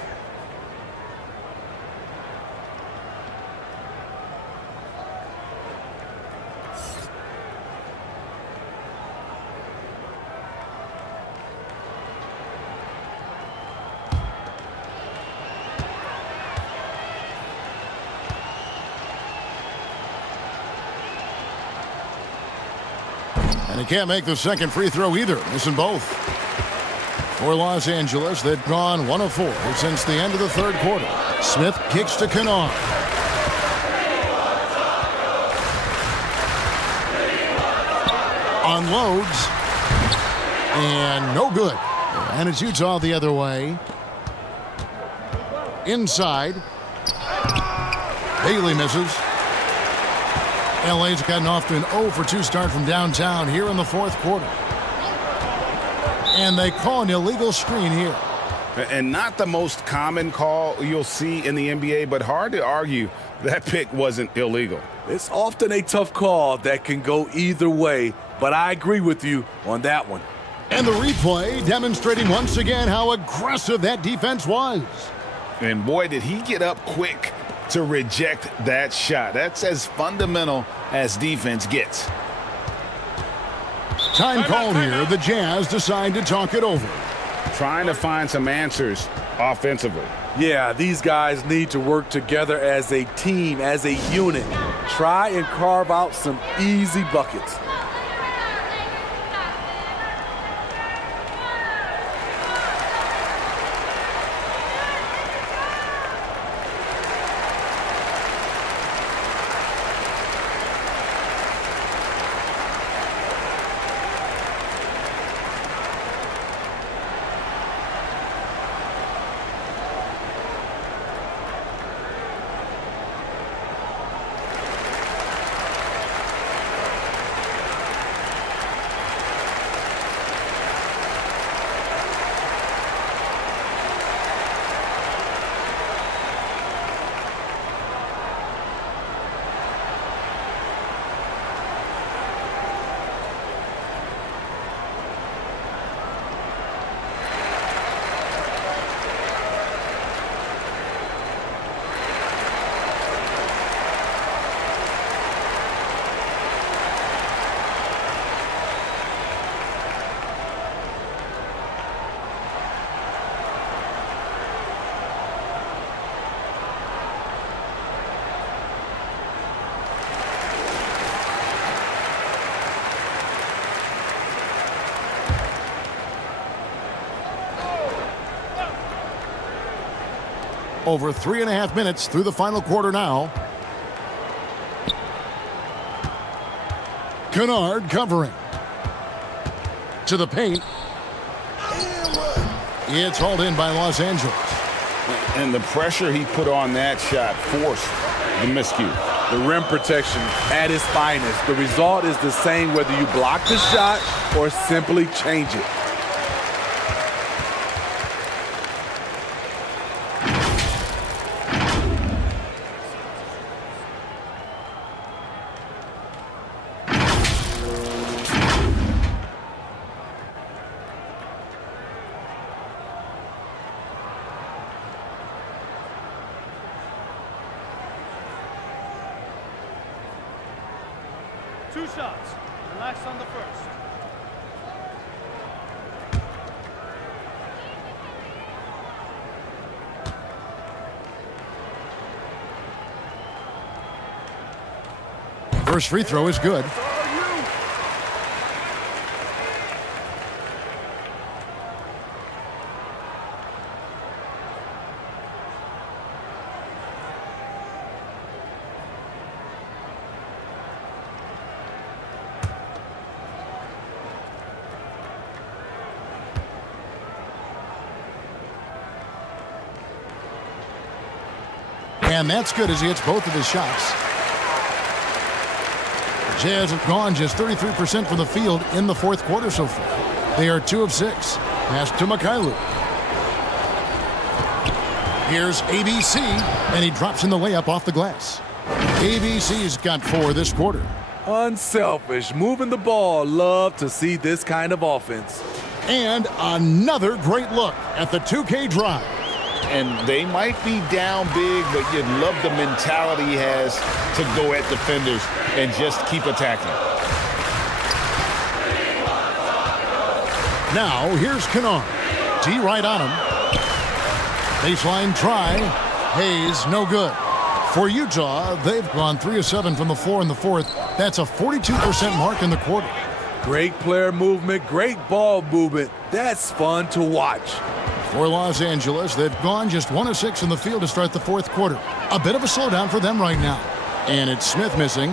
And he can't make the second free throw either, missing both. For Los Angeles, they've gone 1 of 4 since the end of the third quarter. Smith kicks to Kennard. Unloads. And no good. And it's Utah the other way. Inside. Bailey misses. LA's gotten off to an 0 for 2 start from downtown here in the fourth quarter. And they call an illegal screen here. And not the most common call you'll see in the NBA, but hard to argue that pick wasn't illegal. It's often a tough call that can go either way, but I agree with you on that one. And the replay demonstrating once again how aggressive that defense was. And boy, did he get up quick to reject that shot. That's as fundamental as defense gets. Time called here. The Jazz decide to talk it over. Trying to find some answers offensively. Yeah, these guys need to work together as a team, as a unit. Try and carve out some easy buckets. Over 3.5 minutes through the final quarter now. Kennard covering. To the paint. It's hauled in by Los Angeles. And the pressure he put on that shot forced the miscue. The rim protection at its finest. The result is the same whether you block the shot or simply change it. Two shots. Relax on the first. First free throw is good. And that's good as he hits both of his shots. The Jazz have gone just 33% from the field in the fourth quarter so far. They are 2 of 6. Pass to Mikhailuk. Here's ABC, and he drops in the layup off the glass. ABC's got 4 this quarter. Unselfish, moving the ball. Love to see this kind of offense. And another great look at the 2K drive. And they might be down big, but you'd love the mentality he has to go at defenders and just keep attacking. Now, here's Kennard. D right on him. Baseline try. Hayes, no good. For Utah, they've gone 3 of 7 from the floor in the fourth. That's a 42% mark in the quarter. Great player movement, great ball movement. That's fun to watch. For Los Angeles, they've gone just 1 of 6 in the field to start the fourth quarter. A bit of a slowdown for them right now. And it's Smith missing.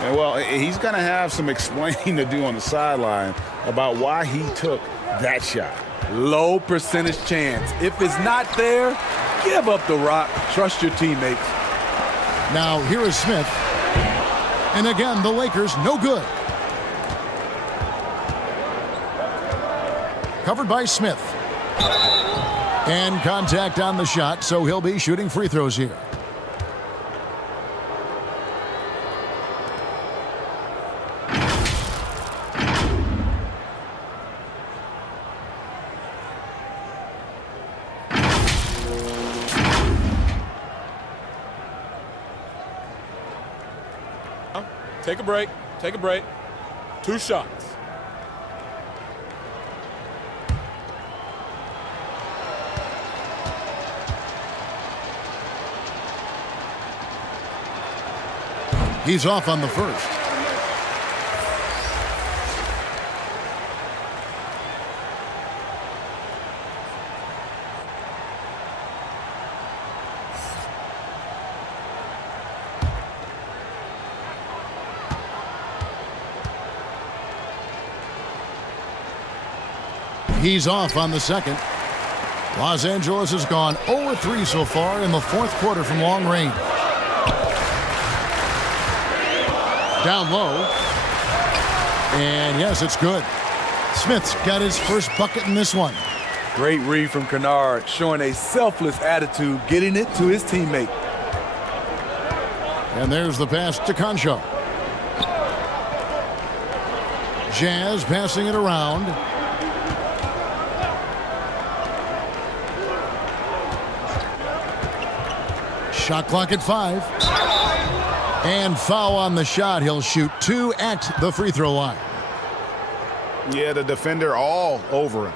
And well, he's going to have some explaining to do on the sideline about why he took that shot. Low percentage chance. If it's not there, give up the rock. Trust your teammates. Now, here is Smith. And again, the Lakers, no good. Covered by Smith. And contact on the shot, so he'll be shooting free throws here. Take a break. Take a break. 2 shots. He's off on the first. He's off on the second. Los Angeles has gone 0-3 so far in the fourth quarter from long range. Down low. And yes, it's good. Smith's got his first bucket in this one. Great read from Kennard, showing a selfless attitude, getting it to his teammate. And there's the pass to Concho. Jazz passing it around. Shot clock at 5. And foul on the shot. He'll shoot 2 at the free throw line. Yeah, the defender all over him.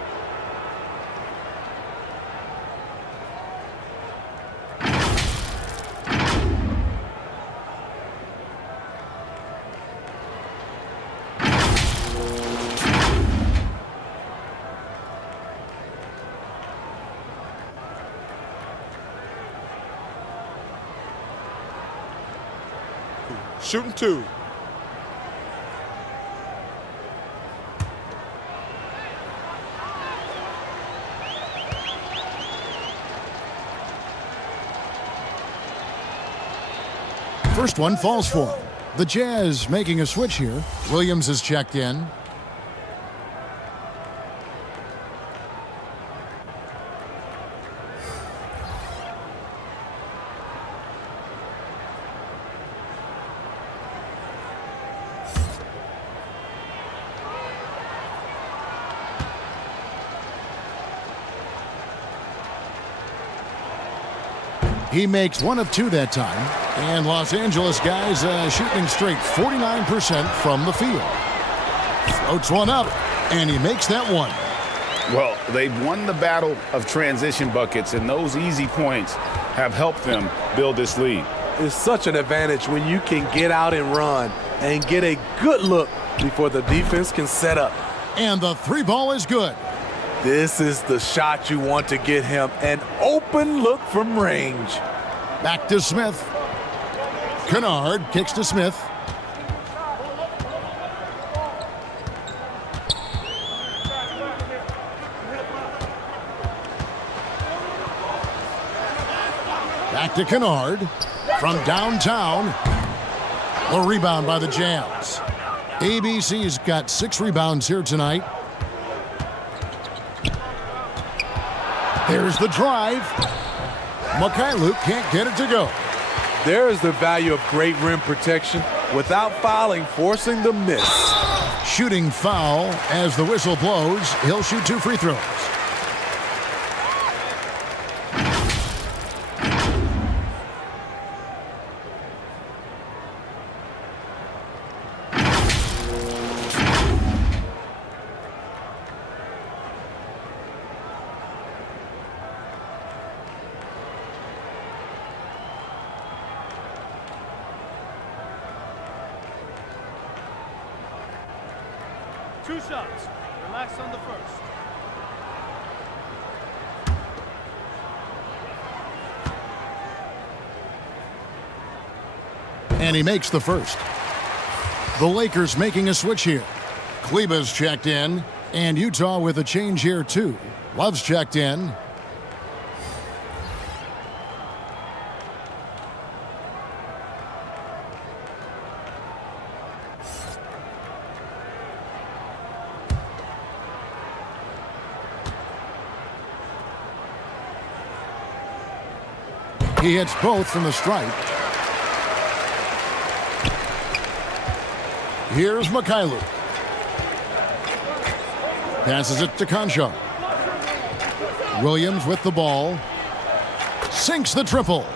Shooting 2. First one falls for him. The Jazz making a switch here. Williams is checked in. He makes 1 of 2 that time. And Los Angeles guys shooting straight 49% from the field. Floats one up, and he makes that one. Well, they've won the battle of transition buckets, and those easy points have helped them build this lead. It's such an advantage when you can get out and run and get a good look before the defense can set up. And the 3 ball is good. This is the shot you want to get him, an open look from range. Back to Smith. Kennard kicks to Smith. Back to Kennard from downtown. The rebound by the Jazz. ABC's got 6 rebounds here tonight. There's the drive. Mikhailuk can't get it to go. There is the value of great rim protection without fouling, forcing the miss. shooting foul. As the whistle blows, he'll shoot 2 free throws. Two shots. Relax on the first. And he makes the first. The Lakers making a switch here. Kleba's checked in, and Utah with a change here too. Love's checked in. He hits both from the stripe. Here's Mikhailuk. Passes it to Concha. Williams with the ball. Sinks the triple.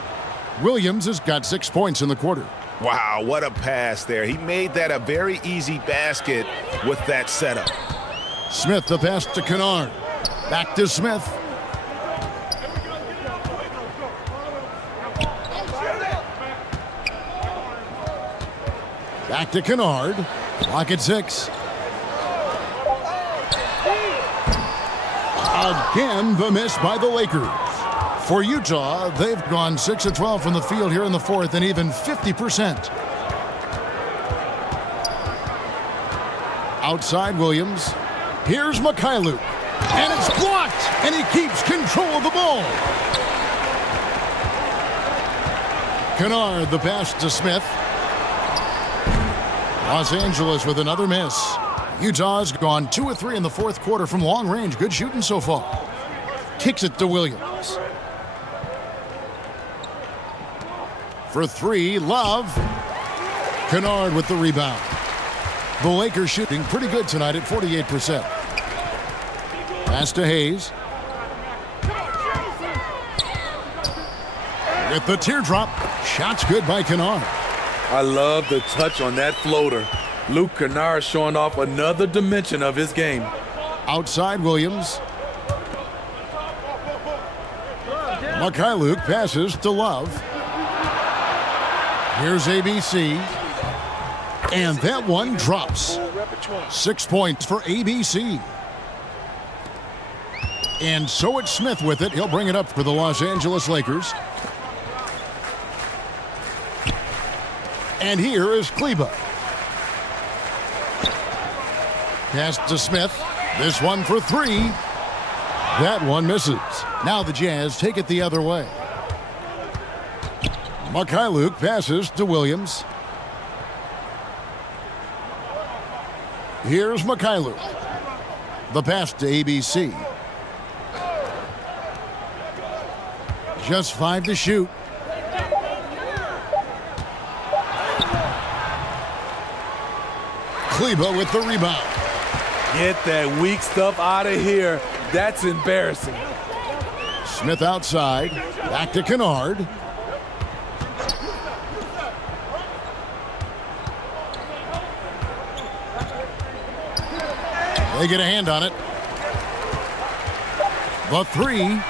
Williams has got 6 points in the quarter. Wow, what a pass there. He made that a very easy basket with that setup. Smith the pass to Kennard. Back to Smith. Back to Kennard. Clock at 6. Again, the miss by the Lakers. For Utah, they've gone 6 of 12 from the field here in the fourth and even 50%. Outside Williams. Here's Mikhailuk. And it's blocked. And he keeps control of the ball. Kennard the pass to Smith. Los Angeles with another miss. Utah's gone 2 of 3 in the fourth quarter from long range. Good shooting so far. Kicks it to Williams. For 3, Love. Kennard with the rebound. The Lakers shooting pretty good tonight at 48%. Pass to Hayes. With the teardrop. Shots good by Kennard. I love the touch on that floater. Luke Kennard showing off another dimension of his game. Outside Williams. Mikhailuk passes to Love. Here's ABC. And that one drops. 6 points for ABC. And so it's Smith with it. He'll bring it up for the Los Angeles Lakers. And here is Kleba. Pass to Smith. This one for 3. That one misses. Now the Jazz take it the other way. Mikhailuk passes to Williams. Here's Mikhailuk. The pass to ABC. Just 5 to shoot. Kleba with the rebound. Get that weak stuff out of here. That's embarrassing. Smith outside. Back to Kennard. They get a hand on it. The 3.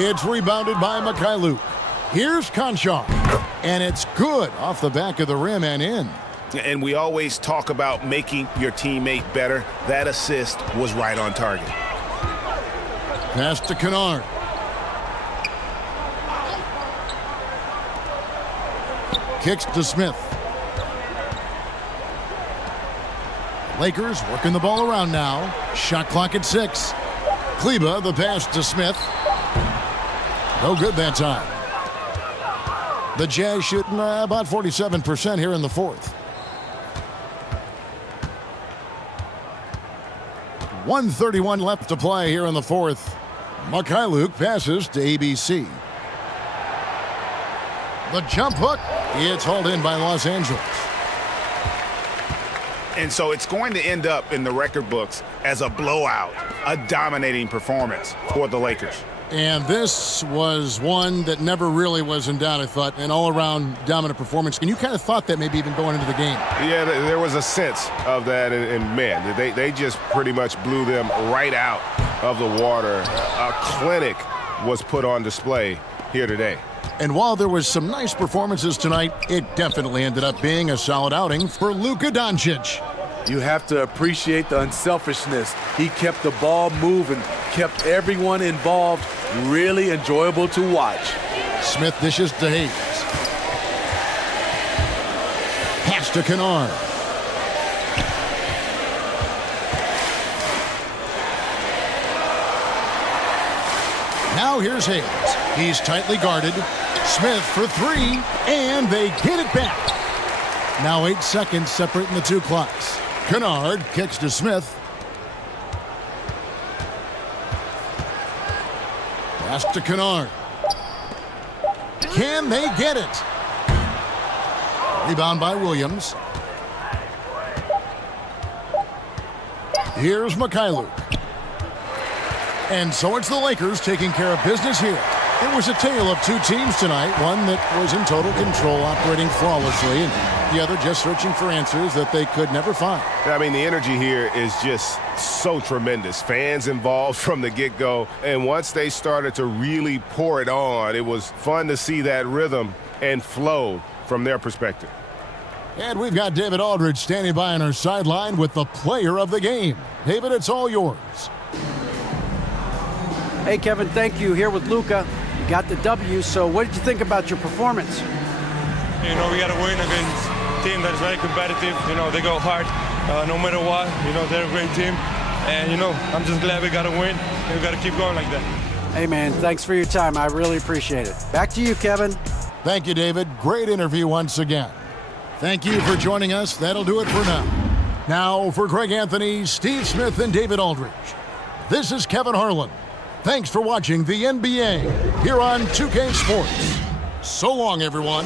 It's rebounded by Mikhailuk. Here's Concha. And it's good off the back of the rim and in. And we always talk about making your teammate better. That assist was right on target. Pass to Kennard. Kicks to Smith. Lakers working the ball around now. Shot clock at 6. Kleba the pass to Smith. No good that time. The Jazz shooting about 47% here in the fourth. 1:31 left to play here in the fourth. Mikhailuk passes to ABC. The jump hook. It's hauled in by Los Angeles. And so it's going to end up in the record books as a blowout, a dominating performance for the Lakers. And this was one that never really was in doubt, I thought, an all-around dominant performance. And you kind of thought that maybe even going into the game. Yeah, there was a sense of that, and man, they just pretty much blew them right out of the water. A clinic was put on display here today. And while there was some nice performances tonight, it definitely ended up being a solid outing for Luka Doncic. You have to appreciate the unselfishness. He kept the ball moving, kept everyone involved, really enjoyable to watch. Smith dishes to Hayes. Pass to Kennard. Now here's Hayes. He's tightly guarded. Smith for three, and they get it back. Now 8 seconds separating the two clocks. Kennard kicks to Smith. Pass to Kennard. Can they get it? Rebound by Williams. Here's Mikhailuk. And so it's the Lakers taking care of business here. It was a tale of two teams tonight, one that was in total control, operating flawlessly, and the other just searching for answers that they could never find. I mean, the energy here is just so tremendous. Fans involved from the get-go, and once they started to really pour it on, it was fun to see that rhythm and flow from their perspective. And we've got David Aldridge standing by on our sideline with the player of the game. David, it's all yours. Hey, Kevin, thank you. Here with Luka. You got the W, so what did you think about your performance? You know, we got to win against a team that's very competitive. You know, they go hard no matter what. You know, they're a great team. And, you know, I'm just glad we got to win. And we got to keep going like that. Hey, man, thanks for your time. I really appreciate it. Back to you, Kevin. Thank you, David. Great interview once again. Thank you for joining us. That'll do it for now. Now, for Greg Anthony, Steve Smith, and David Aldridge, this is Kevin Harlan. Thanks for watching the NBA here on 2K Sports. So long, everyone.